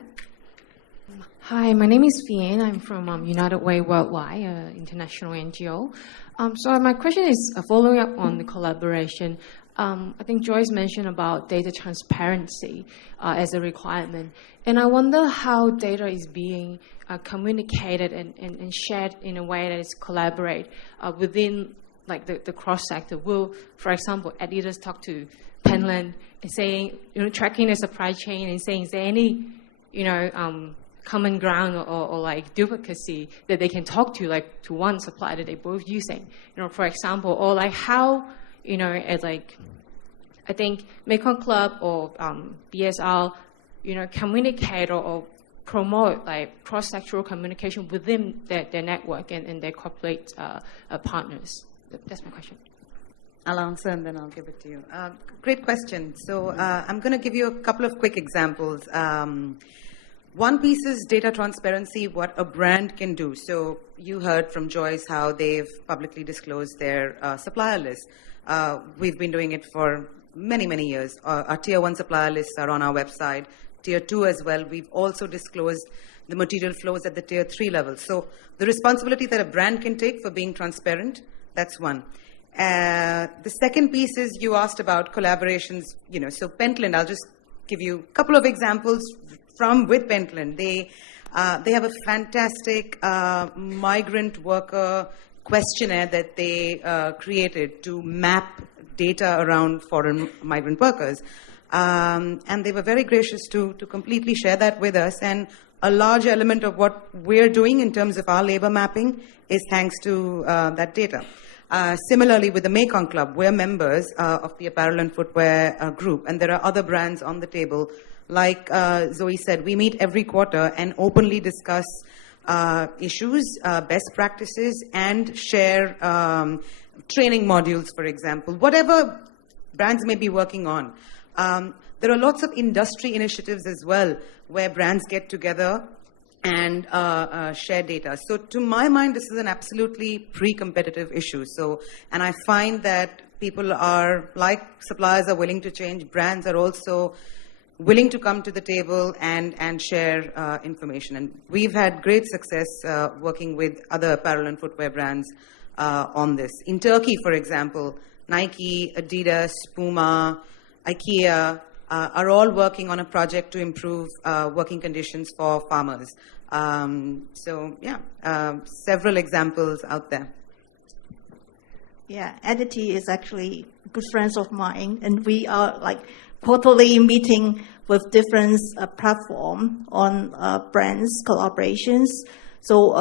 Hi, my name is Fian. I'm from United Way Worldwide, an international NGO. So my question is following up on the collaboration. I think Joyce mentioned about data transparency as a requirement. And I wonder how data is being communicated and shared in a way that is collaborate within like the cross-sector. Will, for example, Adidas talk to Pentland and saying, tracking the supply chain and saying, is there any, common ground or like duplicacy that they can talk to, like to one supplier that they're both using, for example, or like how, as like, I think Mekong Club or BSR, communicate or promote like cross-sectoral communication within their network and their corporate partners. That's my question. I'll answer and then I'll give it to you. Great question. So I'm going to give you a couple of quick examples. One piece is data transparency, what a brand can do. So you heard from Joyce how they've publicly disclosed their supplier list. We've been doing it for many, many years. Our Tier 1 supplier lists are on our website. Tier 2 as well. We've also disclosed the material flows at the Tier 3 level. So the responsibility that a brand can take for being transparent, that's one. The second piece is you asked about collaborations. So Pentland, I'll just give you a couple of examples with Pentland. They have a fantastic migrant worker questionnaire that they created to map data around foreign migrant workers. And they were very gracious to completely share that with us. And a large element of what we're doing in terms of our labor mapping is thanks to that data. Similarly, with the Mekong Club, we're members of the apparel and footwear group, and there are other brands on the table. Like Zoe said, we meet every quarter and openly discuss issues, best practices, and share training modules, for example, whatever brands may be working on. There are lots of industry initiatives as well where brands get together and share data. So to my mind, this is an absolutely pre-competitive issue. And I find that people are, like suppliers are willing to change, brands are also willing to come to the table and share information. And we've had great success working with other apparel and footwear brands on this. In Turkey, for example, Nike, Adidas, Puma, IKEA are all working on a project to improve working conditions for farmers. Several examples out there. Yeah, Aditi is actually good friends of mine, and we are like quarterly meeting with different platform on brands collaborations. So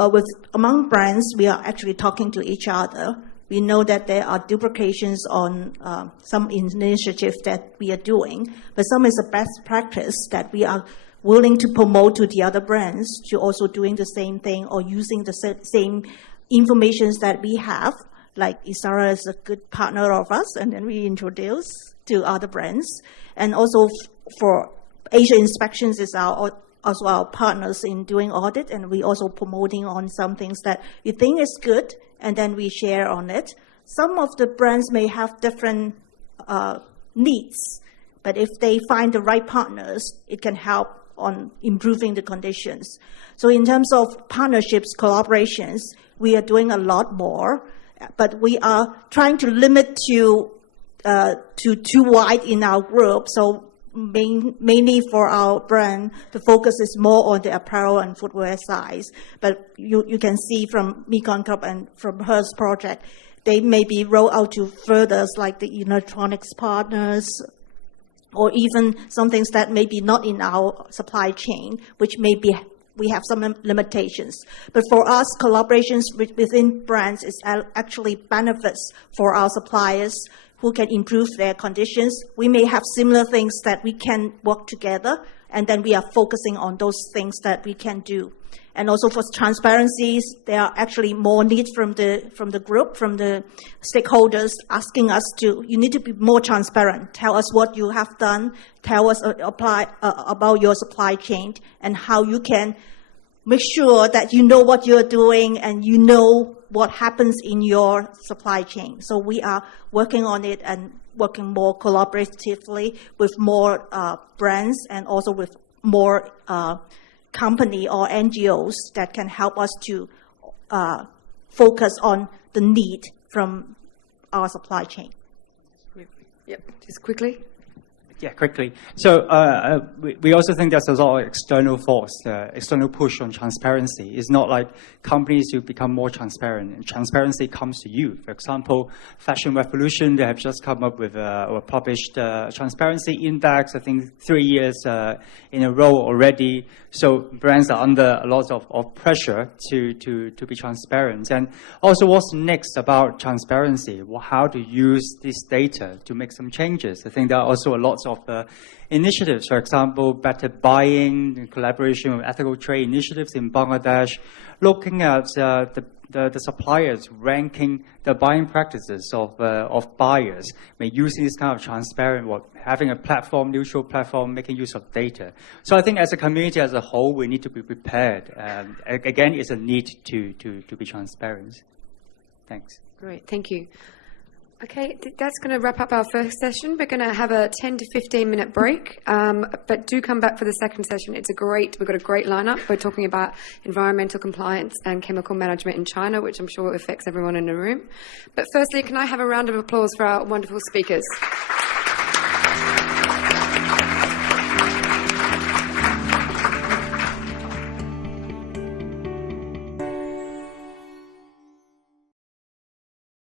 among brands, we are actually talking to each other. We know that there are duplications on some initiatives that we are doing, but some is a best practice that we are willing to promote to the other brands to also doing the same thing or using the same information that we have. Like Issara is a good partner of us, and then we introduce to other brands. And also for AsiaInspection is also our partners in doing audit, and we also promoting on some things that we think is good, and then we share on it. Some of the brands may have different needs, but if they find the right partners, it can help on improving the conditions. So in terms of partnerships, collaborations, we are doing a lot more, but we are trying to limit to too wide in our group. So mainly for our brand, the focus is more on the apparel and footwear side. But you can see from Mekong Club and from Hers project, they may be rolled out to further, like the electronics partners, or even some things that may be not in our supply chain, which may be we have some limitations. But for us, collaborations within brands is actually benefits for our suppliers who can improve their conditions. We may have similar things that we can work together, and then we are focusing on those things that we can do. And also for transparencies, there are actually more needs from the group, from the stakeholders, asking us you need to be more transparent. Tell us what you have done. Tell us about your supply chain and how you can make sure that you know what you're doing and you know what happens in your supply chain. So we are working on it and working more collaboratively with more brands and also with more company or NGOs that can help us to focus on the need from our supply chain? Yep, just quickly. Yeah, quickly. So we also think there's a lot of external force, external push on transparency. It's not like companies will become more transparent, and transparency comes to you. For example, Fashion Revolution, they have just come up with or published transparency index, I think 3 years in a row already. So brands are under a lot of pressure to be transparent. And also, what's next about transparency? Well, how to use this data to make some changes? I think there are also a lot of initiatives, for example, better buying, in collaboration with ethical trade initiatives in Bangladesh, looking at the suppliers ranking the buying practices of buyers, using this kind of transparent, having a platform, neutral platform, making use of data. So I think as a community as a whole, we need to be prepared. Again, it's a need to be transparent. Thanks. Great, thank you. Okay, that's going to wrap up our first session. We're going to have a 10 to 15 minute break, but do come back for the second session. We've got a great lineup. We're talking about environmental compliance and chemical management in China, which I'm sure affects everyone in the room. But firstly, can I have a round of applause for our wonderful speakers?